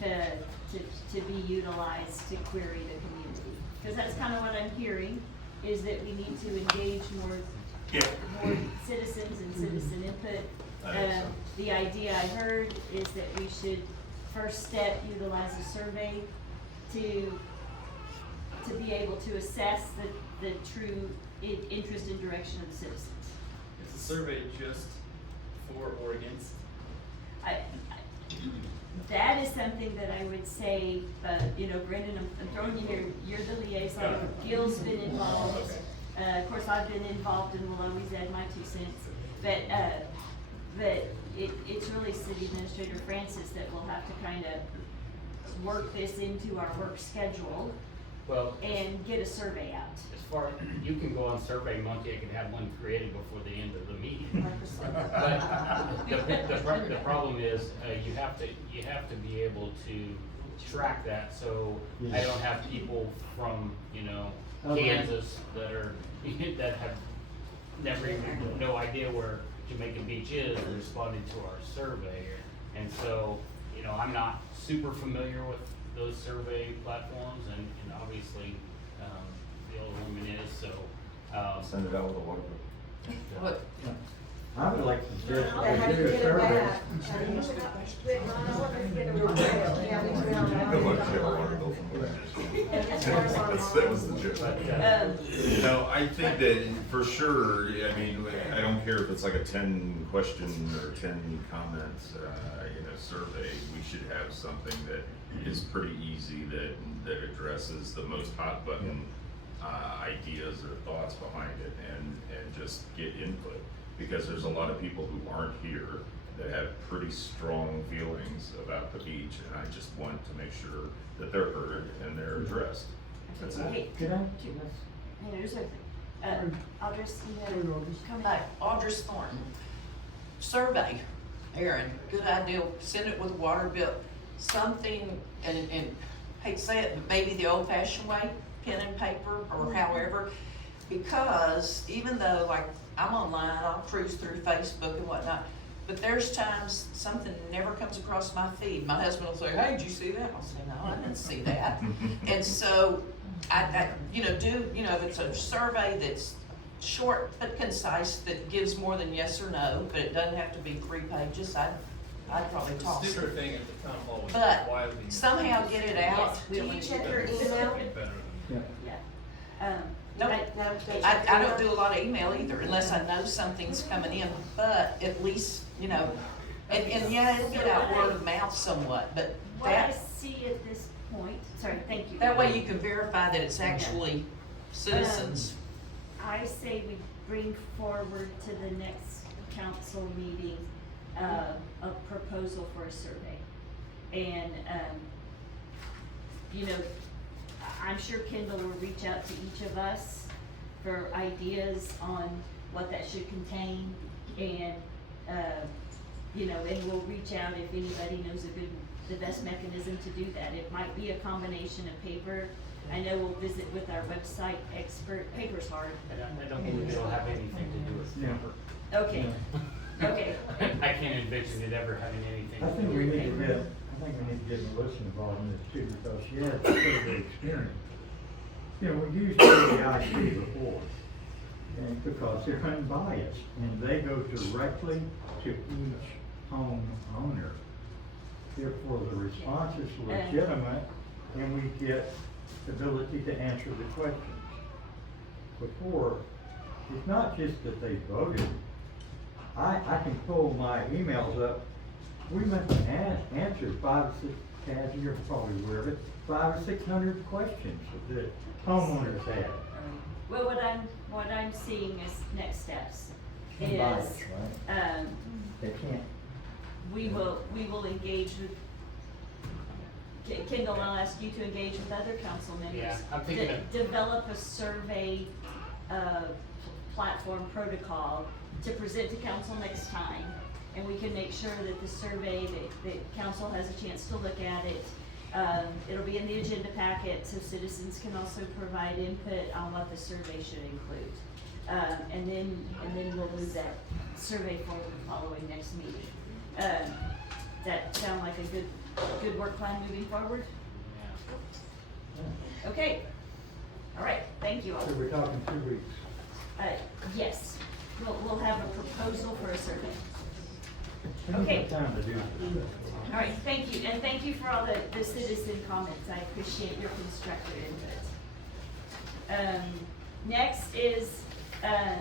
to be utilized to query the community. Cause that's kinda what I'm hearing, is that we need to engage more citizens and citizen input. The idea I heard is that we should first step utilize a survey to be able to assess the true interest and direction of the citizens. Is the survey just for or against? That is something that I would say, Brendan, I'm throwing you here, you're the liaison, Gil's been involved. Of course, I've been involved and will always add my 2 cents. But it's really City Administrator Francis that will have to kind of work this into our work schedule. Well, And get a survey out. as far, you can go on Survey Monkey, I can have one created before the end of the meeting. But the problem is, you have to be able to track that, so I don't have people from, Kansas that have never even, no idea where Jamaica Beach is responding to our survey. And so, I'm not super familiar with those survey platforms, and obviously, the old woman is, so. Send it out with a water. What? I would like to suggest How that do we you do a get it survey. back? Yeah, we do it online. Good luck, Jim. Water bill from there. That was the joke. I think that for sure, I don't care if it's like a 10 question or 10 comments, survey, we should have something that is pretty easy, that addresses the most hot button ideas or thoughts behind it, and just get input. Because there's a lot of people who aren't here that have pretty strong feelings about the beach, and I just want to make sure that they're heard and they're addressed. That's it. Hey, Could I? there's something. Audrey, come Hi, Audrey Thornton. Survey, Aaron, good idea, send it with a water bill. something, and hate to say it, but maybe the old fashioned way, pen and paper or however, because even though like I'm online, I'll cruise through Facebook and whatnot, but there's times something never comes across my feed. My husband will say, hey, did you see that? I'll say, no, I didn't see that. And so I if it's a survey that's short but concise, that gives more than yes or no, but it doesn't have to be 3 pages, I'd probably toss It's a it. different thing at the town hall. Which But is widely somehow get it out. Do you check your email? No, No, I don't do a lot of email either, unless I know something's coming in, but at least, and yeah, it'll get out word of mouth somewhat, but What I that, see at this point, sorry, thank you. that way you can verify that it's actually citizens. I say we bring forward to the next council meeting, a proposal for a survey. And, I'm sure Kendall will reach out to each of us for ideas on what that should contain. And, and we'll reach out if anybody knows the best mechanism to do that. It might be a combination of paper. I know we'll visit with our website expert. Paper's hard. I don't believe it'll have anything to do with paper. Okay, okay. I can't envision it ever having anything I to think do we with need to paper. get Melissa involved in this too, because she has a bit of experience. We used JBPD before, and because they're unbiased, and they go directly to each homeowner. Therefore, the response is legitimate, and we get the ability to answer the questions. Before, it's not just that they voted. I can pull my emails up. We meant to answer 5 or 6, Kaz, you're probably aware of it, 500 or 600 questions that homeowners had. Well, what I'm seeing as next steps is, Unbiased, right? They can't. we will engage with, Kendall, I'll ask you to engage with other council members. Yeah, I'm thinking of- Develop a survey, platform protocol to present to council next time. And we can make sure that the survey, that council has a chance to look at it. It'll be in the agenda packet, so citizens can also provide input on what the survey should include. And then we'll move that survey forward following next meeting. That sound like a good work plan moving forward? Okay. All right, thank you all. So we're talking 2 weeks. Yes, we'll have a proposal for a survey. We need Okay. time to do this. All right, thank you, and thank you for all the citizen comments. I appreciate your constructive input. Next is,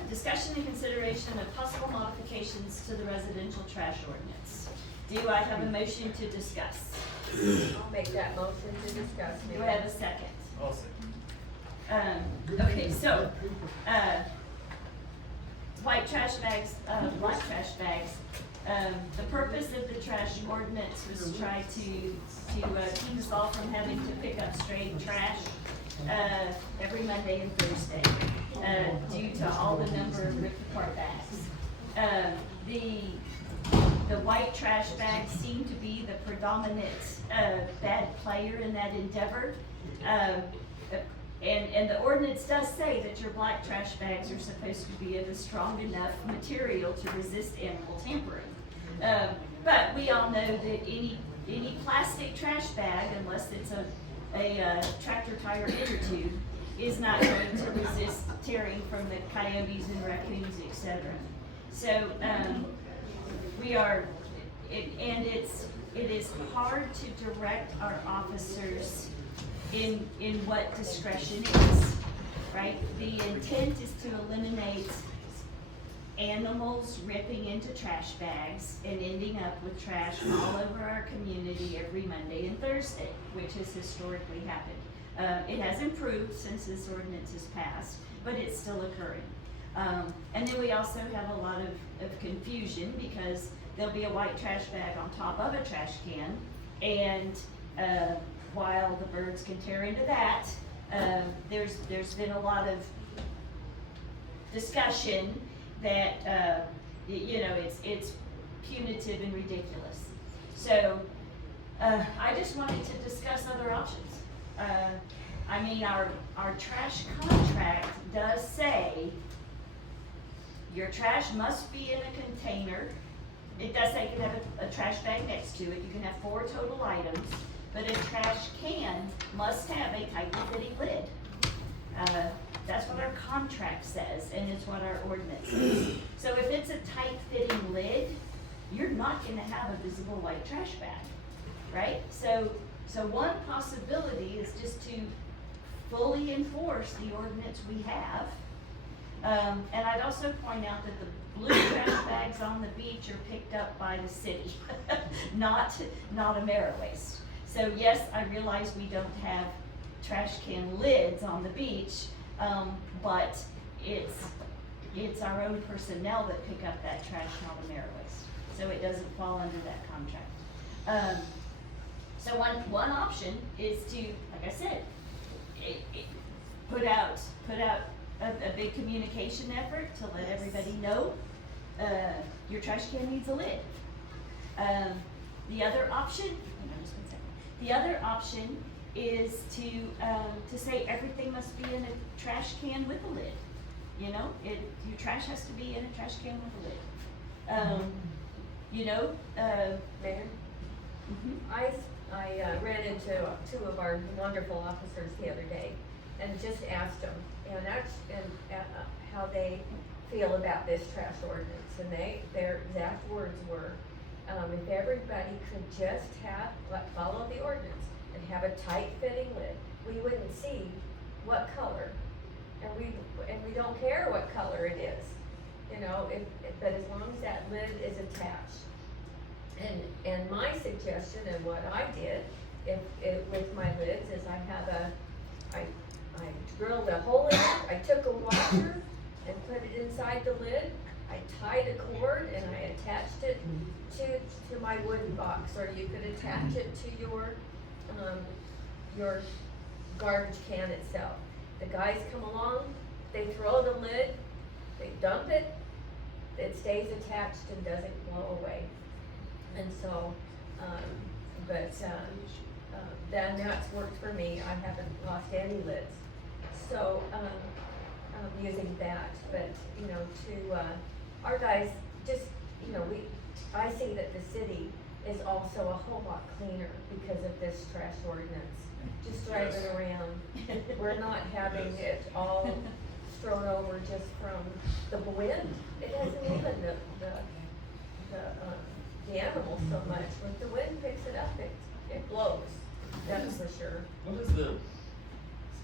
discussion and consideration of possible modifications to the residential trash ordinance. Do I have a motion to discuss? I'll make that motion to discuss. Do I have a second? I'll say. Okay, so, white trash bags, black trash bags. The purpose of the trash ordinance was to try to keep us all from having to pick up stray trash, every Monday and Thursday, due to all the number of ripped apart bags. The white trash bags seem to be the predominant, bad player in that endeavor. And the ordinance does say that your black trash bags are supposed to be of a strong enough material to resist animal tampering. But we all know that any plastic trash bag, unless it's a tractor tire inner tube, is not going to resist tearing from the coyotes and raccoons, etc. So it is hard to direct our officers in what discretion is, right? The intent is to eliminate animals ripping into trash bags and ending up with trash all over our community every Monday and Thursday, which has historically happened. It has improved since this ordinance is passed, but it's still occurring. And then we also have a lot of confusion because there'll be a white trash bag on top of a trash can, and while the birds can tear into that, there's been a lot of discussion that it's punitive and ridiculous. So I just wanted to discuss other options. I mean, our trash contract does say your trash must be in a container. It does say you can have a trash bag next to it. You can have 4 total items, but a trash can must have a tightly fitting lid. That's what our contract says, and it's what our ordinance says. So if it's a tight fitting lid, you're not gonna have a visible white trash bag, right? So one possibility is just to fully enforce the ordinance we have. And I'd also point out that the blue trash bags on the beach are picked up by the city, not AmeriWaste. So yes, I realize we don't have trash can lids on the beach, but it's our own personnel that pick up that trash, not AmeriWaste. So it doesn't fall under that contract. So one option is to, like I said, put out a big communication effort to let everybody know your trash can needs a lid. The other option, hang on just 1 second. The other option is to say everything must be in a trash can with a lid. You know, your trash has to be in a trash can with a lid. You know, Mayor? I ran into 2 of our wonderful officers the other day and just asked them, how they feel about this trash ordinance, and their exact words were, if everybody could just follow the ordinance and have a tight fitting lid, we wouldn't see what color, and we don't care what color it is, you know, but as long as that lid is attached. And my suggestion and what I did with my lids is I drilled a hole in it, I took a washer and put it inside the lid, I tied a cord and I attached it to my wooden box, or you could attach it to your garbage can itself. The guys come along, they throw the lid, they dump it, it stays attached and doesn't blow away. And so, then that's worked for me. I haven't lost any lids. So, using that, but, you know, to, our guys, just, you know, I see that the city is also a whole lot cleaner because of this trash ordinance. Just driving around, we're not having it all strewn over just from the wind. It doesn't even the animals so much. When the wind picks it up, it blows. That's for sure. What is this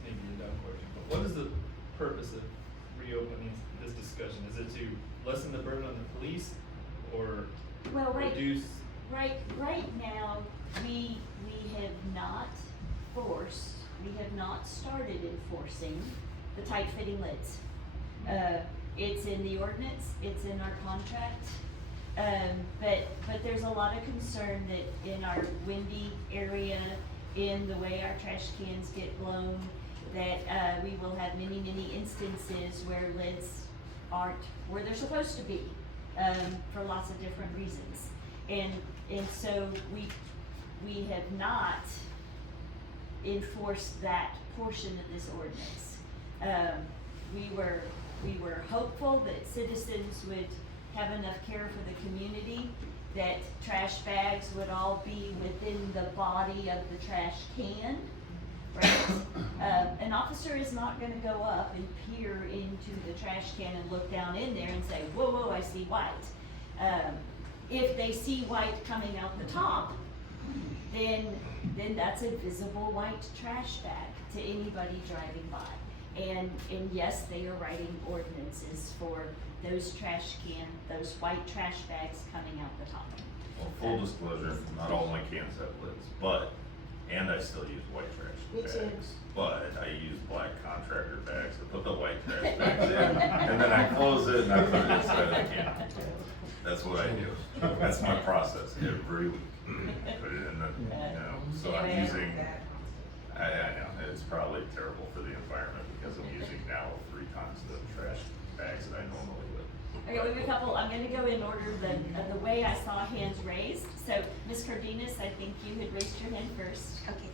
may be a dumb question, but what is the purpose of reopening this discussion? Is it to lessen the burden on the police, or reduce? Right now, we have not started enforcing the tight fitting lids. It's in the ordinance, it's in our contract. But there's a lot of concern that in our windy area, in the way our trash cans get blown, that we will have many instances where lids aren't where they're supposed to be, for lots of different reasons. And so we have not enforced that portion of this ordinance. We were hopeful that citizens would have enough care for the community, that trash bags would all be within the body of the trash can, right? An officer is not gonna go up and peer into the trash can and look down in there and say, whoa, I see white. If they see white coming out the top, then that's a visible white trash bag to anybody driving by. And yes, they are writing ordinances for those those white trash bags coming out the top. Well, full disclosure, not all my cans have lids, and I still use white trash bags. But I use black contractor bags to put the white trash bags in, and then I close it and I put it inside of the can. That's what I do. That's my process every week. Put it in the, so I'm using, I know, it's probably terrible for the environment because I'm using now 3 times the trash bags that I normally would. Okay, we have a couple, I'm gonna go in order of the way I saw hands raised. So, Ms. Cardenas, I think you had raised your hand first. Okay.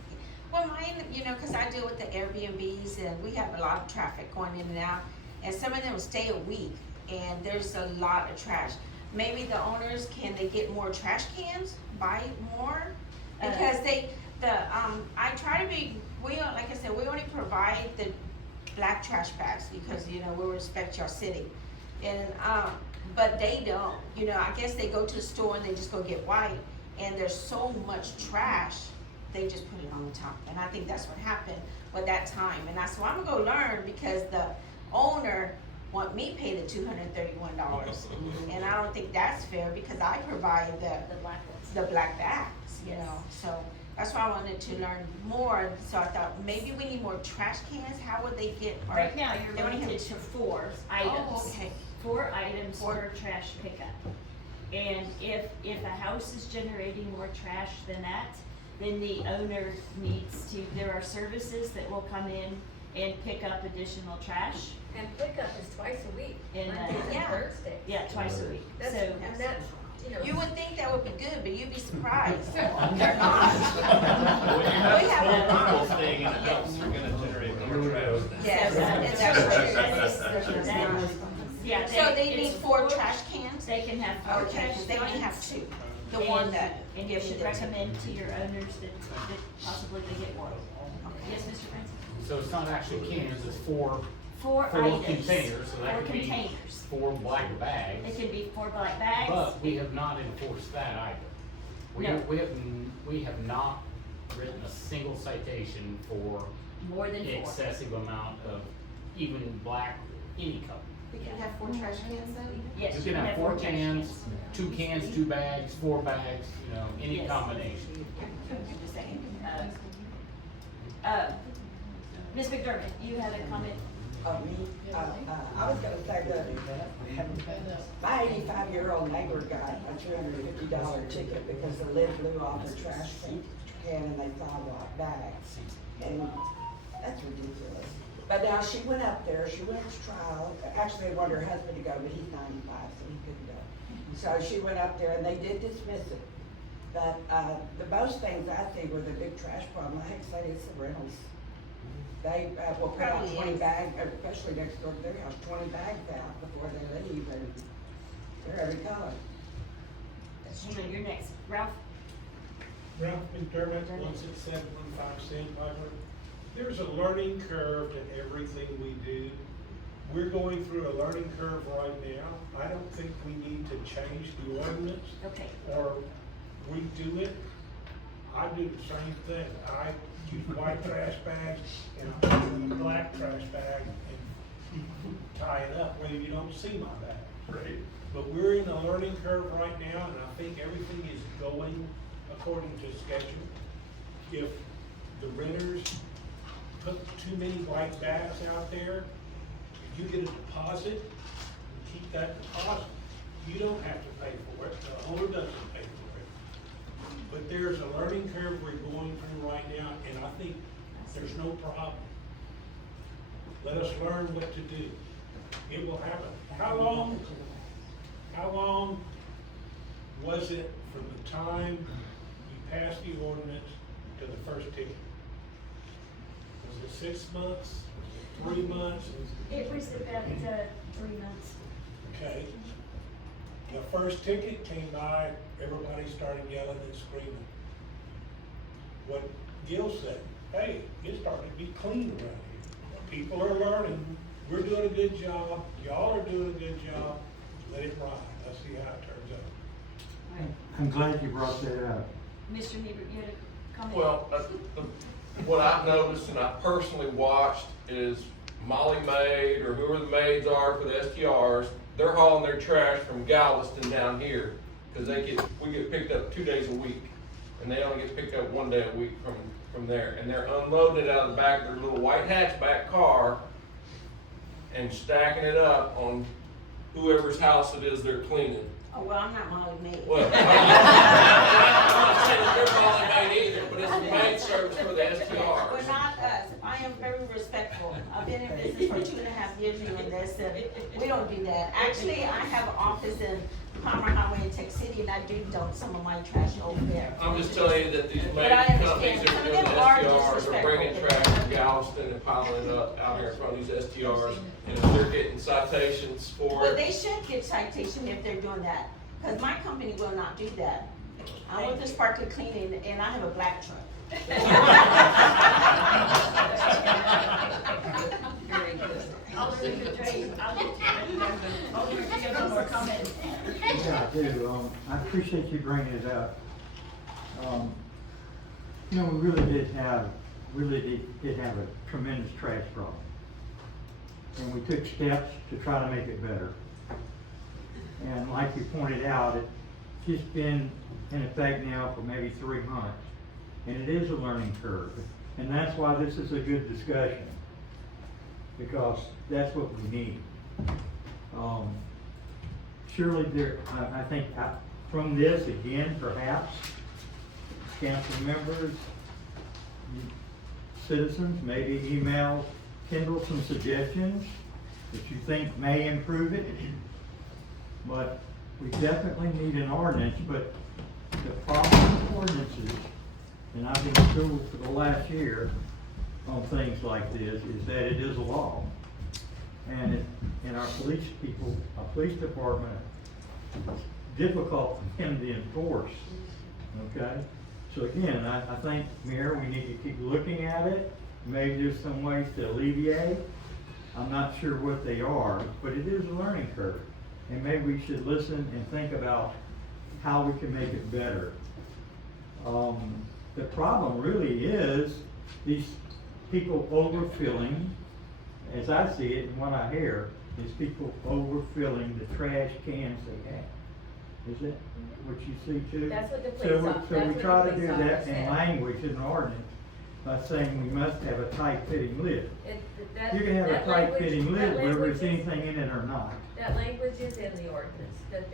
Well, mine, you know, cause I deal with the Airbnbs and we have a lot of traffic going in and out. And some of them stay a week and there's a lot of trash. Maybe the owners, can they get more trash cans, buy more? Because I try to be, like I said, we only provide the black trash bags because, you know, we respect your city. And, but they don't, you know, I guess they go to the store and they just go get white and there's so much trash, they just put it on the top. And I think that's what happened with that time. And so I'm gonna go learn because the owner want me pay the $231. And I don't think that's fair because I provide the black bags, you know, so. That's why I wanted to learn more, so I thought maybe we need more trash cans, how would they get? Right now, you're limited to 4 items. Oh, okay. 4 items for trash pickup. And if a house is generating more trash than that, then the owner needs to, there are services that will come in and pick up additional trash. And pickup is twice a week, And, Mondays and yeah. Thursdays. Yeah, twice a week. That's, So, and that's, you know. You would think that would be good, but you'd be surprised. They're not. When you have We have four people staying in a house, you're gonna generate more trash. Yes, and that's true. yeah, So they it's need 4 trash cans? They can have 4 Okay, trash 'cause they only have cans. 2. The And- one that And you gives should the recommend to your owners that possibly they get one. Yes, Mr. Francis? So it's not actually cans, it's 4 4 items. containers, so that 4 could be containers. 4 black bags. It could be 4 black bags. But we have not enforced that either. No. We have not written a single citation for More than 4. excessive amount of even black, any color. We can have 4 trash cans then? Yes, You can have 4 trash cans, 2 cans, 2 bags, 4 bags, you know, any Yes. combination. Just a second. Ms. McDermott, you had a comment? I was gonna say that my 85-year-old neighbor got a $250 ticket because the lid blew off her trash can and they found white bags. And that's ridiculous. But now she went up there, she went to trial. Actually, they wanted her husband to go, but he's 95, so he couldn't go. So she went up there and they did dismiss it. But the most things I see were the big trash problem. I hate to say it's the rentals. They will put out Probably 20 is. bags, especially next door to their house, 20 bags out before they leave, and they're every color. Hold on, you're next. Ralph? Ralph McDermott, 16715 Sandpiper. There's a learning curve to everything we do. We're going through a learning curve right now. I don't think we need to change the ordinance Okay. or redo it. I do the same thing. I use white trash bags and I use a black trash bag and tie it up whether you don't see my bag. Right. But we're in a learning curve right now, and I think everything is going according to schedule. If the renters put too many white bags out there, you get a deposit, you keep that deposit. You don't have to pay for it, the owner doesn't pay for it. But there's a learning curve we're going through right now, and I think there's no problem. Let us learn what to do. It will happen. How long was it from the time you passed the ordinance to the first ticket? Was it 6 months? Was it 3 months? It was about 3 months. Okay. The first ticket came by, everybody started yelling and screaming. What Gil said, hey, it's starting to be clean around here. People are learning. We're doing a good job. Y'all are doing a good job. Let it ride. Let's see how it turns out. I'm glad you brought that up. Mr. Hebert, you had a comment? Well, what I've noticed and I personally watched is Molly Maid or whoever the maids are for the STRs, they're hauling their trash from Galveston down here because we get picked up 2 days a week, and they only get picked up 1 day a week from there, and they're unloading it out of the back of their little white hatchback car and stacking it up on whoever's house it is they're cleaning. Oh, well, I'm not Molly Maid. Well, I'm not saying that they're Molly Maid either, but it's a maid service for the STRs. Well, not us. I am very respectful. I've been in business for 2.5 years doing this, and we don't do that. Actually, I have an office in Palmer Highway in Tech City, and I do dump some of my trash over there. I'm just telling you that these But I major companies understand. that are Some of doing them are STRs are bringing disrespectful. trash from Galveston and piling it up out here in front of these STRs. And if they're getting citations for Well, it, they should get citation if they're doing that, because my company will not do that. I work this Sparkly Cleaning, and I have a black truck. Very good. Alderman Gudry, Alderman, do you have one more comment? Yeah, I do. I appreciate you bringing it up. You know, we really did have a tremendous trash problem. And we took steps to try to make it better. And like you pointed out, it's just been in effect now for maybe 3 months. And it is a learning curve. And that's why this is a good discussion. Because that's what we need. Surely I think from this, again, perhaps, council members, citizens, maybe email Kendall some suggestions that you think may improve it. But we definitely need an ordinance, but the problem with ordinances, and I've been in school for the last year on things like this, is that it is a law. And our police people, our police department, it's difficult for them to enforce, okay? So again, I think, Mayor, we need to keep looking at it. Maybe there's some ways to alleviate. I'm not sure what they are, but it is a learning curve. And maybe we should listen and think about how we can make it better. The problem really is these people overfilling, as I see it and what I hear, is people overfilling the trash cans they have. Is it what you see too? That's what the So police we- So we that's try what to the do police that officer in said. language in the ordinance by saying we must have a tight fitting lid. You can have a that tight language- fitting that lid whether language it's is- anything in it or not. That language is in the ordinance, that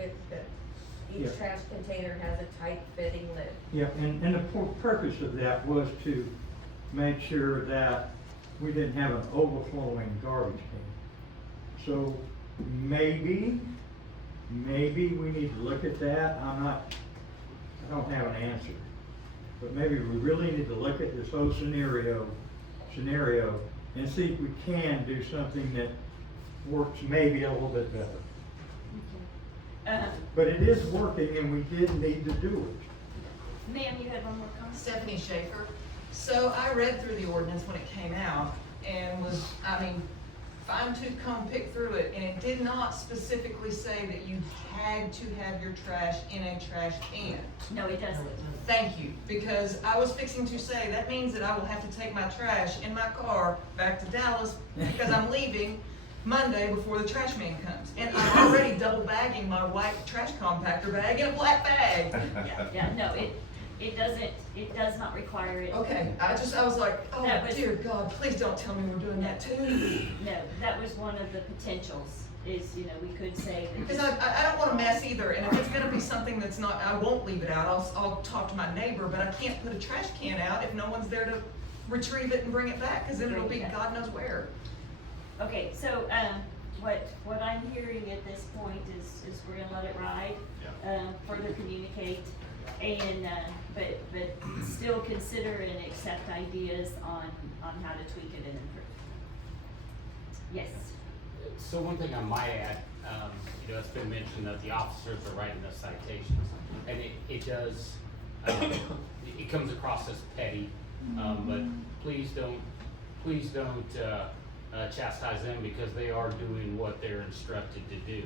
each Yeah. trash container has a tight fitting lid. Yeah, and the purpose of that was to make sure that we didn't have an overflowing garbage can. So maybe we need to look at that. I don't have an answer. But maybe we really need to look at this whole scenario and see if we can do something that works maybe a little bit better. But it is working and we did need to do it. Ma'am, you had one more comment? Stephanie Schaefer. So I read through the ordinance when it came out and was, fine-tooth comb picked through it, and it did not specifically say that you had to have your trash in a trash can. No, it doesn't. Thank you, because I was fixing to say, that means that I will have to take my trash in my car back to Dallas because I'm leaving Monday before the trash man comes. And I'm already double bagging my white trash compactor bag in a black bag. No, it does not require it. Okay, I was like, oh That was- dear God, please don't tell me we're doing that too. No, that was one of the potentials, is, we could say that. Because I don't want to mess either, and if it's gonna be something that's not, I won't leave it out, I'll talk to my neighbor, but I can't put a trash can out if no one's there to retrieve it and bring it back, because then it'll be God knows where. Okay, so, what I'm hearing at this point is we're gonna let it ride, further communicate, and, but still consider and accept ideas on how to tweak it and improve. Yes. So one thing I might add, it's been mentioned that the officers are writing the citations, and it does, it comes across as petty, but please don't chastise them because they are doing what they're instructed to do.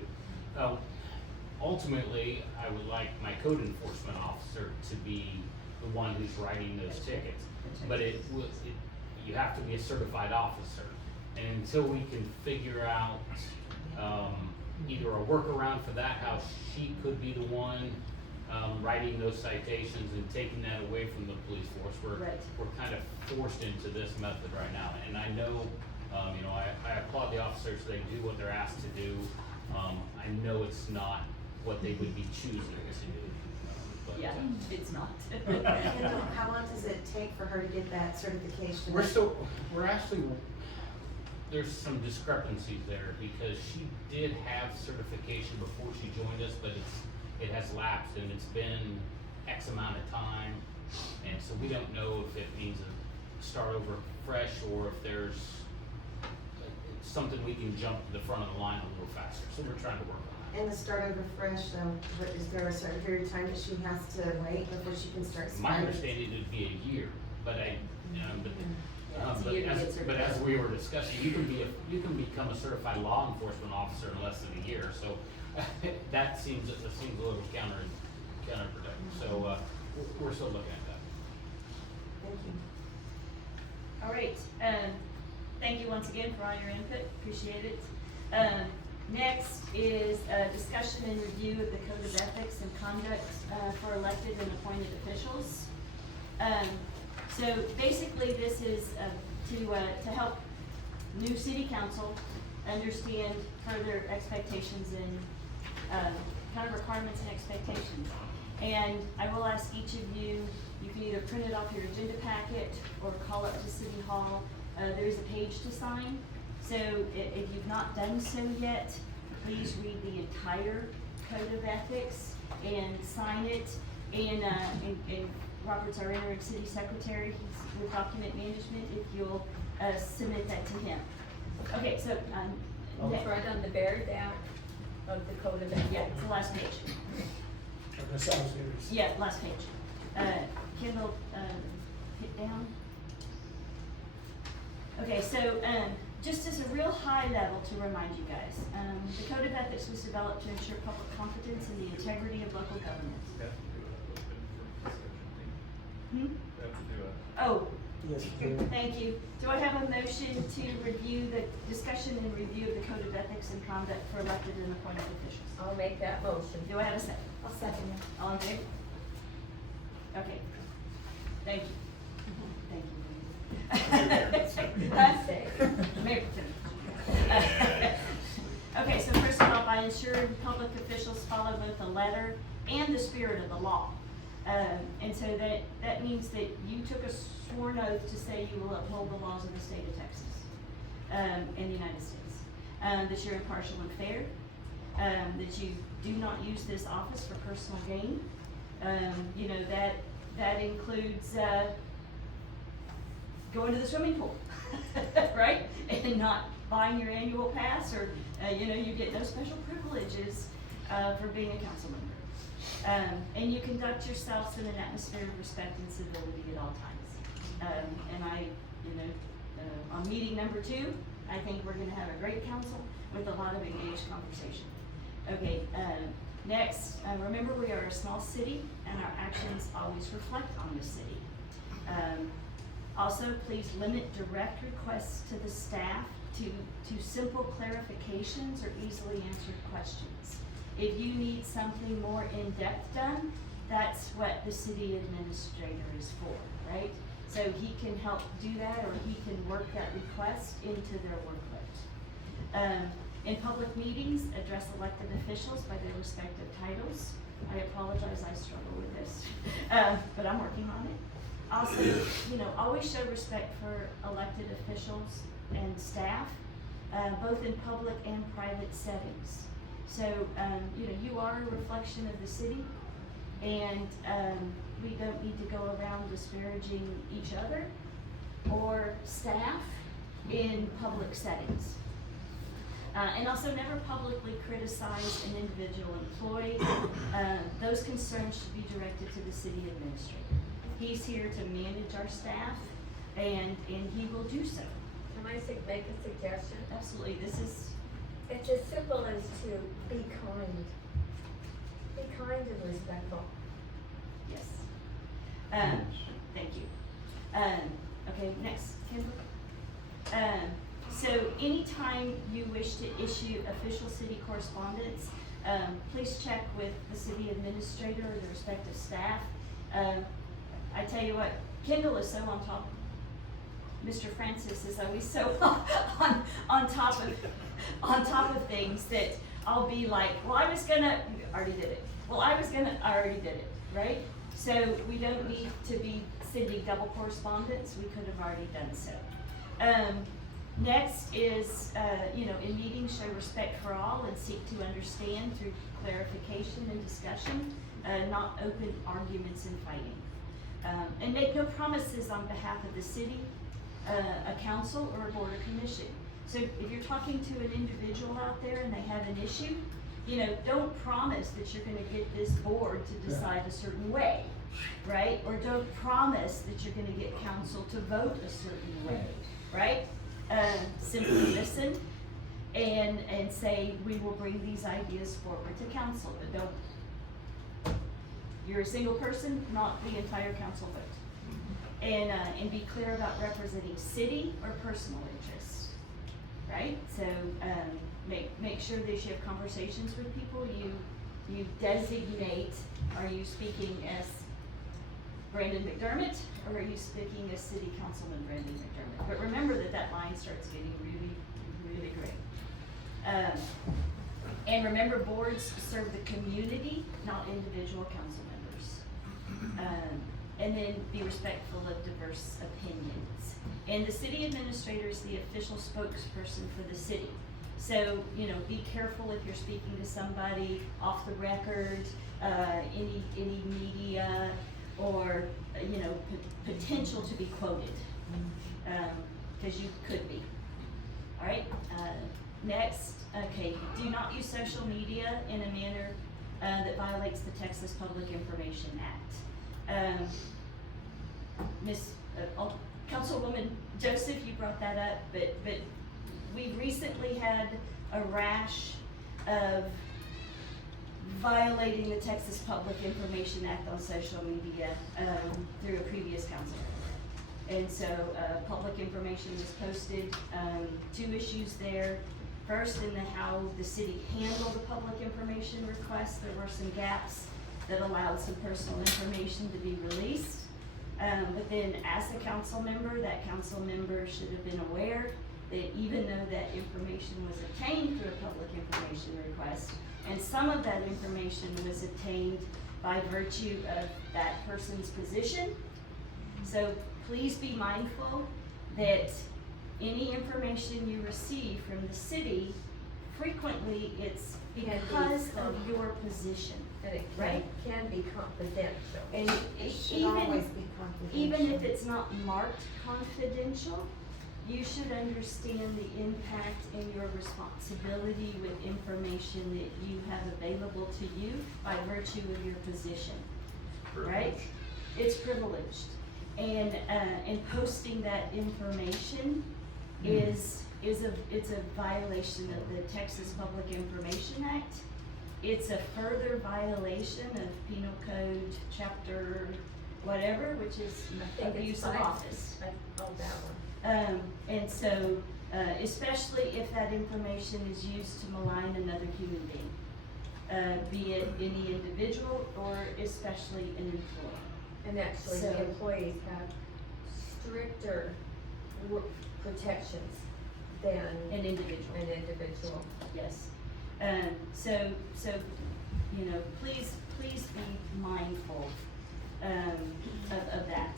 Ultimately, I would like my code enforcement officer to be the one who's writing those tickets, but you have to be a certified officer. And until we can figure out either a workaround for that, how she could be the one writing those citations and taking that away from the police force, we're kind of forced into this method right now. And I know, I applaud the officers, they do what they're asked to do. I know it's not what they would be choosing to do. Yeah, it's not. Kendall, how long does it take for her to get that certification? We're actually, there's some discrepancies there, because she did have certification before she joined us, but it has lapsed, and it's been X amount of time, and so we don't know if it means a start over fresh, or if there's something we can jump to the front of the line a little faster, so we're trying to work on that. And the start over fresh, is there a certain period of time that she has to wait before she can start? My understanding it'd be a year, but but as we were discussing, you can become a certified law enforcement officer in less than a year, so that seems a little counterproductive, so, we're still looking at that. Thank you. All right, thank you once again for all your input, appreciate it. Next is a discussion and review of the Code of Ethics and Conduct for elected and appointed officials. So basically this is to help new city council understand further expectations and kind of requirements and expectations. And I will ask each of you, you can either print it off your agenda packet or call up to City Hall. There's a page to sign. So if you've not done so yet, please read the entire Code of Ethics and sign it. And Robert's our interim city secretary. He's with document management. If you'll submit that to him. Okay, so It's right on the very down of the Code of Ethics. yeah, it's the last page. That sounds good. Yeah, last page. Kendall, hit down. Okay, so just as a real high level to remind you guys, the Code of Ethics was developed to ensure public confidence in the integrity of local government. Oh, Yes, thank you. Do I have a motion to review the discussion and review of the Code of Ethics and Conduct for elected and appointed officials? I'll make that motion. Do I have a second? I'll second it. All in favor? Okay. Thank you. Thank you. Let's say. Okay, so first of all, by ensuring public officials follow both the letter and the spirit of the law. And so that means that you took a sworn oath to say you will uphold the laws of the state of Texas, and the United States. That you're impartial and fair, that you do not use this office for personal gain. You know, that includes, going to the swimming pool, right? And not buying your annual pass, or, you know, you get no special privileges, for being a council member. And you conduct yourselves in an atmosphere of respect and civility at all times. And I, you know, on meeting number 2, I think we're gonna have a great council with a lot of engaged conversation. Okay, next, remember we are a small city and our actions always reflect on the city. Also, please limit direct requests to the staff to simple clarifications or easily answered questions. If you need something more in-depth done, that's what the city administrator is for, right? So he can help do that, or he can work that request into their workload. In public meetings, address elected officials by their respective titles. I apologize, I struggle with this, but I'm working on it. Also, you know, always show respect for elected officials and staff, both in public and private settings. So, you know, you are a reflection of the city, and we don't need to go around disparaging each other or staff in public settings. And also never publicly criticize an individual employee. Those concerns should be directed to the city administrator. He's here to manage our staff, and he will do so. Can I make a suggestion? Absolutely, It's as simple as to be kind. Be kind and respectful. Yes. Thank you. Okay, next, Kendall. So anytime you wish to issue official city correspondence, please check with the city administrator or the respective staff. I tell you what, Kendall is so on top. Mr. Francis is always so on top of things that I'll be like, well, I already did it. Well, I already did it, right? So we don't need to be sending double correspondence. We could have already done so. Next is, in meetings, show respect for all and seek to understand through clarification and discussion, not open arguments and fighting. And make no promises on behalf of the city, a council, or a board or commission. So if you're talking to an individual out there and they have an issue, don't promise that you're gonna get this board to decide a certain way, right? Or don't promise that you're gonna get council to vote a certain way, right? Simply listen and say, we will bring these ideas forward to council, but don't, you're a single person, not the entire council vote. And be clear about representing city or personal interests, right? So, make sure that you have conversations with people, you designate, are you speaking as Brandon McDermott, or are you speaking as City Councilman Brandon McDermott? But remember that line starts getting really, really great. And remember, boards serve the community, not individual council members. And then be respectful of diverse opinions. And the city administrator is the official spokesperson for the city. So, be careful if you're speaking to somebody off the record, any media, or, potential to be quoted, because you could be. All right, next, okay, do not use social media in a manner that violates the Texas Public Information Act. Councilwoman Joseph, you brought that up, but we recently had a rash of violating the Texas Public Information Act on social media through a previous council. And so public information was posted, 2 issues there. First, in how the city handled the public information requests, there were some gaps that allowed some personal information to be released. But then as a council member, that council member should have been aware that even though that information was obtained through a public information request, and some of that information was obtained by virtue of that person's position. So please be mindful that any information you receive from the city, frequently it's because of your position. And it right? can be confidential. And It should always be confidential. even if it's not marked confidential, you should understand the impact and your responsibility with information that you have available to you by virtue of your position, right? It's privileged. And posting that information is a violation of the Texas Public Information Act. It's a further violation of Penal Code Chapter whatever, which is abuse of office. Oh, that one. And so, especially if that information is used to malign another human being, be it any individual or especially an employee. And actually, So- the employees have stricter protections than An individual. an individual. Yes. So, please be mindful, of that.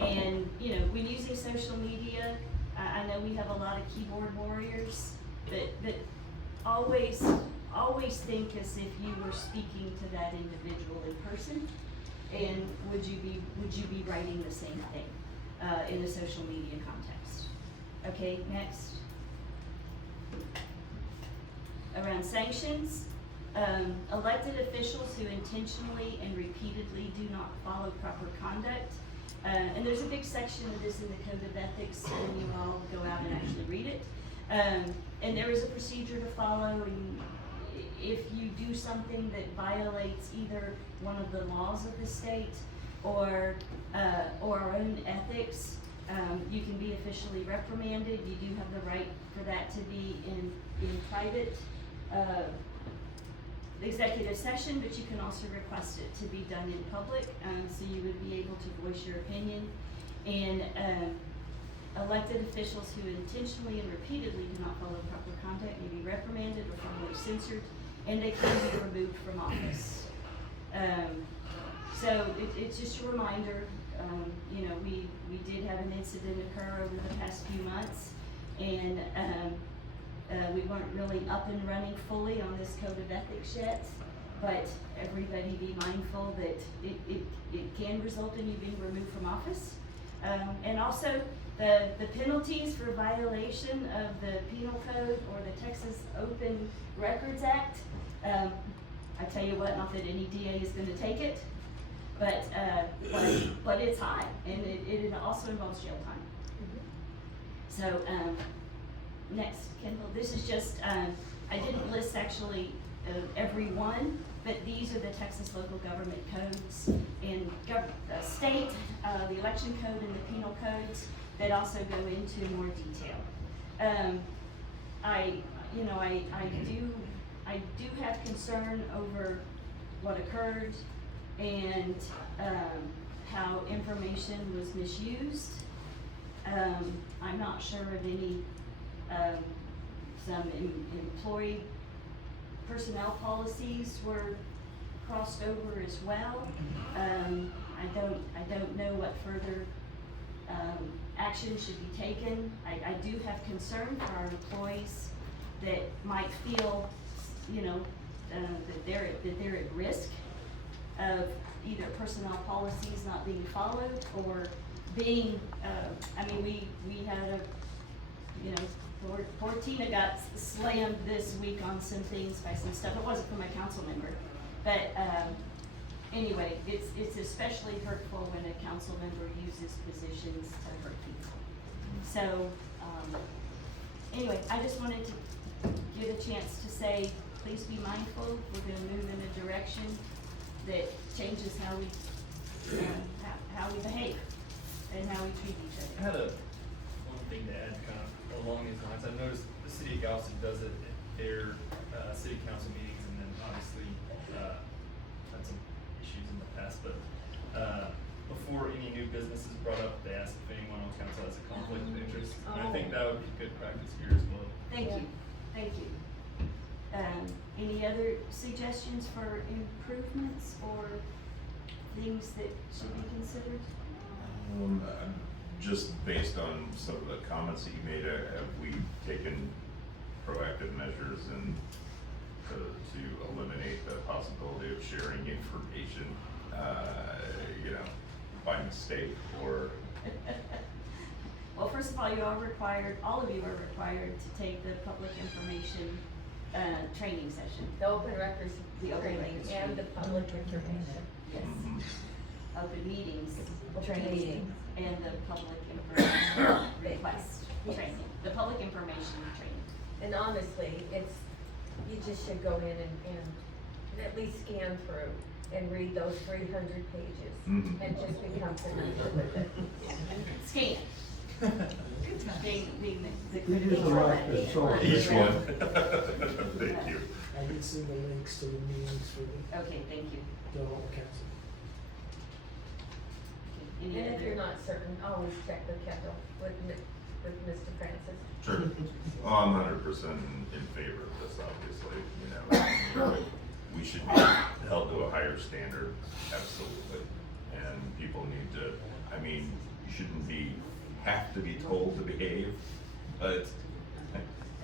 And, when using social media, I know we have a lot of keyboard warriors, but always think as if you were speaking to that individual in person. And would you be writing the same thing, in a social media context? Okay, next. Around sanctions, elected officials who intentionally and repeatedly do not follow proper conduct. And there's a big section of this in the Code of Ethics, and you all go out and actually read it. And there is a procedure to follow, and if you do something that violates either one of the laws of the state or our own ethics, you can be officially reprimanded. You do have the right for that to be in private executive session, but you can also request it to be done in public, so you would be able to voice your opinion. And elected officials who intentionally and repeatedly do not follow proper conduct may be reprimanded or formally censored, and they can be removed from office. So it's just a reminder, we did have an incident occur over the past few months And, we weren't really up and running fully on this code of ethics yet, but everybody be mindful that it can result in you being removed from office. And also, the penalties for violation of the penal code or the Texas Open Records Act, I tell you what, not that any DA is gonna take it, but it's high, and it also involves jail time. So, next, Kendall, this is just, I didn't list actually every one, but these are the Texas local government codes and state, the election code and the penal codes that also go into more detail. I do have concern over what occurred and how information was misused. I'm not sure of any, some employee personnel policies were crossed over as well. I don't know what further action should be taken. I do have concern for our employees that might feel, that they're at risk of either personnel policies not being followed or being, we had poor Tina got slammed this week on some things by some stuff. It wasn't from my council member, but anyway, it's especially hurtful when a council member uses positions to hurt people. So anyway, I just wanted to give a chance to say, please be mindful. We're going to move in a direction that changes how we behave and how we treat each other. I had one thing to add kind of along these lines. I've noticed the city of Galveston does it at their city council meetings, and then obviously had some issues in the past, but before any new business is brought up, they ask if anyone on council has a conflict of interest. And I think that would be good practice here as well. Thank you. Any other suggestions for improvements or things that should be considered? Just based on some of the comments that you made, have we taken proactive measures to eliminate the possibility of sharing information, by mistake or? Well, first of all, all of you are required to take the public information training session. The open records The open training records and the training. public information. Yes. Open meetings, Open training, meetings. and the public information request training, the public information training. And honestly, you just should go in and at least scan through and read those 300 pages and just become familiar with it. Scan. Being the You just critical like format. the source. Each one. Thank you. I did send the links to the meetings for Okay, thank you. the whole council. Any And if other- you're not certain, always check with Kendall, with Mr. Francis. Sure. Well, I'm 100% in favor of this, obviously, we should be held to a higher standard, absolutely. And people need to, you shouldn't have to be told to behave, but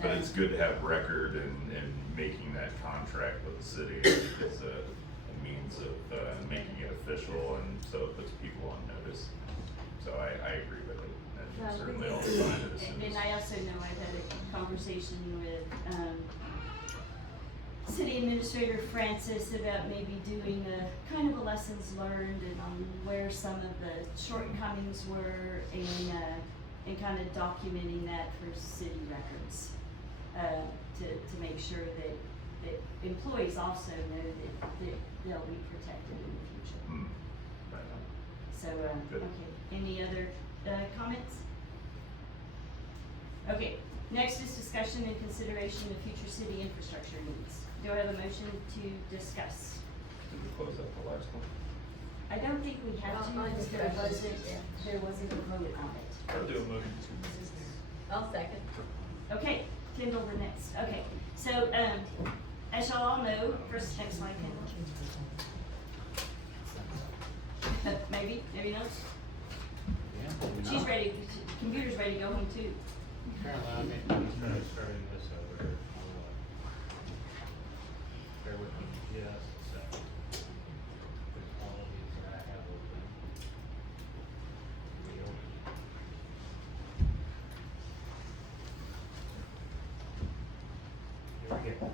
it's good to have record and making that contract with the city is a means of making it official, and so it puts people on notice. So I agree with it, and certainly I'll sign it as soon as. And I also know I've had a conversation with, City Administrator Francis about maybe doing a kind of a lessons learned and on where some of the shortcomings were and kind of documenting that for city records, to make sure that employees also know that they'll be protected in the future. Right on. So, Good. okay, any other comments? Okay, next is discussion and consideration of future city infrastructure needs. Do I have a motion to discuss? Did we close up the last one? I don't think we have to, Well, because there wasn't a vote on it. I'll do a motion I'll second. Okay, Kendall, the next, okay, so, as y'all all know, first, next slide, Kendall. Maybe not. She's ready, computer's ready to go home too. Caroline, I'm starting this over here. Bear with me just a second. There's all of these that I have open. Here we go.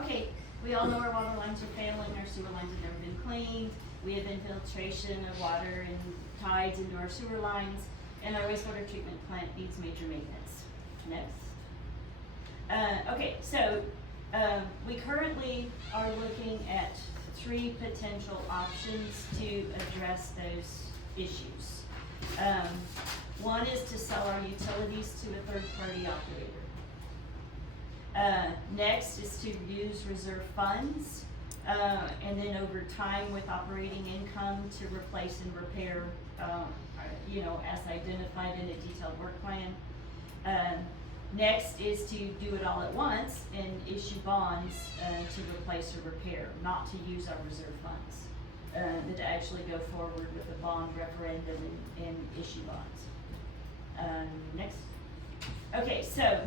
Okay, we all know our water lines are failing, our sewer lines have never been cleaned, we have infiltration of water and tides into our sewer lines, and our wastewater treatment plant needs major maintenance. Next. Okay, so, we currently are looking at 3 potential options to address those issues. One is to sell our utilities to a third-party operator. Next is to use reserve funds, and then over time with operating income to replace and repair, as identified in a detailed work plan. Next is to do it all at once and issue bonds to replace or repair, not to use our reserve funds, but to actually go forward with a bond referendum and issue bonds. Next. Okay, so,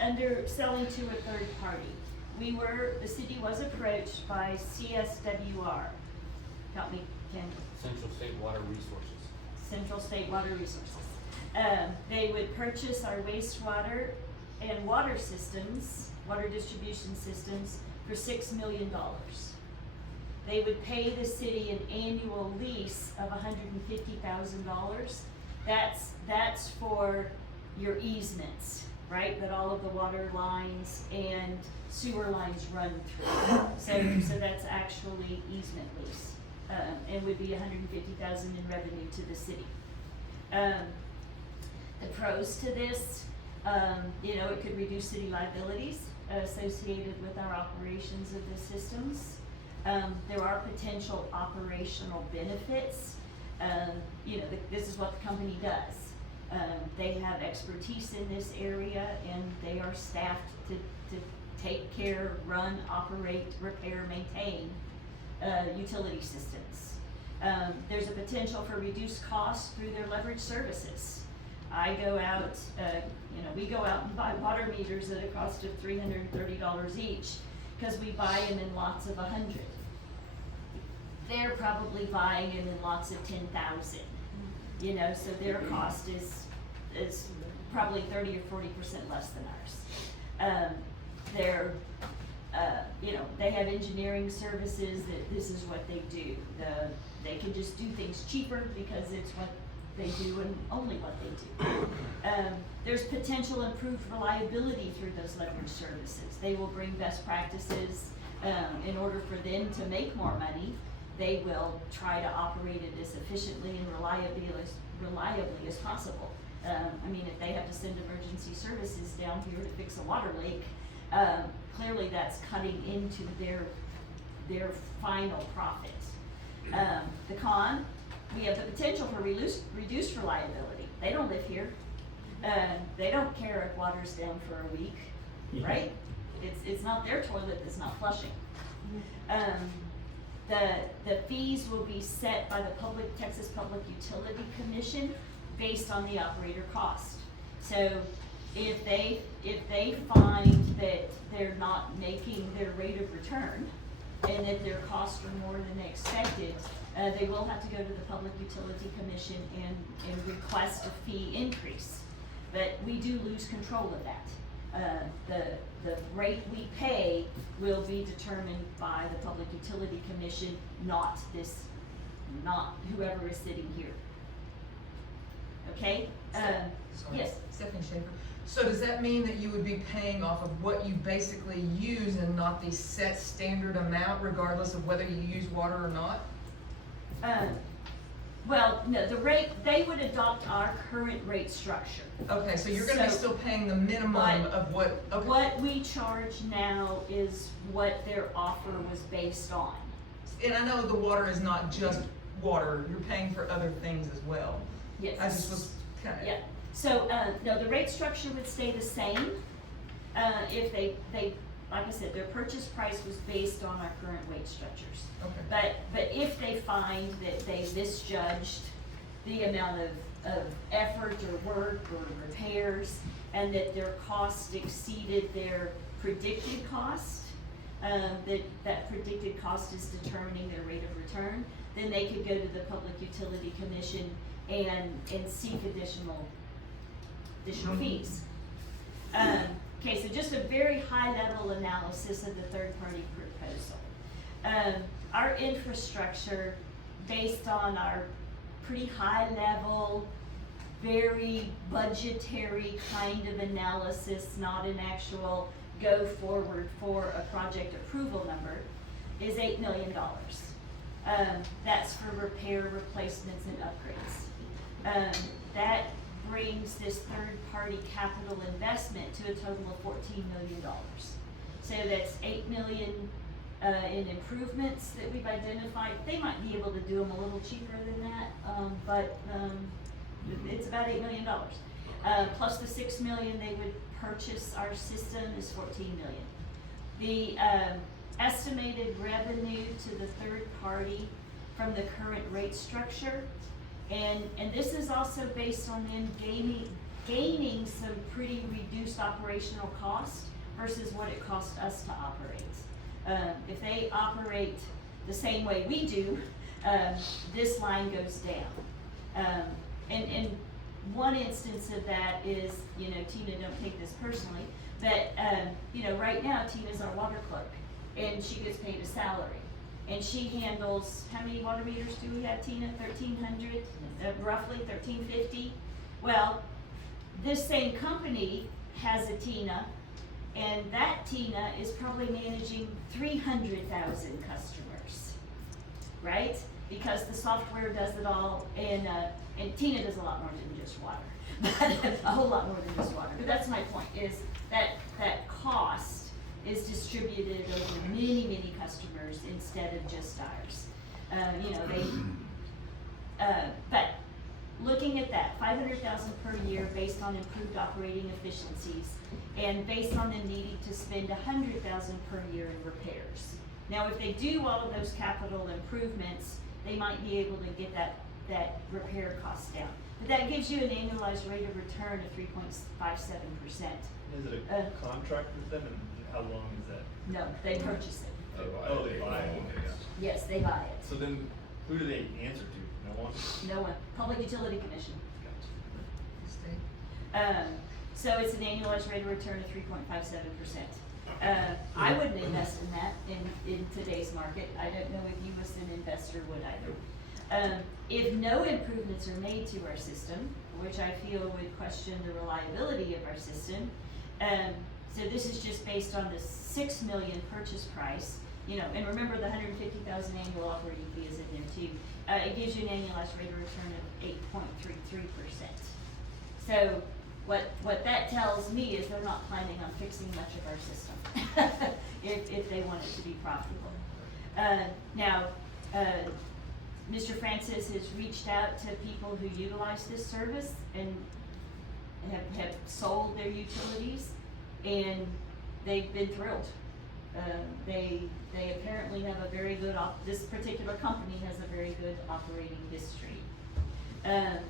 under selling to a third party, the city was approached by CSWR. Help me, Ken. Central State Water Resources. Central State Water Resources. They would purchase our wastewater and water systems, water distribution systems, for $6 million. They would pay the city an annual lease of $150,000. That's for your easements, right, that all of the water lines and sewer lines run through. So that's actually easement lease, and would be $150,000 in revenue to the city. The pros to this, it could reduce city liabilities associated with our operations of the systems. There are potential operational benefits. This is what the company does. They have expertise in this area, and they are staffed to take care, run, operate, repair, maintain utility systems. There's a potential for reduced costs through their leverage services. I go out, we go out and buy water meters at a cost of $330 each, because we buy them in lots of 100. They're probably buying them in lots of 10,000. So their cost is probably 30 or 40% less than ours. They have engineering services that this is what they do. They can just do things cheaper because it's what they do and only what they do. There's potential improved reliability through those leverage services. They will bring best practices in order for them to make more money. They will try to operate it as efficiently and reliably as possible. If they have to send emergency services down here to fix a water leak, clearly that's cutting into their final profit. The con, we have the potential for reduced reliability. They don't live here. They don't care if water's down for a week, right? It's not their toilet that's not flushing. The fees will be set by the Texas Public Utility Commission based on the operator cost. So if they find that they're not making their rate of return and that their costs are more than they expected, they will have to go to the Public Utility Commission and request a fee increase. But we do lose control of that. The rate we pay will be determined by the Public Utility Commission, not whoever is sitting here. Okay? Yes? Stephanie Schaefer. So does that mean that you would be paying off of what you basically use and not the set standard amount regardless of whether you use water or not? Well, no, the rate, they would adopt our current rate structure. Okay, so you're gonna be still paying the minimum of what, okay. What we charge now is what their offer was based on. And I know the water is not just water, you're paying for other things as well. Yes. I just was kinda. Yeah, so, no, the rate structure would stay the same, if they, like I said, their purchase price was based on our current wage structures. Okay. But if they find that they misjudged the amount of effort or work or repairs, and that their cost exceeded their predicted cost, that predicted cost is determining their rate of return, then they could go to the Public Utility Commission and seek additional fees. Okay, so just a very high level analysis of the third party proposal. Our infrastructure, based on our pretty high level, very budgetary kind of analysis, not an actual go forward for a project approval number, is $8 million. That's for repair, replacements, and upgrades. That brings this third-party capital investment to a total of $14 million. So that's $8 million in improvements that we've identified. They might be able to do them a little cheaper than that, but it's about $8 million. Plus the $6 million they would purchase our system is $14 million. The estimated revenue to the third party from the current rate structure, and this is also based on them gaining some pretty reduced operational cost versus what it costs us to operate. If they operate the same way we do, this line goes down. And one instance of that is, Tina, don't take this personally, but, right now Tina's our water clerk, and she gets paid a salary. And she handles, how many water meters do we have, Tina? 1,300, roughly 1,350? Well, this same company has a Tina, and that Tina is probably managing 300,000 customers, right? Because the software does it all, and Tina does a lot more than just water, but a whole lot more than just water. But that's my point, is that cost is distributed over many, many customers instead of just ours. But looking at that, $500,000 per year based on improved operating efficiencies, and based on them needing to spend $100,000 per year in repairs. Now, if they do all of those capital improvements, they might be able to get that repair cost down. But that gives you an annualized rate of return of 3.57%. Is it a contract with them, and how long is that? No, they purchase it. They buy it. Okay. Yes, they buy it. So then, who do they answer to? No one? No one. Public Utility Commission. So it's an annualized rate of return of 3.57%. I wouldn't invest in that in today's market. I don't know if you as an investor would either. If no improvements are made to our system, which I feel would question the reliability of our system, so this is just based on the $6 million purchase price, and remember the $150,000 annual operating fee is in there too. It gives you an annualized rate of return of 8.33%. So what that tells me is they're not planning on fixing much of our system if they want it to be profitable. Now, Mr. Francis has reached out to people who utilize this service and have sold their utilities, and they've been thrilled. They apparently have a very good, this particular company has a very good operating history. I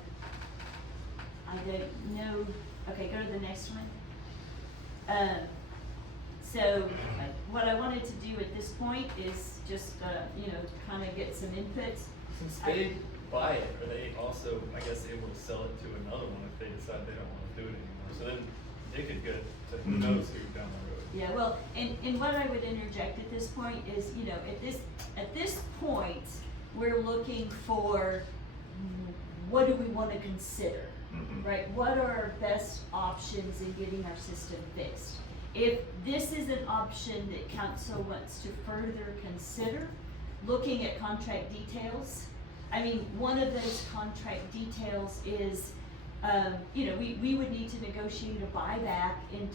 don't know, okay, go to the next one. So what I wanted to do at this point is just, kind of get some input. Since they buy it, are they also, I guess, able to sell it to another one if they decide they don't want to do it anymore? So then they could get to who knows who down the road. Yeah, well, and what I would interject at this point is, at this point, we're looking for what do we want to consider, right? What are our best options in getting our system fixed? If this is an option that council wants to further consider, looking at contract details, one of those contract details is, we would need to negotiate a buyback in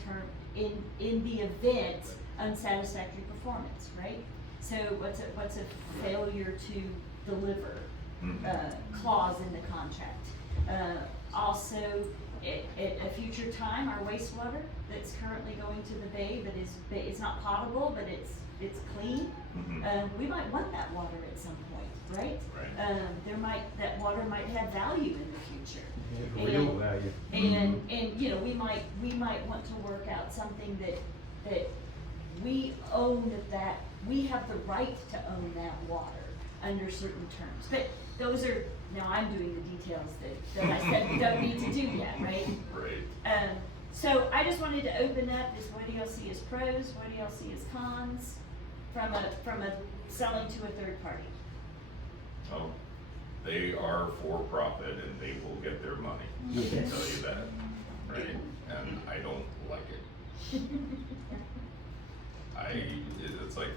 the event unsatisfactory performance, right? So what's a failure to deliver clause in the contract? Also, at a future time, our wastewater that's currently going to the bay, but it's not potable, but it's it's clean, we might want that water at some point, right? Right. That water might have value in the future. It's real value. And, you know, we might want to work out something that we own that, we have the right to own that water under certain terms. But those are, now I'm doing the details that I said we don't need to do yet, right? Right. So I just wanted to open up, is what do y'all see as pros, what do y'all see as cons from a selling to a third party? Oh, they are for profit and they will get their money, I can tell you that, right? And I don't like it. It's like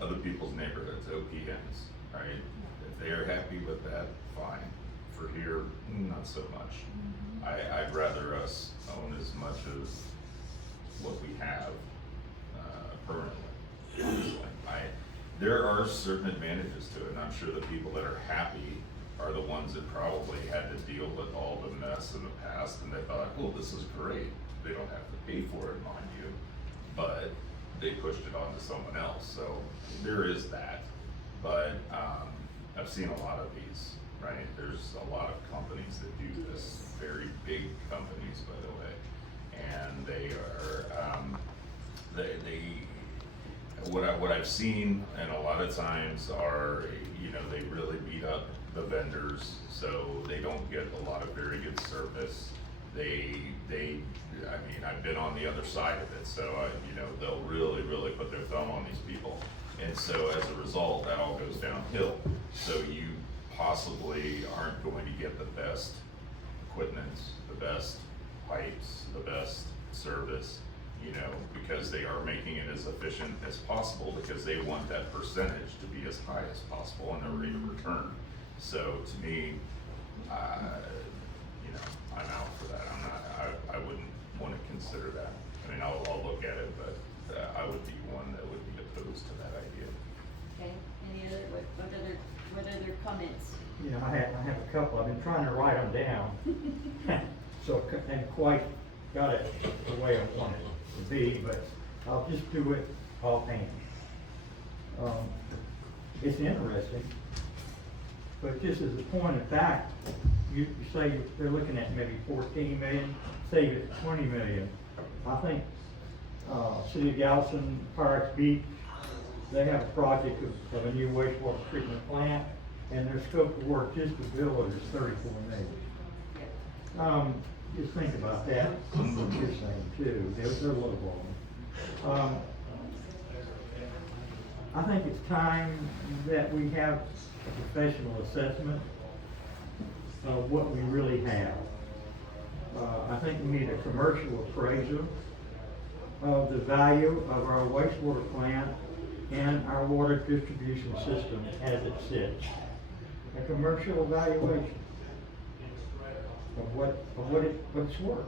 other people's neighborhoods, OPMs, right? If they are happy with that, fine. For here, not so much. I'd rather us own as much as what we have permanently, honestly. There are certain advantages to it, and I'm sure the people that are happy are the ones that probably had to deal with all the mess in the past, and they thought, well, this is great. They don't have to pay for it, mind you, but they pushed it on to someone else, so there is that. But I've seen a lot of these, right? There's a lot of companies that do this, very big companies, by the way, and they are, what I've seen, and a lot of times are, you know, they really beat up the vendors, so they don't get a lot of very good service. I mean, I've been on the other side of it, so you know, they'll really put their thumb on these people, and so as a result, that all goes downhill. So you possibly aren't going to get the best equipment, the best pipes, the best service, you know, because they are making it as efficient as possible because they want that percentage to be as high as possible in their rate of return. So to me, you know, I'm out for that. I wouldn't want to consider that. I mean, I'll look at it, but I would be one that would be opposed to that idea. Okay, any other, what other comments? Yeah, I have a couple. I've been trying to write them down. So I haven't quite got it the way I want it to be, but I'll just do it offhand. It's interesting, but just as a point of fact, you say they're looking at maybe 14 million, say it's 20 million. I think City of Galveston, Pyrex Beach, they have a project of a new wastewater treatment plant, and their scope of work just to build it is 34 million. Just think about that, what you're saying too, they're low volume. I think it's time that we have a professional assessment of what we really have. I think we need a commercial appraisal of the value of our wastewater plant and our water distribution system as it sits. A commercial evaluation of what it's worth.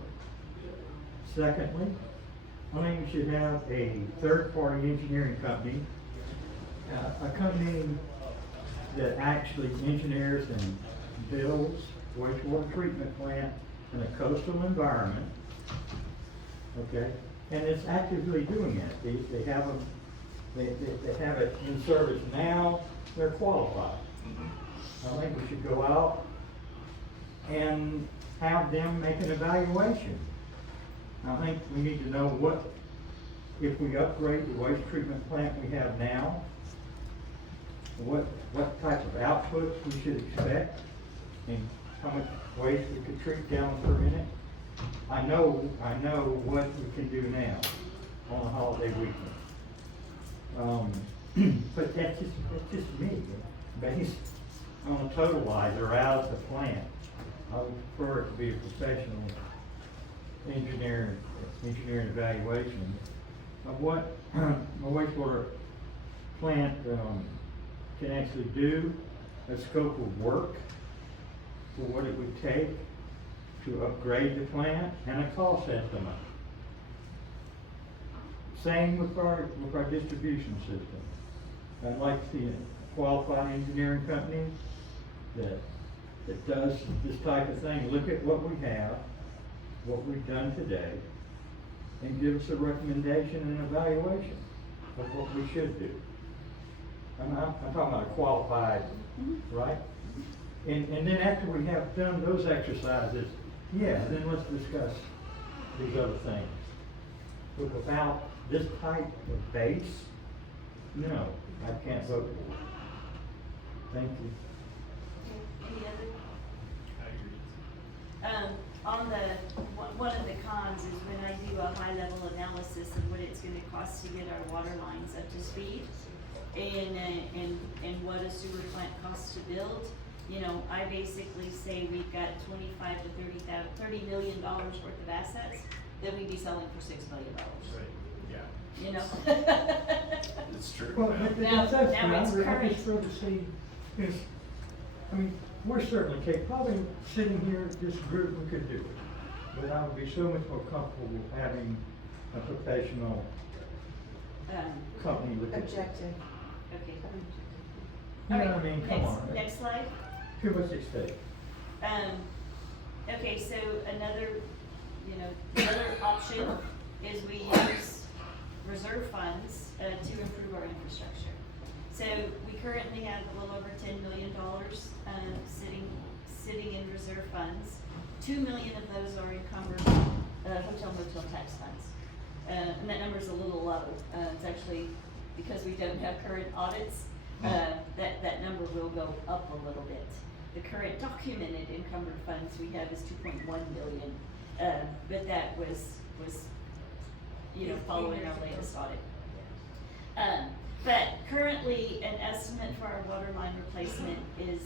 Secondly, I think we should have a third-party engineering company, a company that actually engineers and builds wastewater treatment plant in a coastal environment, okay? And it's actively doing it. They have it in service now, they're qualified. I think we should go out and have them make an evaluation. I think we need to know what, if we upgrade the waste treatment plant we have now, what type of outputs we should expect, and how much waste we could treat down per minute. I know what we can do now on a holiday weekend. But that's just me, based on a totalizer out of the plant. I would prefer it to be a professional engineering evaluation of what a wastewater plant can actually do, a scope of work for what it would take to upgrade the plant, and a cost estimate. Same with our distribution system. I'd like to see a qualified engineering company that does this type of thing. Look at what we have, what we've done today, and give us a recommendation and evaluation. of what we should do. I'm talking about a qualified, right? And then after we have done those exercises, yeah, then let's discuss these other things. But without this type of base, no, I can't vote for it. Thank you. Any other? On the, one of the cons is when I do a high level analysis of what it's gonna cost to get our water lines up to speed and what a sewer plant costs to build, you know, I basically say we've got $25 to $30 million worth of assets that we'd be selling for $6 million. Right, yeah. You know? It's true. Well, Now that's it's I current. just rather see, is, I mean, we're certainly capable, probably sitting here, this group, we could do it. But I would be so much more comfortable with having a professional company look at it. Objective. Okay. You know what I mean, come Next- on. Next slide. Too much at stake. Okay, so another, you know, another option is we use reserve funds to improve our infrastructure. So we currently have a little over $10 million sitting in reserve funds. 2 million of those are encumbered hotel motel tax funds. And that number's a little low. It's actually, because we don't have current audits, that number will go up a little bit. The current documented encumbered funds we have is 2.1 million, but that was, you know, following our latest audit. But currently, an estimate for our water line replacement is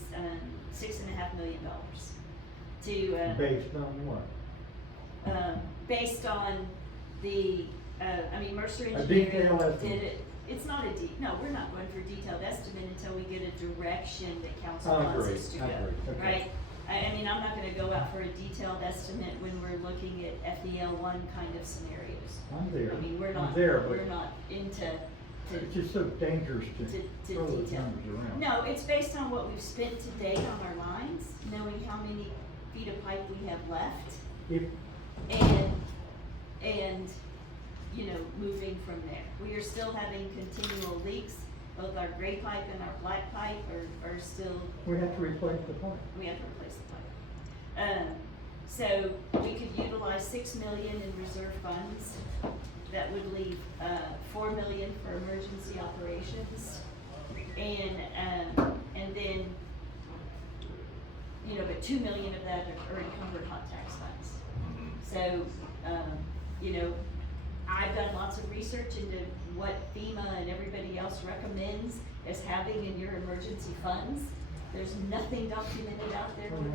$6.5 million. Based on what? Based on the, I mean, Mercer A Engineering detailed did estimate. it. It's not a no, we're not going for a detailed estimate until we get a direction that council I wants agree, us to I go, agree, okay. right? I mean, I'm not gonna go out for a detailed estimate when we're looking at FEL1 kind of scenarios. I'm there. I mean, we're I'm not, there, but we're not into, it's just so dangerous to throw those detail. numbers around. No, it's based on what we've spent to date on our lines, knowing how many feet of pipe we have left, If, and, you know, moving from there. We are still having continual leaks, both our gray pipe and our black pipe are still, we have to replace the pipe. we have to replace the pipe. So we could utilize 6 million in reserve funds. That would leave, 4 million for emergency operations. And then, you know, but 2 million of that are encumbered hot tax funds. So, you know, I've done lots of research into what FEMA and everybody else recommends as having in your emergency funds. There's nothing documented out there with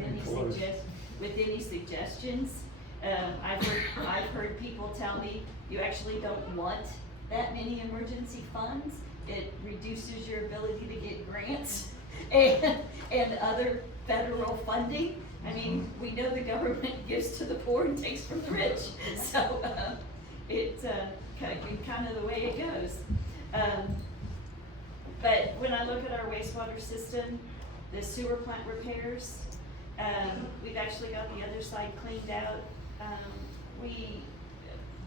any suggestions. I've heard people tell me you actually don't want that many emergency funds. It reduces your ability to get grants and other federal funding. I mean, we know the government gives to the poor and takes from the rich, so it's kind of the way it goes. But when I look at our wastewater system, the sewer plant repairs, we've actually got the other side cleaned out. We,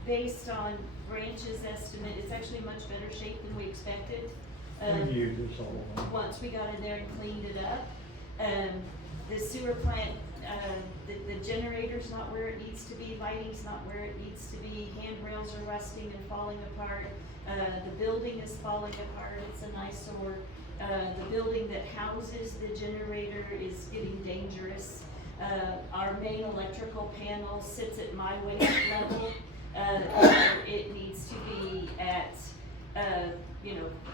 based on Branch's estimate, it's actually in much better shape than we expected. We use this all along. Once we got in there and cleaned it up. The sewer plant, the generator's not where it needs to be, lighting's not where it needs to be, handrails are rusting and falling apart. The building is falling apart, it's an eyesore. The building that houses the generator is getting dangerous. Our main electrical panel sits at my waist level. It needs to be at,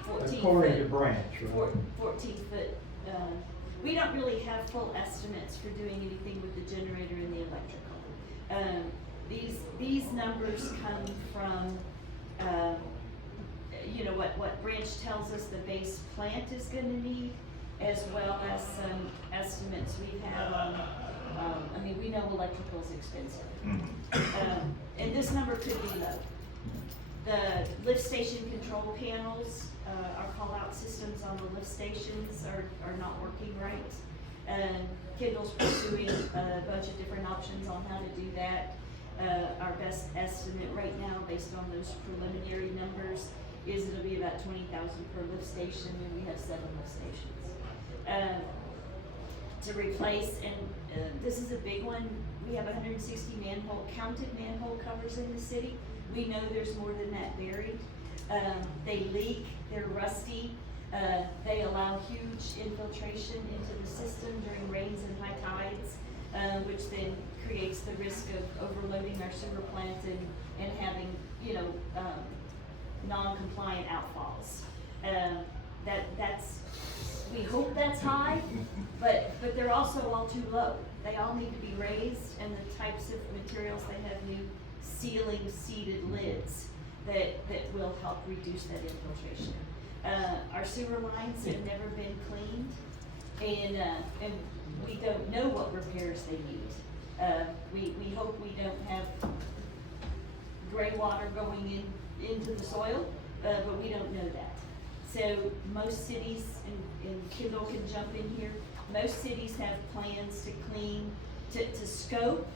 14 According foot. to Branch, right? 14 foot, we don't really have full estimates for doing anything with the generator and the electrical. These numbers come from, what Branch tells us the base plant is gonna need, as well as some estimates we've had on, we know electrical's expensive. And this number could be low. The lift station control panels, our call-out systems on the lift stations are not working right. Kendall's pursuing a bunch of different options on how to do that. Our best estimate right now, based on those preliminary numbers, is it'll be about 20,000 per lift station, and we have 7 lift stations. To replace, and this is a big one, we have 160 counted manhole covers in the city. We know there's more than that buried. They leak, they're rusty, they allow huge infiltration into the system during rains and high tides, which then creates the risk of overloading our sewer plant and having, non-compliant outfalls. We hope that's high, but they're also all too low. They all need to be raised, and the types of materials, they have new sealing seated lids that will help reduce that infiltration. Our sewer lines have never been cleaned, and we don't know what repairs they need. We hope we don't have gray water going into the soil, but we don't know that. So most cities, and Kendall can jump in here, most cities have plans to clean, to scope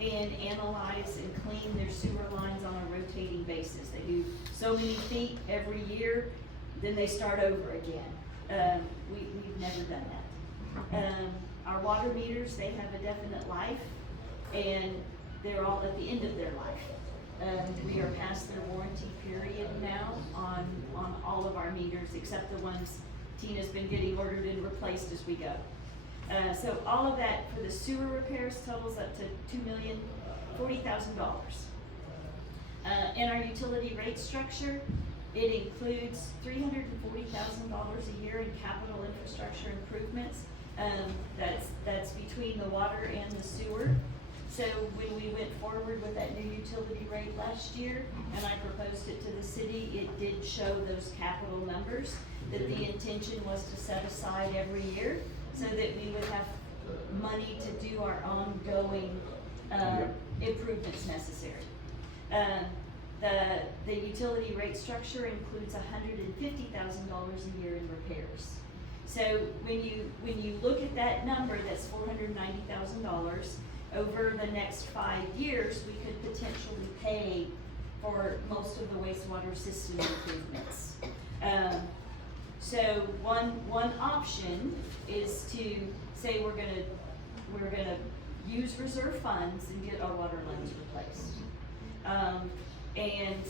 and analyze and clean their sewer lines on a rotating basis. They do so many feet every year, then they start over again. We've never done that. Our water meters, they have a definite life, and they're all at the end of their life. We are past their warranty period now on all of our meters, except the ones Tina's been getting ordered and replaced as we go. So all of that for the sewer repairs totals up to $2,040,000. In our utility rate structure, it includes $340,000 a year in capital infrastructure improvements. That's between the water and the sewer. So when we went forward with that new utility rate last year, and I proposed it to the city, it did show those capital numbers, that the intention was to set aside every year so that we would have money to do our ongoing improvements necessary. The utility rate structure includes $150,000 a year in repairs. So when you look at that number, that's $490,000. Over the next 5 years, we could potentially pay for most of the wastewater system improvements. So one option is to say we're gonna use reserve funds and get our water lines replaced. And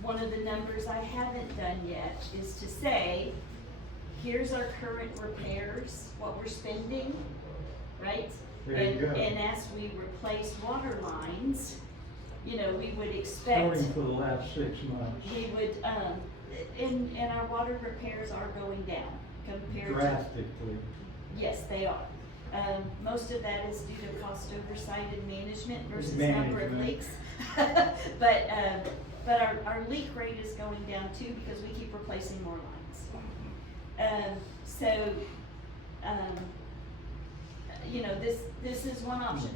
one of the numbers I haven't done yet is to say, here's our current repairs, what we're spending, right? And as we replace water lines, we would expect. Starting for the last 6 months. We would, and our water repairs are going down compared to. Drastically. Yes, they are. Most of that is due to cost oversight and management versus number of leaks. But our leak rate is going down too because we keep replacing more lines. This is one option.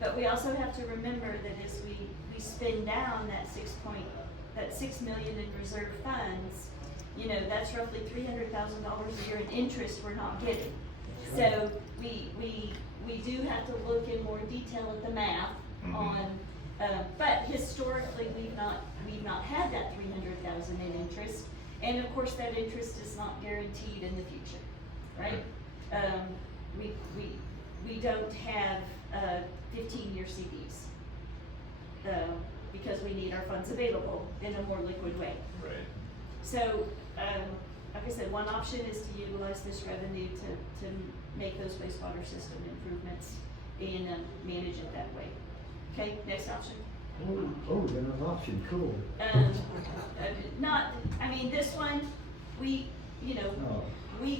But we also have to remember that as we spend down that $6 million in reserve funds, that's roughly $300,000 a year in interest we're not getting. So we do have to look in more detail at the math on, but historically we've not had that $300,000 in interest, and of course that interest is not guaranteed in the future, right? We don't have 15-year CDs because we need our funds available in a more liquid way. Right. So, like I said, one option is to utilize this revenue to make those wastewater system improvements and manage it that way. Okay, next option. Oh, there's option, cool. This one, we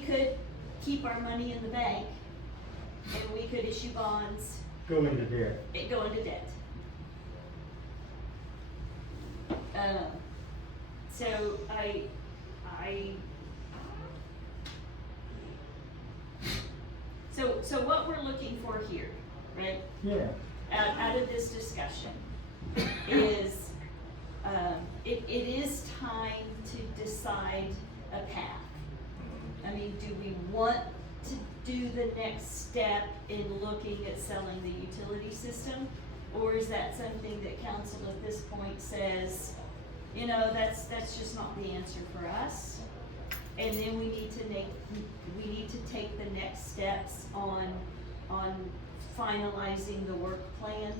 could keep our money in the bank and we could issue bonds. Go into debt. Go into debt. So what we're looking for here, right? Yeah. Out of this discussion is, it is time to decide a path. Do we want to do the next step in looking at selling the utility system? Or is that something that council at this point says, you know, that's just not the answer for us. And then we need to take the next steps on finalizing the work plan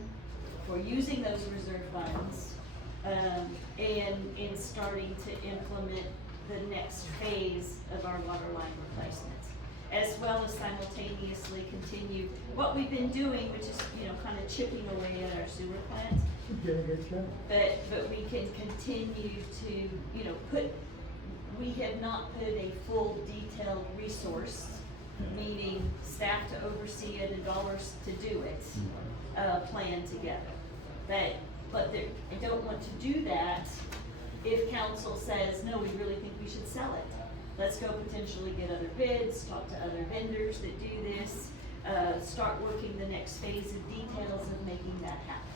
for using those reserve funds, and starting to implement the next phase of our water line replacements, as well as simultaneously continue what we've been doing, which is, you know, kind of chipping away at our sewer plant. But we can continue to, you know, we have not put a full detailed resource, meaning staff to oversee it and dollars to do it, plan together. But I don't want to do that if council says, no, we really think we should sell it. Let's go potentially get other bids, talk to other vendors that do this, start working the next phase of details of making that happen.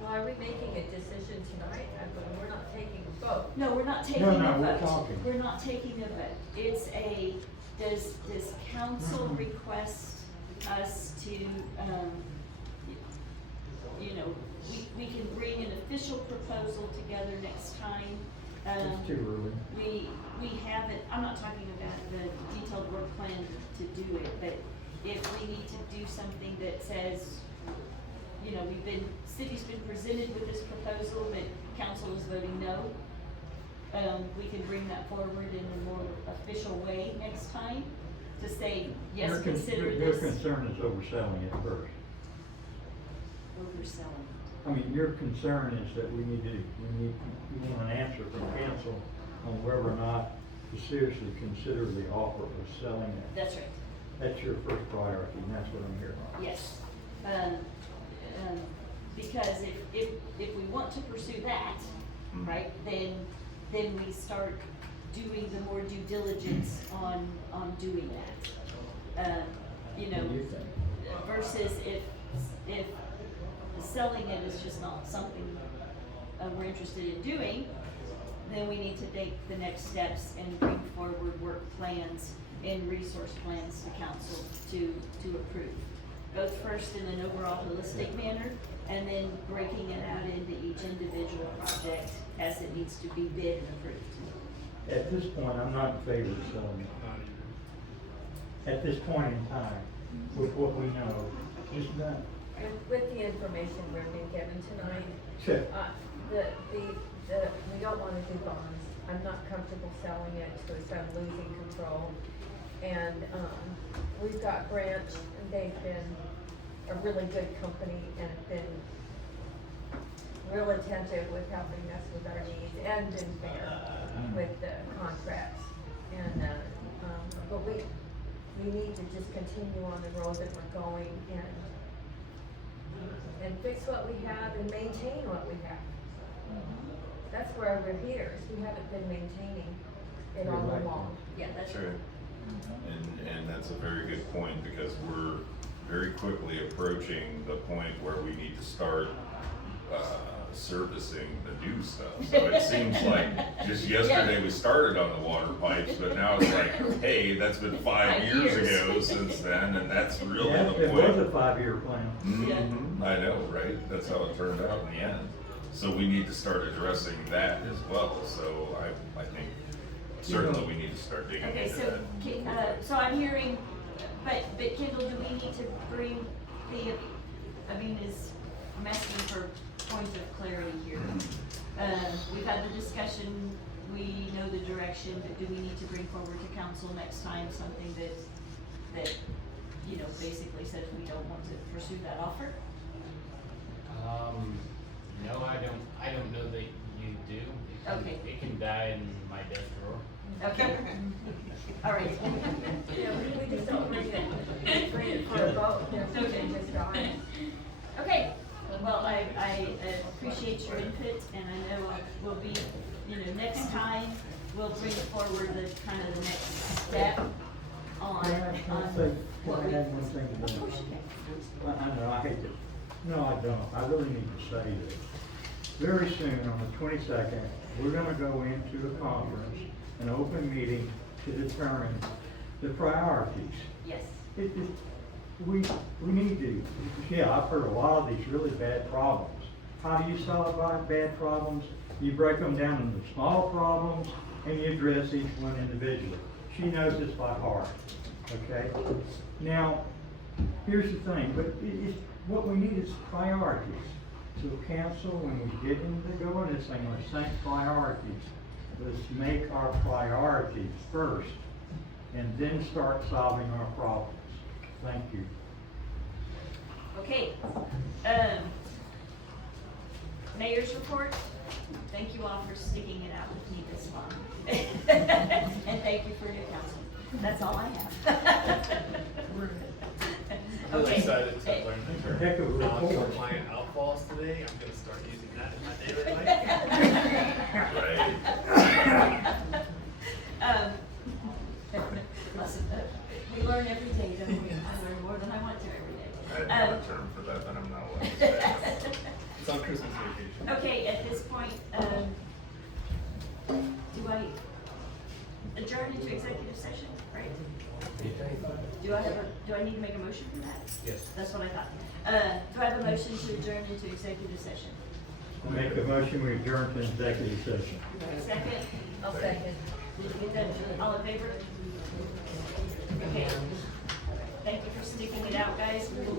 Well, are we making a decision tonight? I mean, we're not taking a vote. No, we're not taking No, a vote. we're talking. We're not taking a vote. It's does council request us to, you know, we can bring an official proposal together next time. It's too early. We haven't, I'm not talking about the detailed work plan to do it, but if we need to do something that says, you know, city's been presented with this proposal, but council is voting no, we can bring that forward in a more official way next time to say, yes, consider Your this. concern is overselling it first. Overselling. I mean, your concern is that you want an answer from council on whether or not to seriously consider the offer of selling it. That's right. That's your first priority, and that's what I'm hearing. Yes. Because if we want to pursue that, right, then we start doing the more due diligence on doing that. You know, What do you think? versus if selling it is just not something we're interested in doing, then we need to take the next steps and bring forward work plans and resource plans to council to approve. Both first in an overall holistic manner, and then breaking it out into each individual project as it needs to be bid and approved. At this point, I'm not in favor of selling it. At this point in time, with what we know, just that. With the information we're being given tonight, Sure. we don't wanna do bonds. I'm not comfortable selling it because I'm losing control. And, we've got Branch, and they've been a really good company and have been real attentive with helping us with our needs and been fair with the contracts. And, but we need to just continue on the road that we're going and fix what we have and maintain what we have. That's where we're here, is we haven't been maintaining it all along. Yeah, that's True. And that's a very good point, because we're very quickly approaching the point where we need to start servicing the new stuff. So it seems like just yesterday we started on the water pipes, but now it's like, hey, that's been 5 years ago since then, and that's really Yeah, the it point. was a 5-year plan. Mhm. I know, right? That's how it turned out in the end. So we need to start addressing that as well. So I think certainly we need to start digging Okay, into so, that. so I'm hearing, but Kendall, do we need to bring I'm asking for points of clarity here. We've had the discussion, we know the direction, but do we need to bring forward to council next time something that, you know, basically says we don't want to pursue that offer? No, I don't know that you do. Okay. It can die in my desk drawer. Okay. All right. Yeah, we just don't bring it for a vote, it just dies. Okay, well, I appreciate your input, and I know we'll be, you know, next time, we'll bring forward the kind of the next step on Can I add one thing to that? I know, I hate to, no, I don't, I really need to say this. Very soon, on the 22nd, we're gonna go into a conference, an open meeting to determine the priorities. Yes. We need to, yeah, I've heard a lot of these really bad problems. How do you solve bad problems? You break them down into small problems and you address each one individually. She knows this by heart, okay? Now, here's the thing, but what we need is priorities. So council, when we get into going this thing, let's think priorities. Let's make our priorities first and then start solving our problems. Thank you. Okay, mayor's report. Thank you all for sticking it out with me this long. And thank you for your counsel. That's all I have. I'm really Okay. excited to learn the Heck of a term report. non-compliant outfalls today. I'm gonna start using that in my daily life. Listen, we learn every day, don't we? I learn more than I want to every day. I have a term for that, but I'm not allowed to say. It's on Christmas vacation. Okay, at this point, do I adjourn into executive session, right? Do I need to make a motion for that? Yes. That's what I thought. Do I have a motion to adjourn into executive session? Make a motion, we adjourn to executive session. Second? I'll second. Did you get that? All in favor? Okay. Thank you for sticking it out, guys. We will